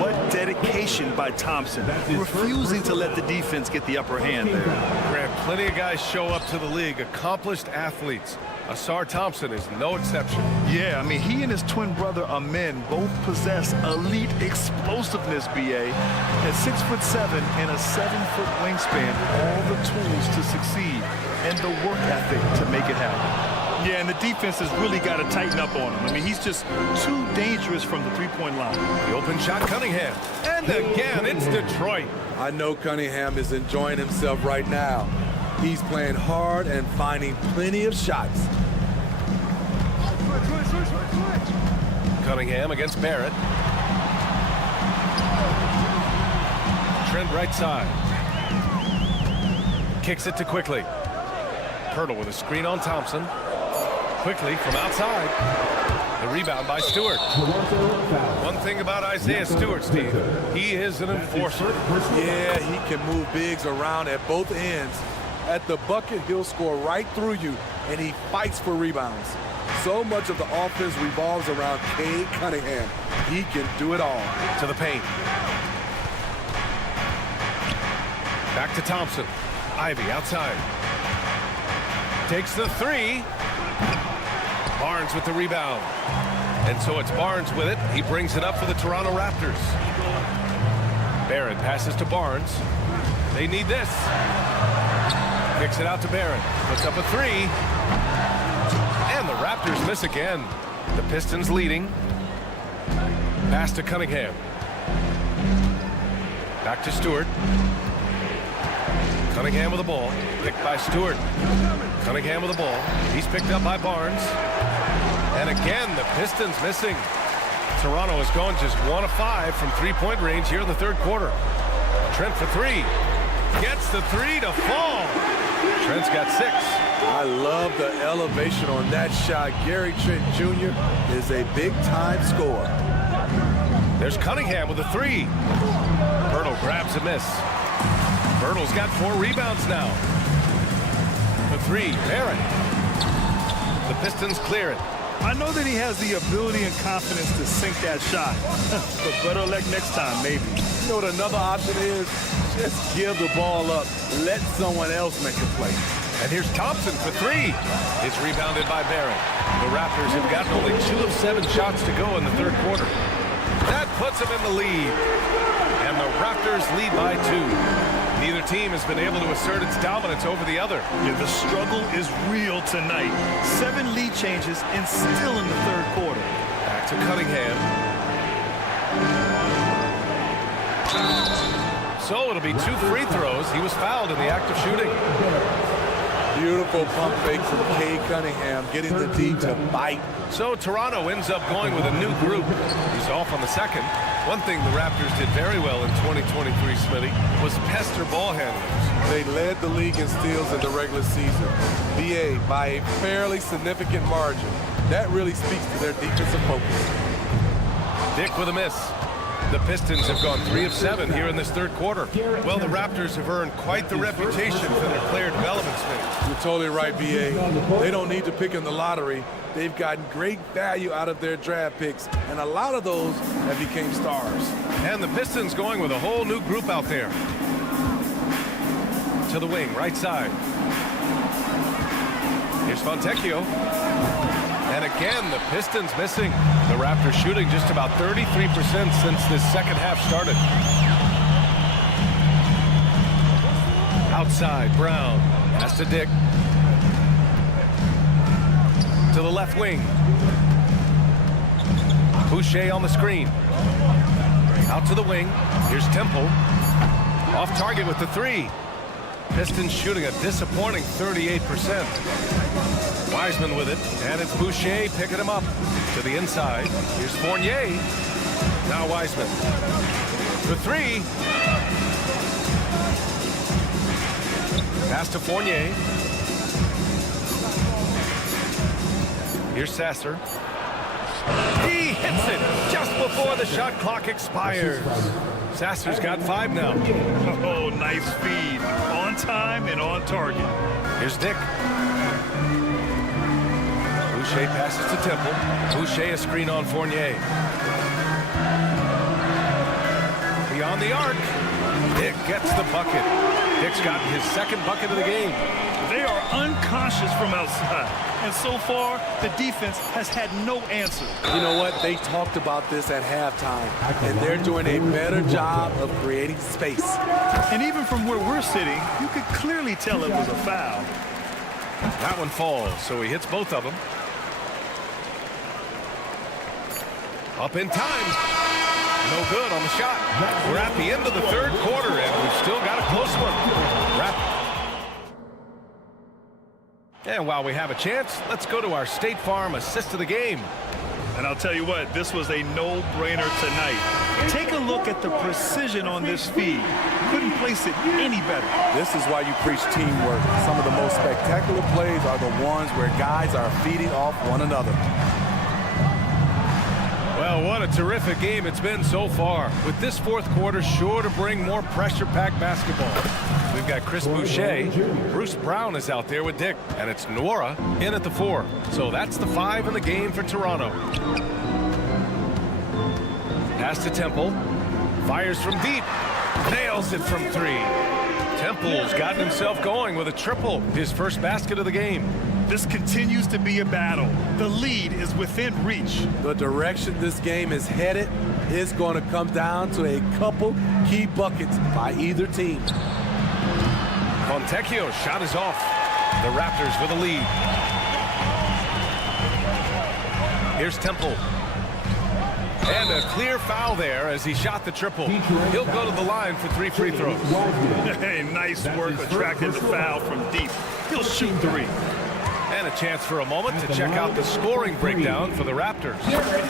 What dedication by Thompson. Refusing to let the defense get the upper hand there. Grant, plenty of guys show up to the league, accomplished athletes. Asar Thompson is no exception. Yeah, I mean, he and his twin brother Amin both possess elite explosiveness, B.A. At 6'7" and a 7-foot wingspan, all the tools to succeed and the work ethic to make it happen. Yeah, and the defense has really got to tighten up on him. I mean, he's just too dangerous from the three-point line. The open shot, Cunningham. And again, it's Detroit. I know Cunningham is enjoying himself right now. He's playing hard and finding plenty of shots. Cunningham against Barrett. Trent right side. Kicks it to Quickly. Pirtle with a screen on Thompson. Quickly from outside. The rebound by Stewart. One thing about Isaiah Stewart, Steve, he is an enforcer. Yeah, he can move bigs around at both ends. At the bucket, he'll score right through you, and he fights for rebounds. So much of the offense revolves around Cade Cunningham. He can do it all. To the paint. Back to Thompson. Ivy outside. Takes the three. Barnes with the rebound. And so it's Barnes with it. He brings it up for the Toronto Raptors. Barrett passes to Barnes. They need this. Kicks it out to Barrett. Puts up a three. And the Raptors miss again. The Pistons leading. Pass to Cunningham. Back to Stewart. Cunningham with the ball. Picked by Stewart. Cunningham with the ball. He's picked up by Barnes. And again, the Pistons missing. Toronto has gone just 1 of 5 from three-point range here in the third quarter. Trent for three. Gets the three to fall. Trent's got 6. I love the elevation on that shot. Gary Trent Jr. is a big-time scorer. There's Cunningham with a three. Pirtle grabs a miss. Pirtle's got 4 rebounds now. The three, Barrett. The Pistons clear it. I know that he has the ability and confidence to sink that shot. But better luck next time, maybe. You know what another option is? Just give the ball up. Let someone else make a play. And here's Thompson for three. It's rebounded by Barrett. The Raptors have gotten only 2 of 7 shots to go in the third quarter. That puts them in the lead. And the Raptors lead by 2. Neither team has been able to assert its dominance over the other. Yeah, the struggle is real tonight. 7 lead changes and still in the third quarter. Back to Cunningham. So it'll be 2 free throws. He was fouled in the act of shooting. Beautiful pump fake from Cade Cunningham, getting the D to bite. So Toronto ends up going with a new group. He's off on the second. One thing the Raptors did very well in 2023, Smitty, was pester ball handlers. They led the league in steals in the regular season. BA by a fairly significant margin. That really speaks to their defensive focus. Dick with a miss. The Pistons have gone 3 of 7 here in this third quarter. Well, the Raptors have earned quite the reputation for their player development, Smitty. You're totally right, BA. They don't need to pick in the lottery. They've gotten great value out of their draft picks, and a lot of those have become stars. And the Pistons going with a whole new group out there. To the wing, right side. Here's Fontecchio. And again, the Pistons missing. The Raptors shooting just about 33% since this second half started. Outside, Brown. Pass to Dick. To the left wing. Boucher on the screen. Out to the wing. Here's Temple. Off target with the three. Pistons shooting a disappointing 38%. Wiseman with it, and it's Boucher picking him up to the inside. Here's Fournier. Now Wiseman. For three. Pass to Fournier. Here's Sasser. He hits it just before the shot clock expires. Sasser's got 5 now. Oh, nice feed. On time and on target. Here's Dick. Boucher passes to Temple. Boucher a screen on Fournier. Beyond the arc. Dick gets the bucket. Dick's gotten his second bucket of the game. They are unconscious from outside. And so far, the defense has had no answer. You know what? They talked about this at halftime, and they're doing a better job of creating space. And even from where we're sitting, you could clearly tell it was a foul. That one falls, so he hits both of them. Up in time. No good on the shot. We're at the end of the third quarter, and we've still got a close one. And while we have a chance, let's go to our State Farm assist of the game. And I'll tell you what, this was a no-brainer tonight. Take a look at the precision on this feed. Couldn't place it any better. This is why you preach teamwork. Some of the most spectacular plays are the ones where guys are feeding off one another. Well, what a terrific game it's been so far. With this fourth quarter sure to bring more pressure-packed basketball. We've got Chris Boucher. Bruce Brown is out there with Dick. And it's Nora in at the 4. So that's the 5 in the game for Toronto. Pass to Temple. Fires from deep. Nails it from 3. Temple's gotten himself going with a triple. His first basket of the game. This continues to be a battle. The lead is within reach. The direction this game is headed is going to come down to a couple key buckets by either team. Fontecchio's shot is off. The Raptors with a lead. Here's Temple. And a clear foul there as he shot the triple. He'll go to the line for 3 free throws. Hey, nice work attracting the foul from deep. He'll shoot 3. And a chance for a moment to check out the scoring breakdown for the Raptors.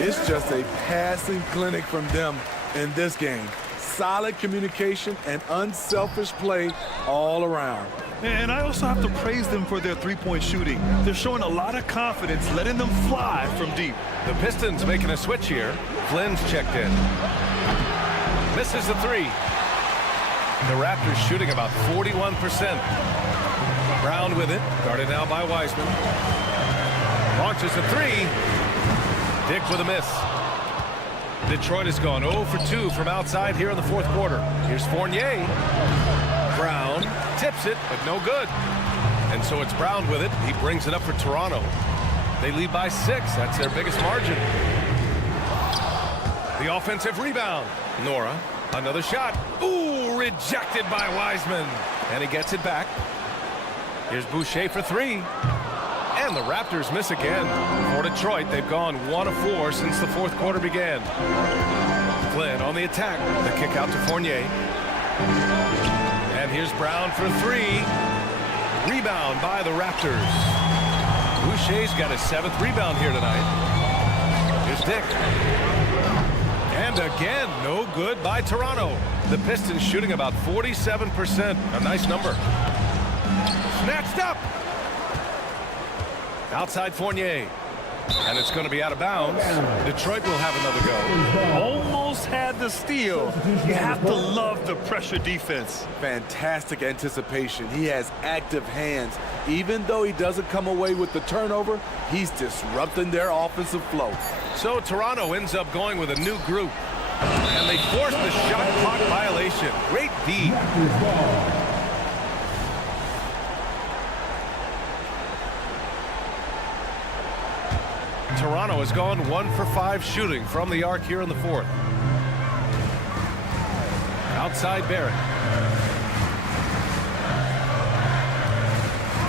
It's just a passing clinic from them in this game. Solid communication and unselfish play all around. And I also have to praise them for their three-point shooting. They're showing a lot of confidence, letting them fly from deep. The Pistons making a switch here. Flynn's checked in. Misses the 3. The Raptors shooting about 41%. Brown with it, guarded now by Wiseman. Launches a 3. Dick with a miss. Detroit has gone 0 for 2 from outside here in the fourth quarter. Here's Fournier. Brown tips it, but no good. And so it's Brown with it. He brings it up for Toronto. They lead by 6. That's their biggest margin. The offensive rebound. Nora, another shot. Ooh, rejected by Wiseman. And he gets it back. Here's Boucher for 3. And the Raptors miss again. For Detroit, they've gone 1 of 4 since the fourth quarter began. Flynn on the attack. The kick out to Fournier. And here's Brown for 3. Rebound by the Raptors. Boucher's got his 7th rebound here tonight. Here's Dick. And again, no good by Toronto. The Pistons shooting about 47%. A nice number. Snatched up. Outside Fournier. And it's going to be out of bounds. Detroit will have another go. Almost had the steal. You have to love the pressure defense. Fantastic anticipation. He has active hands. Even though he doesn't come away with the turnover, he's disrupting their offensive flow. So Toronto ends up going with a new group. And they force the shot clock violation. Great D. Toronto has gone 1 for 5 shooting from the arc here in the 4th. Outside Barrett.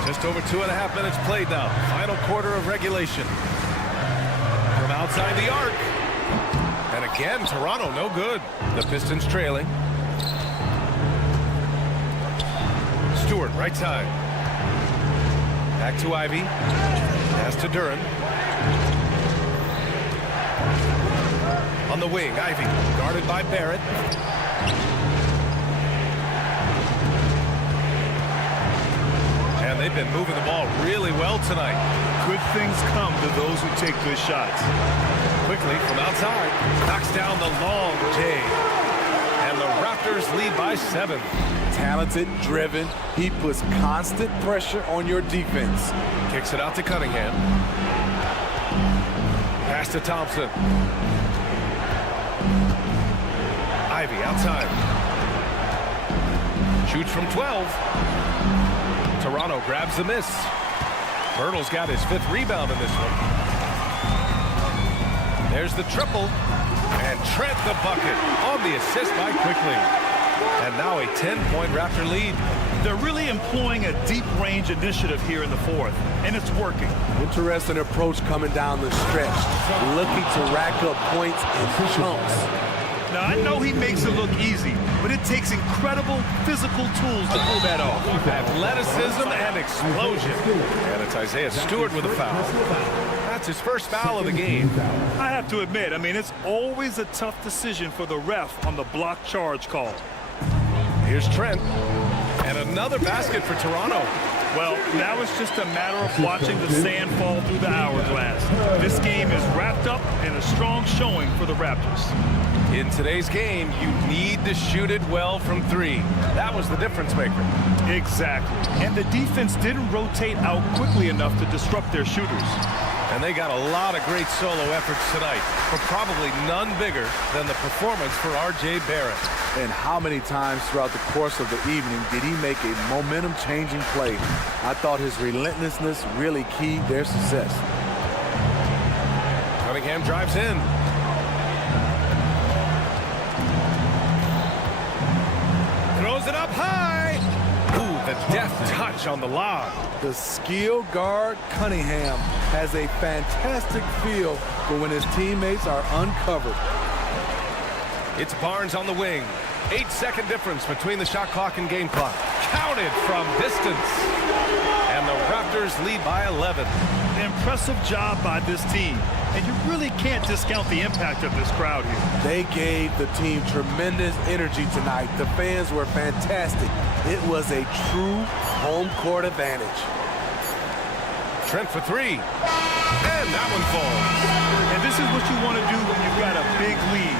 Just over 2.5 minutes played now. Final quarter of regulation. From outside the arc. And again, Toronto no good. The Pistons trailing. Stewart right side. Back to Ivy. Pass to Duran. On the wing, Ivy, guarded by Barrett. And they've been moving the ball really well tonight. Good things come to those who take good shots. Quickly from outside, knocks down the long J. And the Raptors lead by 7. Talented, driven. He puts constant pressure on your defense. Kicks it out to Cunningham. Pass to Thompson. Ivy outside. Shoots from 12. Toronto grabs the miss. Bertle's got his 5th rebound in this one. There's the triple. And Trent the bucket on the assist by Quickly. And now a 10-point Raptor lead. They're really employing a deep range initiative here in the 4th, and it's working. Interesting approach coming down the stretch. Looking to rack up points in chunks. Now, I know he makes it look easy, but it takes incredible physical tools to pull that off. Athleticism and explosion. And it's Isaiah Stewart with a foul. That's his first foul of the game. I have to admit, it's always a tough decision for the ref on the block charge call. Here's Trent. And another basket for Toronto. Well, now it's just a matter of watching the sand fall through the hourglass. This game is wrapped up in a strong showing for the Raptors. In today's game, you need to shoot it well from 3. That was the difference maker. Exactly. And the defense didn't rotate out quickly enough to disrupt their shooters. And they got a lot of great solo efforts tonight, but probably none bigger than the performance for R.J. Barrett. And how many times throughout the course of the evening did he make a momentum-changing play? I thought his relentlessness really keyed their success. Cunningham drives in. Throws it up high. Ooh, the deft touch on the lob. The skill guard Cunningham has a fantastic feel for when his teammates are uncovered. It's Barnes on the wing. 8-second difference between the shot clock and game clock. Counted from distance. And the Raptors lead by 11. Impressive job by this team. And you really can't discount the impact of this crowd here. They gave the team tremendous energy tonight. The fans were fantastic. It was a true home court advantage. Trent for 3. And that one falls. And this is what you want to do when you've got a big lead.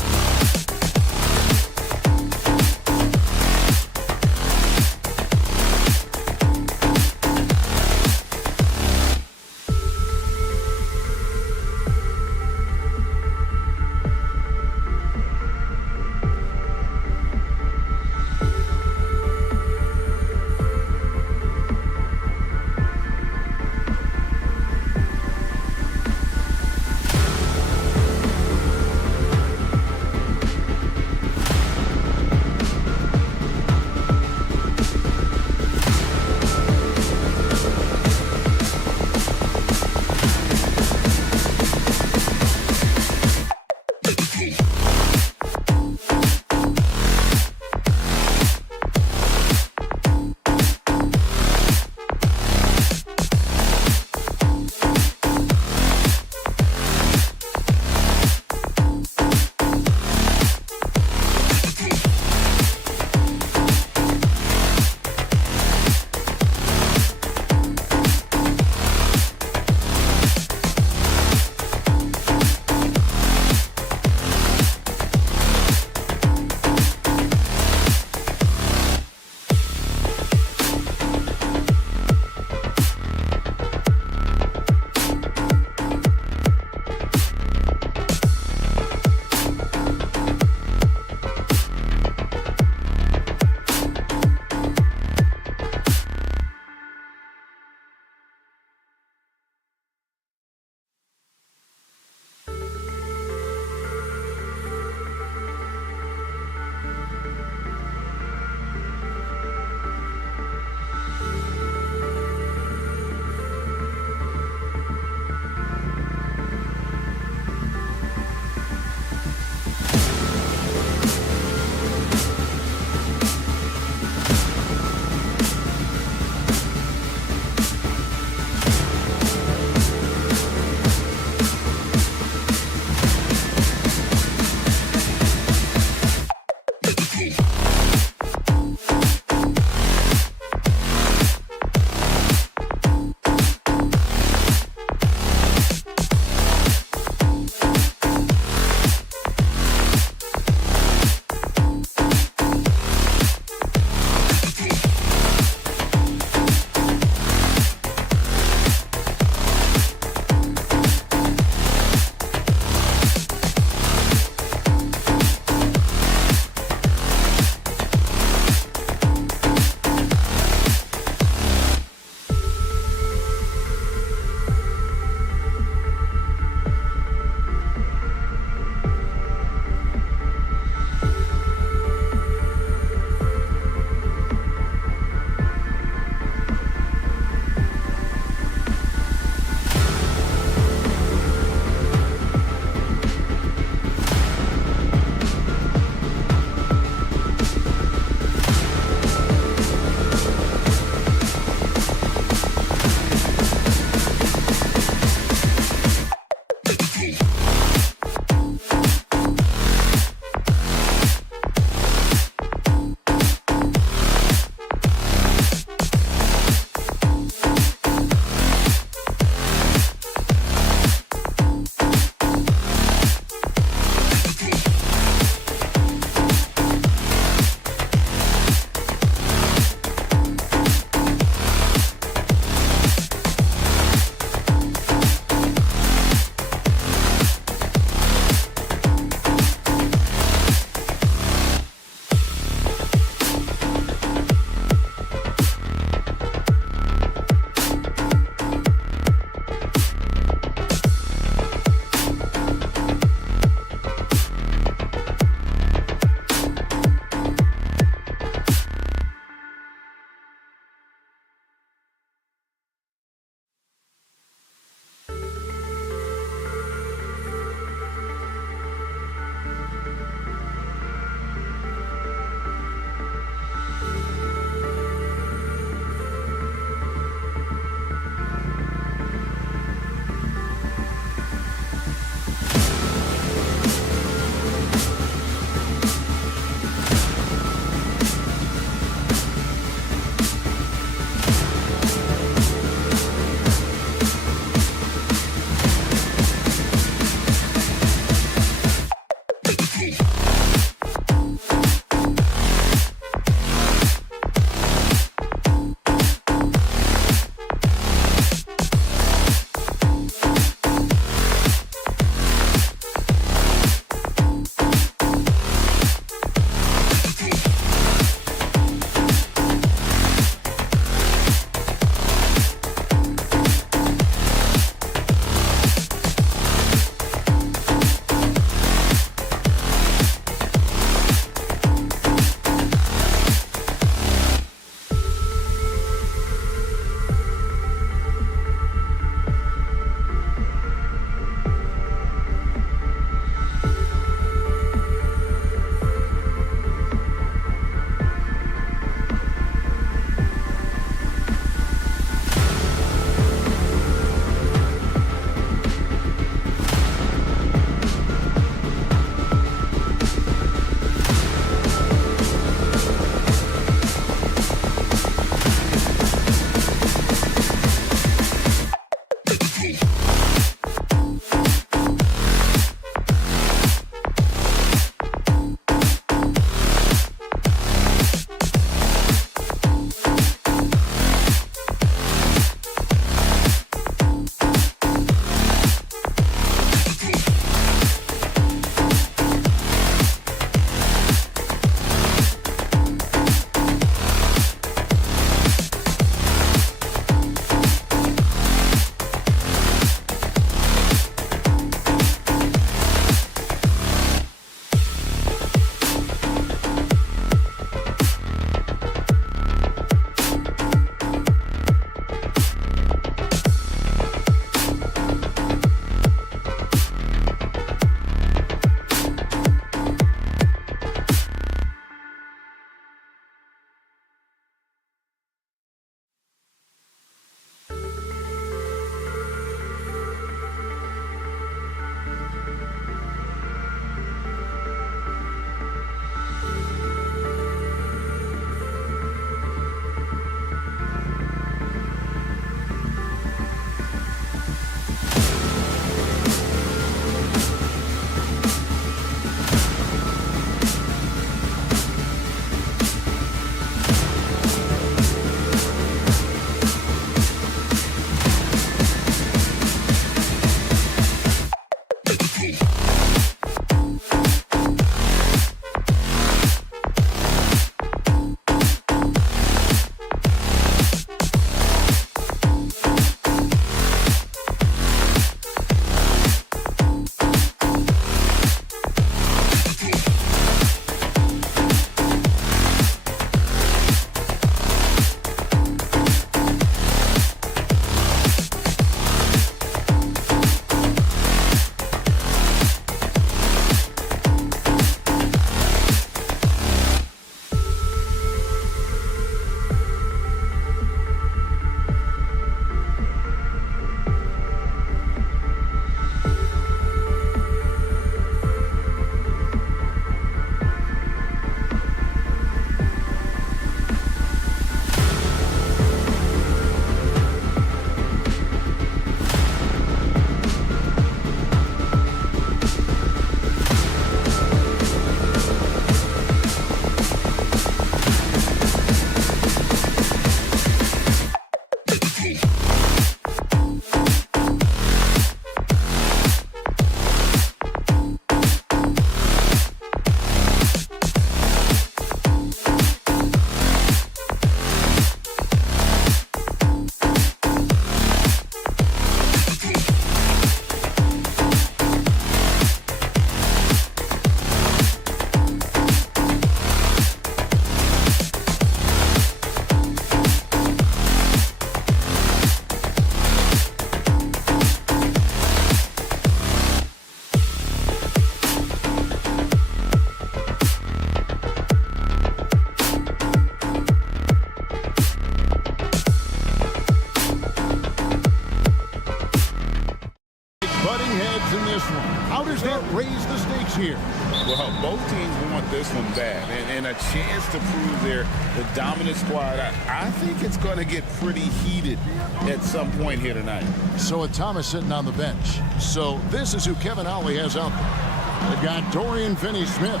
a chance to prove they're the dominant squad. I think it's going to get pretty heated at some point here tonight. So with Thomas sitting on the bench. So this is who Kevin Ollie has out there. They've got Dorian Finney-Smith.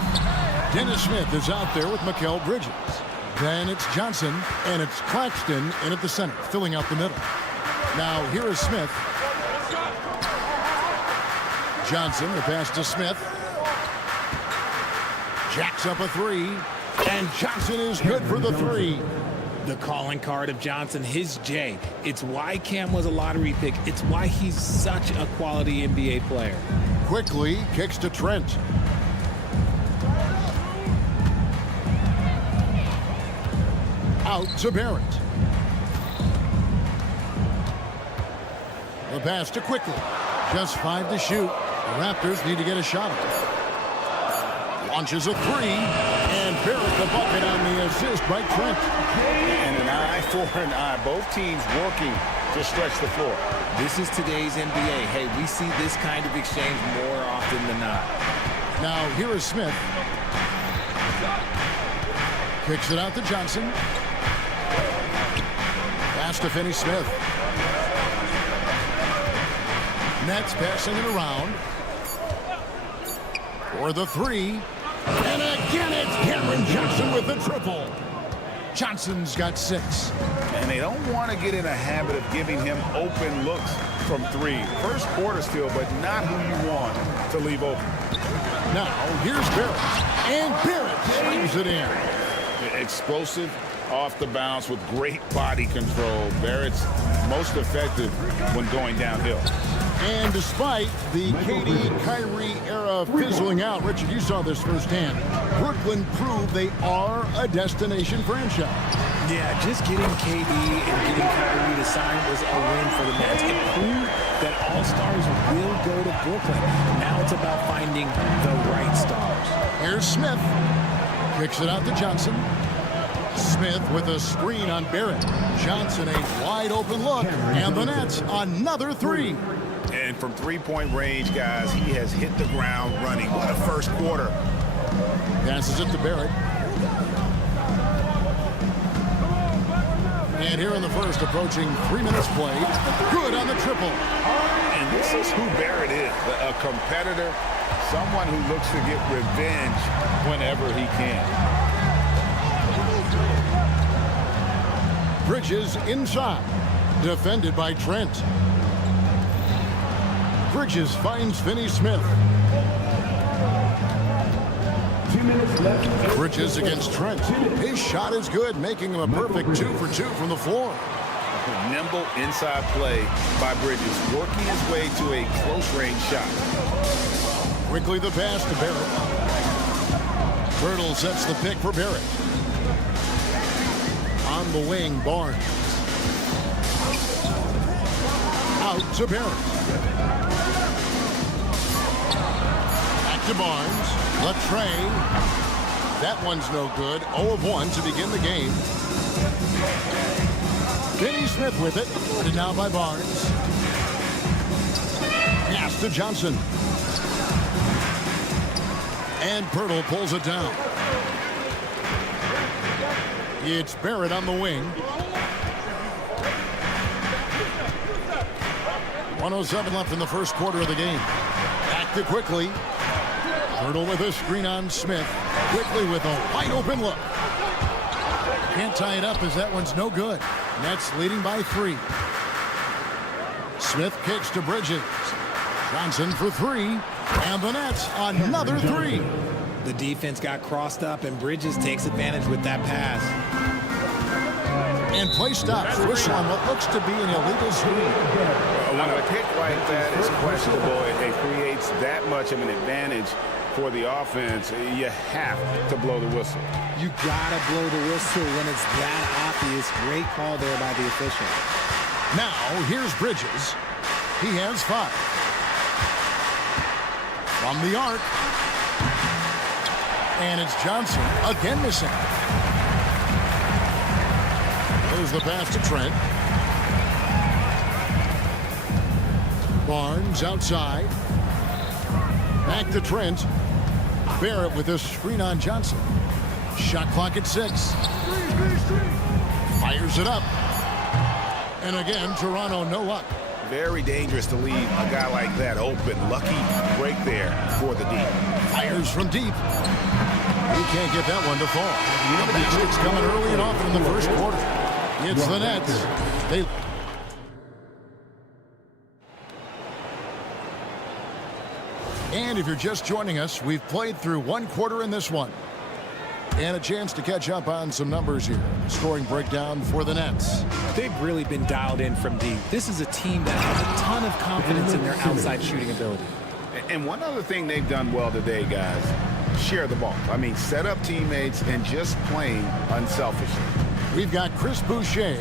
Dennis Smith is out there with Mikal Bridges. Then it's Johnson, and it's Claxton in at the center, filling out the middle. Now here is Smith. Johnson, the pass to Smith. Jacks up a three, and Johnson is good for the three. The calling card of Johnson, his J. It's why Cam was a lottery pick. It's why he's such a quality NBA player. Quickly kicks to Trent. Out to Barrett. The pass to Quickly. Just 5 to shoot. The Raptors need to get a shot at it. Launches a three, and Barrett the bucket on the assist by Trent. And an eye for an eye. Both teams working to stretch the floor. This is today's NBA. Hey, we see this kind of exchange more often than not. Now here is Smith. Kicks it out to Johnson. Pass to Finney-Smith. Nets passing it around. For the three. And again, it's Cameron Johnson with the triple. Johnson's got 6. And they don't want to get in a habit of giving him open looks from three. First quarter still, but not who you want to leave open. Now, here's Barrett. And Barrett slams it in. Explosive off the bounce with great body control. Barrett's most effective when going downhill. And despite the KD, Kyrie era fizzling out, Richard, you saw this firsthand. Brooklyn proved they are a destination franchise. Yeah, just getting KD and getting Kyrie to sign was a win for the Nets. It proved that all stars will go to Brooklyn. Now it's about finding the right stars. Here's Smith. Kicks it out to Johnson. Smith with a screen on Barrett. Johnson a wide open look. And the Nets another three. And from three-point range, guys, he has hit the ground running. What a first quarter. Passes it to Barrett. And here in the first, approaching 3 minutes played. Good on the triple. And this is who Barrett is, a competitor, someone who looks to get revenge whenever he can. Bridges inside. Defended by Trent. Bridges finds Finney-Smith. 2 minutes left. Bridges against Trent. His shot is good, making him a perfect 2 for 2 from the floor. Nimble inside play by Bridges, working his way to a close-range shot. Quickly the pass to Barrett. Birtle sets the pick for Barrett. On the wing, Barnes. Out to Barrett. To Barnes. Latrey. That one's no good. 0 of 1 to begin the game. Finney-Smith with it. And now by Barnes. Pass to Johnson. And Pirtle pulls it down. It's Barrett on the wing. 1:07 left in the first quarter of the game. Back to Quickly. Pirtle with a screen on Smith. Quickly with a wide open look. Can't tie it up as that one's no good. Nets leading by 3. Smith kicks to Bridges. Johnson for 3. And the Nets another 3. The defense got crossed up, and Bridges takes advantage with that pass. And play stops. Whistle on what looks to be an illegal screen. When a pick like that is questionable, it creates that much of an advantage for the offense. You have to blow the whistle. You gotta blow the whistle when it's that obvious. Great call there by the official. Now here's Bridges. He has 5. From the arc. And it's Johnson again missing. There's the pass to Trent. Barnes outside. Back to Trent. Barrett with a screen on Johnson. Shot clock at 6. Fires it up. And again, Toronto no luck. Very dangerous to leave a guy like that open. Lucky break there for the deep. Fires from deep. He can't get that one to fall. The basket's coming early and often in the first quarter. It's the Nets. And if you're just joining us, we've played through one quarter in this one. And a chance to catch up on some numbers here. Scoring breakdown for the Nets. They've really been dialed in from deep. This is a team that has a ton of confidence in their outside shooting ability. And one other thing they've done well today, guys, share the ball. I mean, set up teammates and just playing unselfishly. We've got Chris Boucher.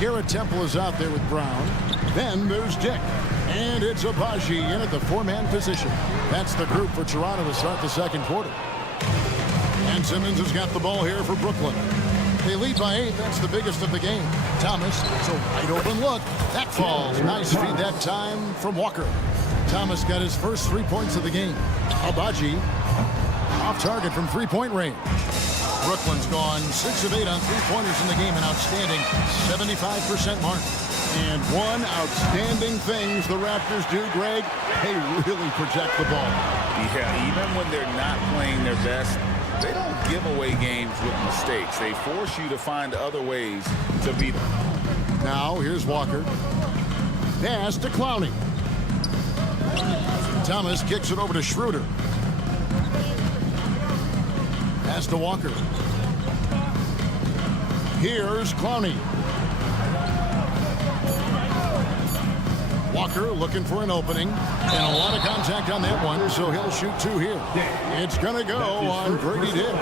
Garrett Temple is out there with Brown. Then there's Dick. And it's Abaji in at the 4-man position. That's the group for Toronto to start the second quarter. And Simmons has got the ball here for Brooklyn. They lead by 8. That's the biggest of the game. Thomas, it's a wide open look. That falls. Nice feed that time from Walker. Thomas got his first 3 points of the game. Abaji off target from 3-point range. Brooklyn's gone 6 of 8 on 3-pointers in the game, an outstanding 75% mark. And one outstanding thing the Raptors do, Greg, they really protect the ball. Yeah, even when they're not playing their best, they don't give away games with mistakes. They force you to find other ways to beat them. Now, here's Walker. Pass to Clowney. Thomas kicks it over to Schroeder. Pass to Walker. Here's Clowney. Walker looking for an opening, and a lot of contact on that one, so he'll shoot 2 here. It's going to go on Grady Dick.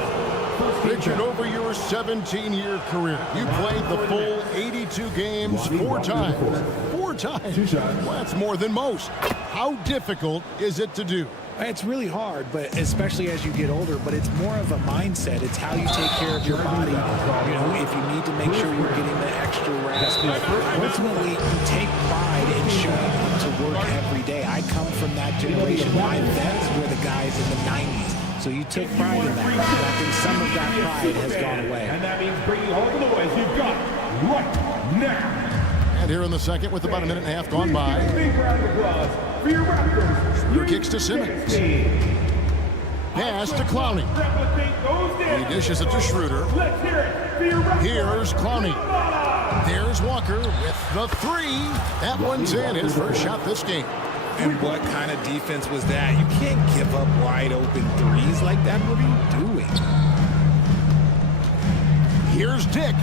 Richard, over your 17-year career, you played the full 82 games 4 times. 4 times? Well, that's more than most. How difficult is it to do? It's really hard, but especially as you get older, but it's more of a mindset. It's how you take care of your body. You know, if you need to make sure you're getting the extra rest. But ultimately, you take pride in showing up to work every day. I come from that generation. My vets were the guys in the 90s. So you took pride in that. And I think some of that pride has gone away. And that means bringing all the noise you've got right now. And here in the second with about a minute and a half gone by. Schroeder kicks to Simmons. Pass to Clowney. He dishes it to Schroeder. Here's Clowney. There's Walker with the 3. That one's in. His first shot this game. And what kind of defense was that? You can't give up wide open 3s like that. What are you doing? Here's Dick.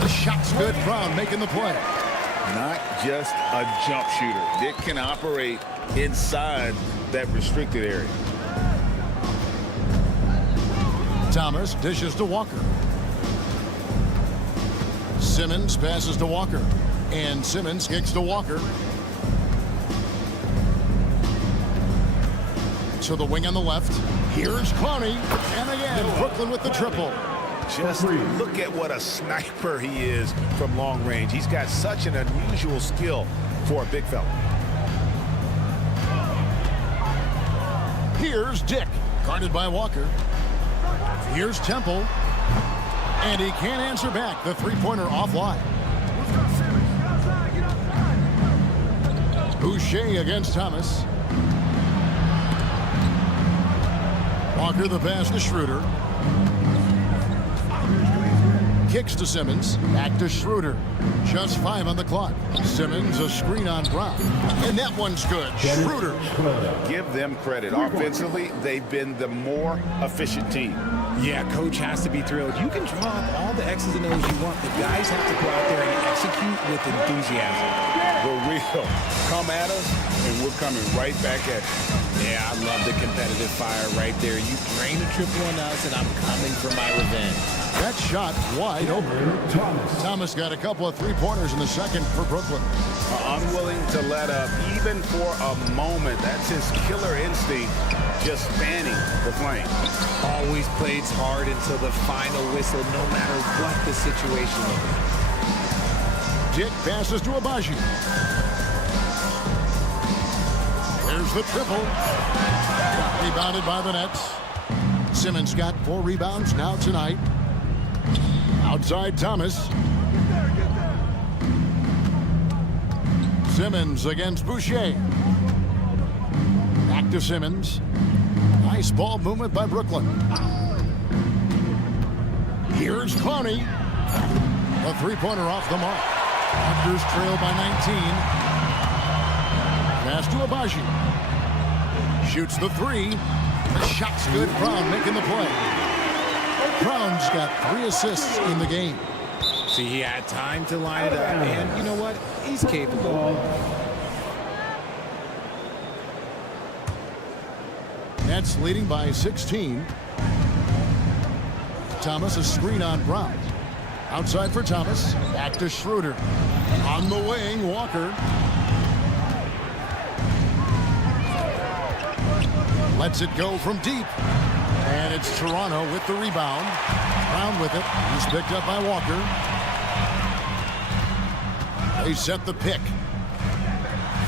The shot's good. Brown making the play. Not just a jump shooter. Dick can operate inside that restricted area. Thomas dishes to Walker. Simmons passes to Walker. And Simmons kicks to Walker. To the wing on the left. Here's Clowney. And again, Brooklyn with the triple. Just look at what a sniper he is from long range. He's got such an unusual skill for a big fella. Here's Dick, guarded by Walker. Here's Temple. And he can't answer back. The 3-pointer offline. Boucher against Thomas. Walker the pass to Schroeder. Kicks to Simmons. Back to Schroeder. Just 5 on the clock. Simmons a screen on Brown. And that one's good. Schroeder. Give them credit. Offensively, they've been the more efficient team. Yeah, coach has to be thrilled. You can draw up all the X's and O's you want. The guys have to go out there and execute with enthusiasm. We're real. Come at us, and we're coming right back at you. Yeah, I love the competitive fire right there. You drain a triple on us, and I'm coming for my revenge. That shot wide open. Thomas got a couple of 3-pointers in the second for Brooklyn. Unwilling to let up, even for a moment. That's his killer instinct, just fanning the flame. Always plays hard until the final whistle, no matter what the situation is. Dick passes to Abaji. There's the triple. Rebounded by the Nets. Simmons got 4 rebounds now tonight. Outside Thomas. Simmons against Boucher. Back to Simmons. Nice ball movement by Brooklyn. Here's Clowney. A three-pointer off the mark. Raptors trail by 19. Pass to Abaji. Shoots the 3. The shot's good. Brown making the play. Brown's got 3 assists in the game. See, he had time to line it up, and you know what? He's capable. Nets leading by 16. Thomas, a screen on Brown. Outside for Thomas. Back to Schroeder. On the wing, Walker. Lets it go from deep. And it's Toronto with the rebound. Brown with it. He's picked up by Walker. They set the pick.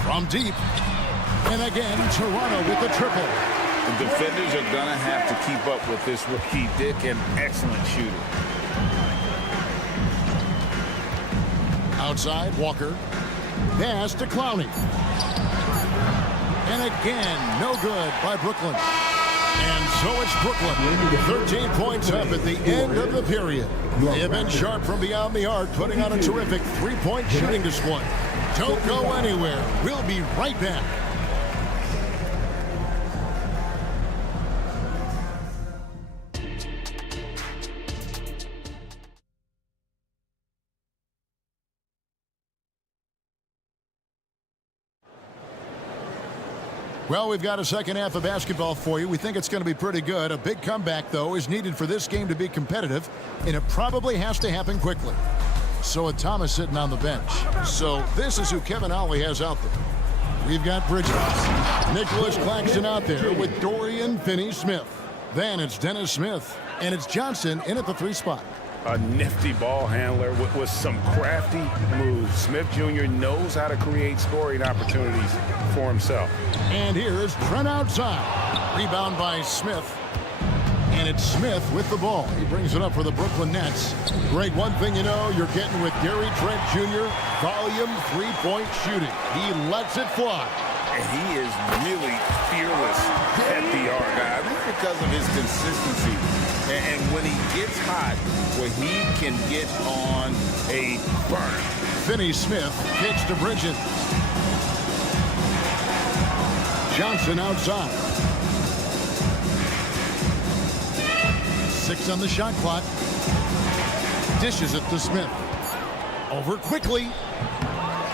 From deep. And again, Toronto with the triple. The defenders are going to have to keep up with this rookie. Dick, an excellent shooter. Outside, Walker. Pass to Clowney. And again, no good by Brooklyn. And so it's Brooklyn. 13 points up at the end of the period. They have been sharp from beyond the arc, putting on a terrific 3-point shooting display. Don't go anywhere. We'll be right back. Well, we've got a second half of basketball for you. We think it's going to be pretty good. A big comeback, though, is needed for this game to be competitive, and it probably has to happen quickly. So with Thomas sitting on the bench. So this is who Kevin Ollie has out there. We've got Bridges. Nicholas Claxton out there with Dorian Finney-Smith. Then it's Dennis Smith, and it's Johnson in at the 3 spot. A nifty ball handler with some crafty moves. Smith Jr. knows how to create scoring opportunities for himself. And here's Trent outside. Rebound by Smith. And it's Smith with the ball. He brings it up for the Brooklyn Nets. Great, one thing you know, you're getting with Gary Trent Jr., volume 3-point shooting. He lets it fly. And he is really fearless at the arc. I think because of his consistency. And when he gets hot, where he can get on a burn. Finney-Smith kicks to Bridges. Johnson outside. 6 on the shot clock. Dishes it to Smith. Over quickly.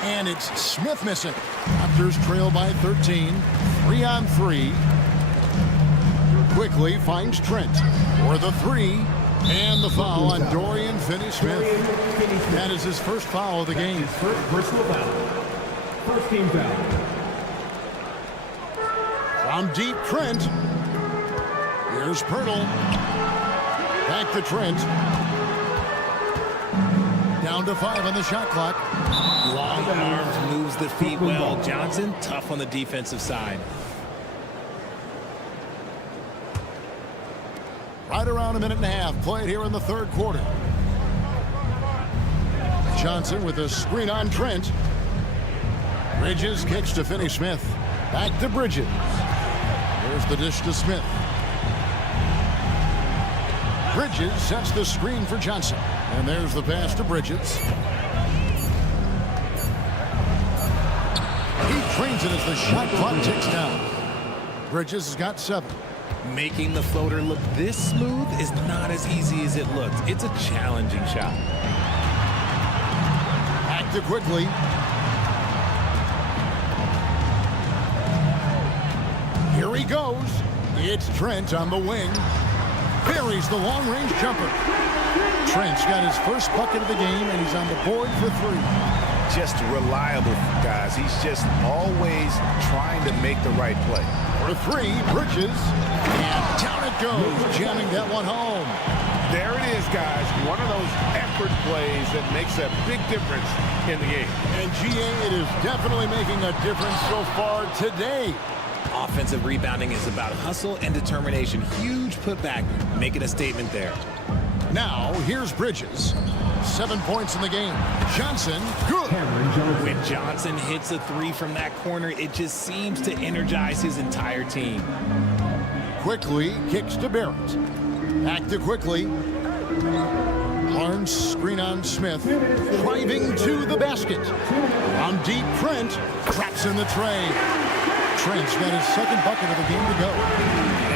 And it's Smith missing. Raptors trail by 13. 3-on-3. Quickly finds Trent for the 3. And the foul on Dorian Finney-Smith. That is his first foul of the game. His first personal foul. First team foul. From deep, Trent. Here's Pirtle. Back to Trent. Down to 5 on the shot clock. Long arms, moves the feet well. Johnson, tough on the defensive side. Right around a minute and a half played here in the 3rd quarter. Johnson with a screen on Trent. Bridges kicks to Finney-Smith. Back to Bridges. Here's the dish to Smith. Bridges sets the screen for Johnson. And there's the pass to Bridges. He trains it as the shot clock ticks down. Bridges has got 7. Making the floater look this smooth is not as easy as it looks. It's a challenging shot. Back to quickly. Here he goes. It's Trent on the wing. Buries the long-range jumper. Trent's got his first bucket of the game, and he's on the board for 3. Just reliable, guys. He's just always trying to make the right play. For 3, Bridges. And down it goes, jamming that one home. There it is, guys. One of those effort plays that makes a big difference in the game. And GA, it is definitely making a difference so far today. Offensive rebounding is about hustle and determination. Huge putback, making a statement there. Now, here's Bridges. 7 points in the game. Johnson, good. When Johnson hits a three from that corner, it just seems to energize his entire team. Quickly kicks to Barrett. Back to Quickly. Barnes screen on Smith. Driving to the basket. On deep, Trent traps in the tray. Trent's got his second bucket of the game to go.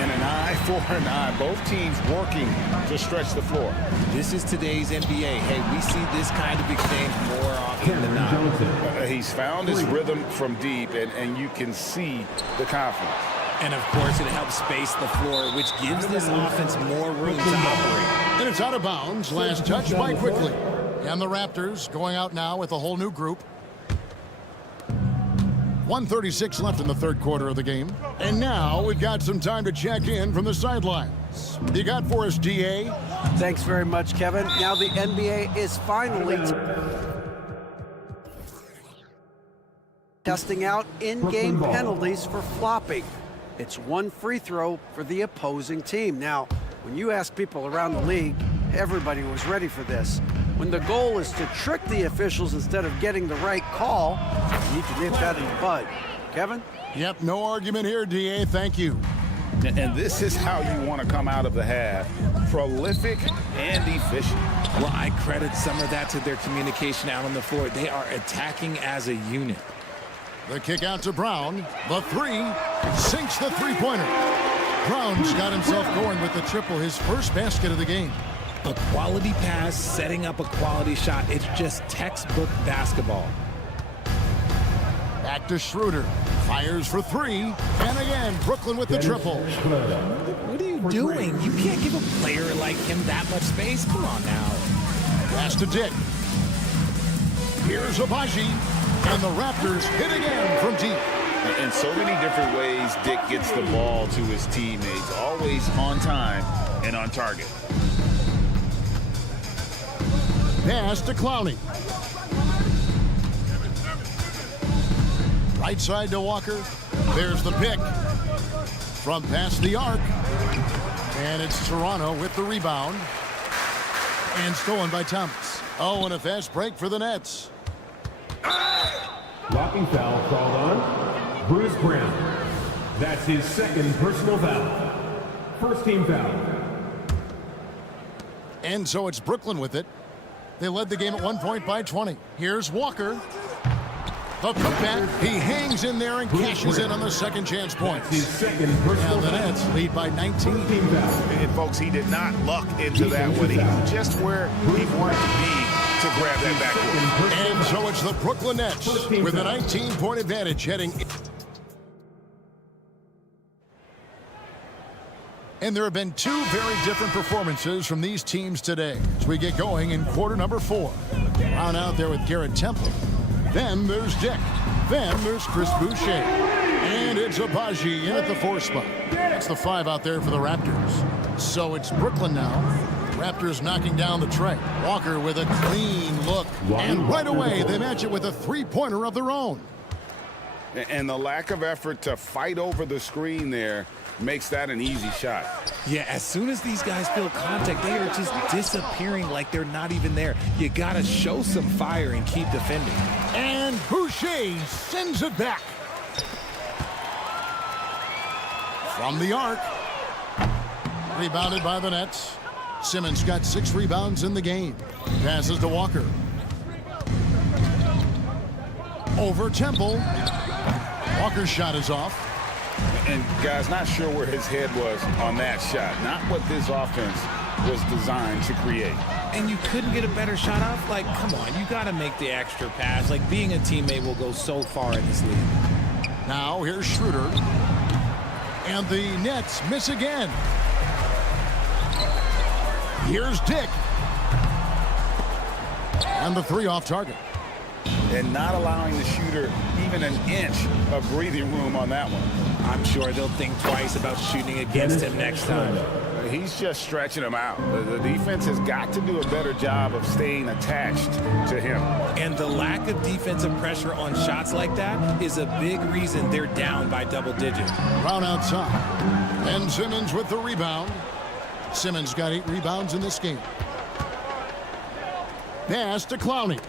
And an eye for an eye. Both teams working to stretch the floor. This is today's NBA. Hey, we see this kind of exchange more often than not. He's found his rhythm from deep, and you can see the confidence. And, of course, it helps space the floor, which gives this offense more room to operate. And it's out of bounds. Last touch by Quickly. And the Raptors going out now with a whole new group. 1:36 left in the third quarter of the game. And now we've got some time to check in from the sidelines. You got for us, DA? Thanks very much, Kevin. Now the NBA is finally testing out in-game penalties for flopping. It's one free throw for the opposing team. Now, when you ask people around the league, everybody was ready for this. When the goal is to trick the officials instead of getting the right call, you need to nip that in the bud. Kevin? Yep, no argument here, DA. Thank you. And this is how you want to come out of the half. Prolific and efficient. Well, I credit some of that to their communication out on the floor. They are attacking as a unit. The kick out to Brown. The three sinks the three-pointer. Brown's got himself going with the triple, his first basket of the game. A quality pass, setting up a quality shot. It's just textbook basketball. Back to Schroeder. Fires for three. And again, Brooklyn with the triple. What are you doing? You can't give a player like him that much space. Come on now. Pass to Dick. Here's Abaji. And the Raptors hit again from deep. In so many different ways, Dick gets the ball to his teammates. Always on time and on target. Pass to Clowney. Right side to Walker. There's the pick. From past the arc. And it's Toronto with the rebound. And stolen by Thomas. Oh, and a fast break for the Nets. Blocking foul called on Bruce Brown. That's his second personal foul. First team foul. And so it's Brooklyn with it. They led the game at 1 point by 20. Here's Walker. The putback. He hangs in there and cashes in on the second chance points. His second personal and the Nets lead by 19. And folks, he did not luck into that one. He was just where he wanted to be to grab that backboard. And so it's the Brooklyn Nets with a 19-point advantage heading. And there have been two very different performances from these teams today as we get going in quarter number 4. Brown out there with Garrett Temple. Then there's Dick. Then there's Chris Boucher. And it's Abaji in at the 4 spot. That's the 5 out there for the Raptors. So it's Brooklyn now. Raptors knocking down the tray. Walker with a clean look. And right away, they match it with a three-pointer of their own. And the lack of effort to fight over the screen there makes that an easy shot. Yeah, as soon as these guys feel contact, they are just disappearing like they're not even there. You got to show some fire and keep defending. And Boucher sends it back. From the arc. Rebounded by the Nets. Simmons got 6 rebounds in the game. Passes to Walker. Over Temple. Walker's shot is off. And guys, not sure where his head was on that shot. Not what this offense was designed to create. And you couldn't get a better shot off? Like, come on, you got to make the extra pass. Like, being a teammate will go so far in this league. Now here's Schroeder. And the Nets miss again. Here's Dick. And the 3 off target. And not allowing the shooter even an inch of breathing room on that one. I'm sure they'll think twice about shooting against him next time. He's just stretching him out. The defense has got to do a better job of staying attached to him. And the lack of defensive pressure on shots like that is a big reason they're down by double digits. Brown outside. And Simmons with the rebound. Simmons got 8 rebounds in this game. Pass to Clowney.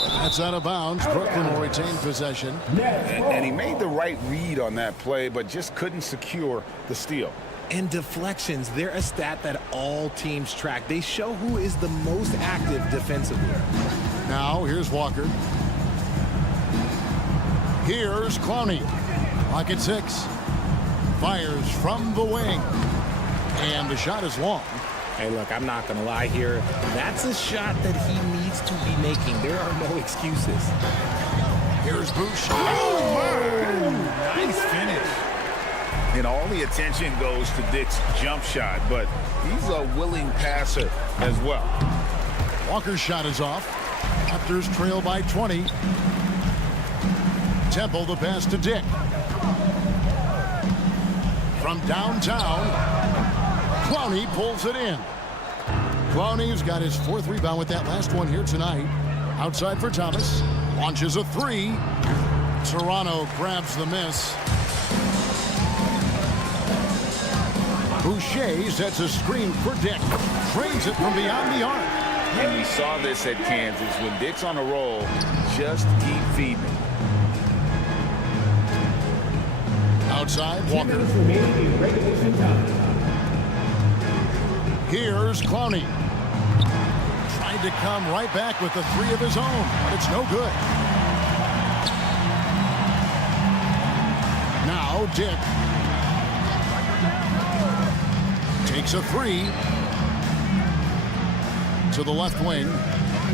That's out of bounds. Brooklyn will retain possession. And he made the right read on that play, but just couldn't secure the steal. And deflections, they're a stat that all teams track. They show who is the most active defensively. Now, here's Walker. Here's Clowney. Clock at 6. Fires from the wing. And the shot is long. Hey, look, I'm not going to lie here. That's a shot that he needs to be making. There are no excuses. Here's Boucher. Oh, nice finish. And all the attention goes to Dick's jump shot, but he's a willing passer as well. Walker's shot is off. Raptors trail by 20. Temple the pass to Dick. From downtown, Clowney pulls it in. Clowney's got his 4th rebound with that last one here tonight. Outside for Thomas. Launches a 3. Toronto grabs the miss. Boucher sets a screen for Dick. Trains it from beyond the arc. And we saw this at Kansas. When Dick's on a roll, just keep feeding him. Outside, Walker. Here's Clowney. Tried to come right back with the 3 of his own, but it's no good. Now Dick takes a 3 to the left wing.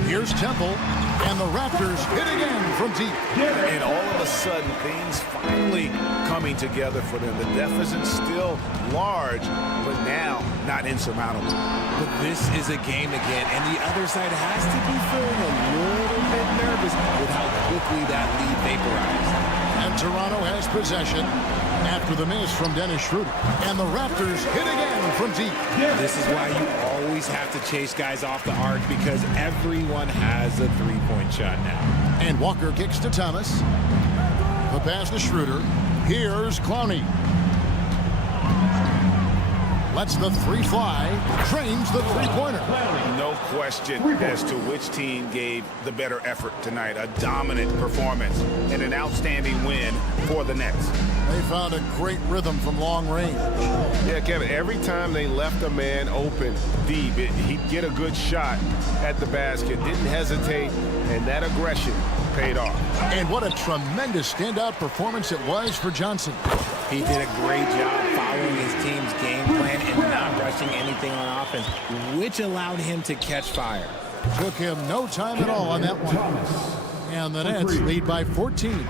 Here's Temple, and the Raptors hit again from deep. And all of a sudden, things finally coming together for them. The deficit's still large, but now not insurmountable. But this is a game again, and the other side has to be feeling a little bit nervous with how quickly that lead vaporized. And Toronto has possession after the miss from Dennis Schroeder. And the Raptors hit again from deep. This is why you always have to chase guys off the arc, because everyone has a three-point shot now. And Walker kicks to Thomas. The pass to Schroeder. Here's Clowney. Lets the 3 fly. Trains the three-pointer. No question as to which team gave the better effort tonight. A dominant performance and an outstanding win for the Nets. They found a great rhythm from long range. Yeah, Kevin, every time they left a man open deep, he'd get a good shot at the basket. Didn't hesitate, and that aggression paid off. And what a tremendous standout performance it was for Johnson. He did a great job following his team's game plan and not rushing anything on offense, which allowed him to catch fire. Took him no time at all on that one. And the Nets lead by 14.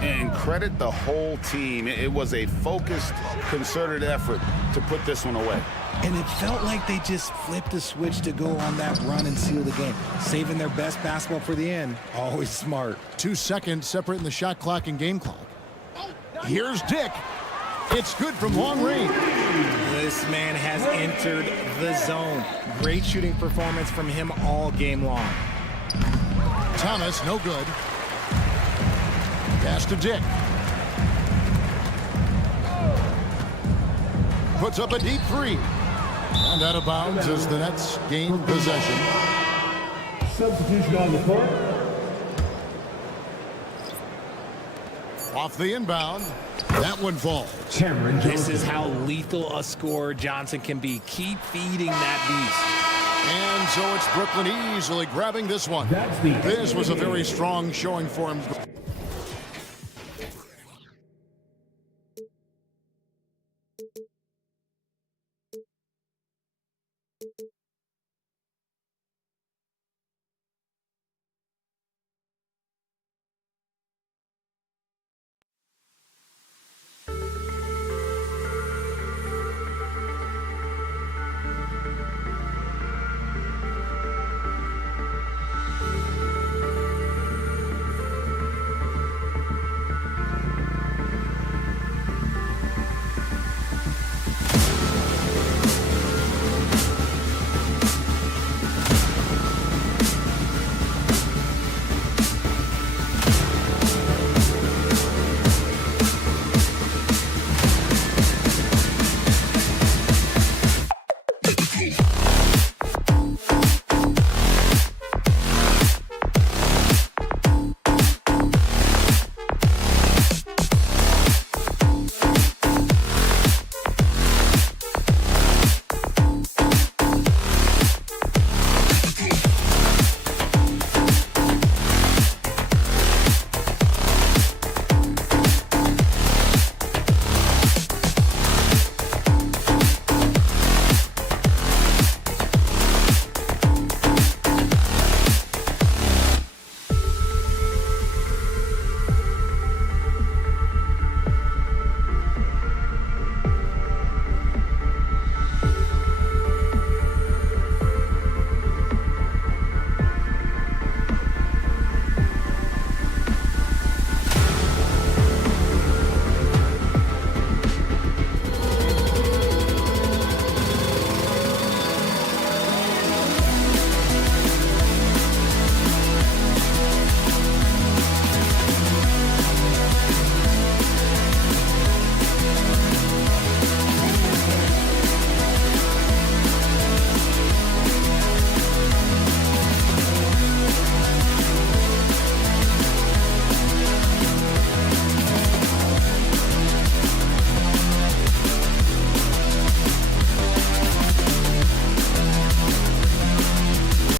And credit the whole team. It was a focused, concerted effort to put this one away. And it felt like they just flipped a switch to go on that run and seal the game. Saving their best basketball for the end. Always smart. 2 seconds separating the shot clock and game clock. Here's Dick. It's good from long range. This man has entered the zone. Great shooting performance from him all game long. Thomas, no good. Pass to Dick. Puts up a deep 3. And out of bounds as the Nets gain possession. Substitution on the court. Off the inbound. That one falls. This is how lethal a scorer Johnson can be. Keep feeding that beast. And so it's Brooklyn easily grabbing this one. This was a very strong showing for him.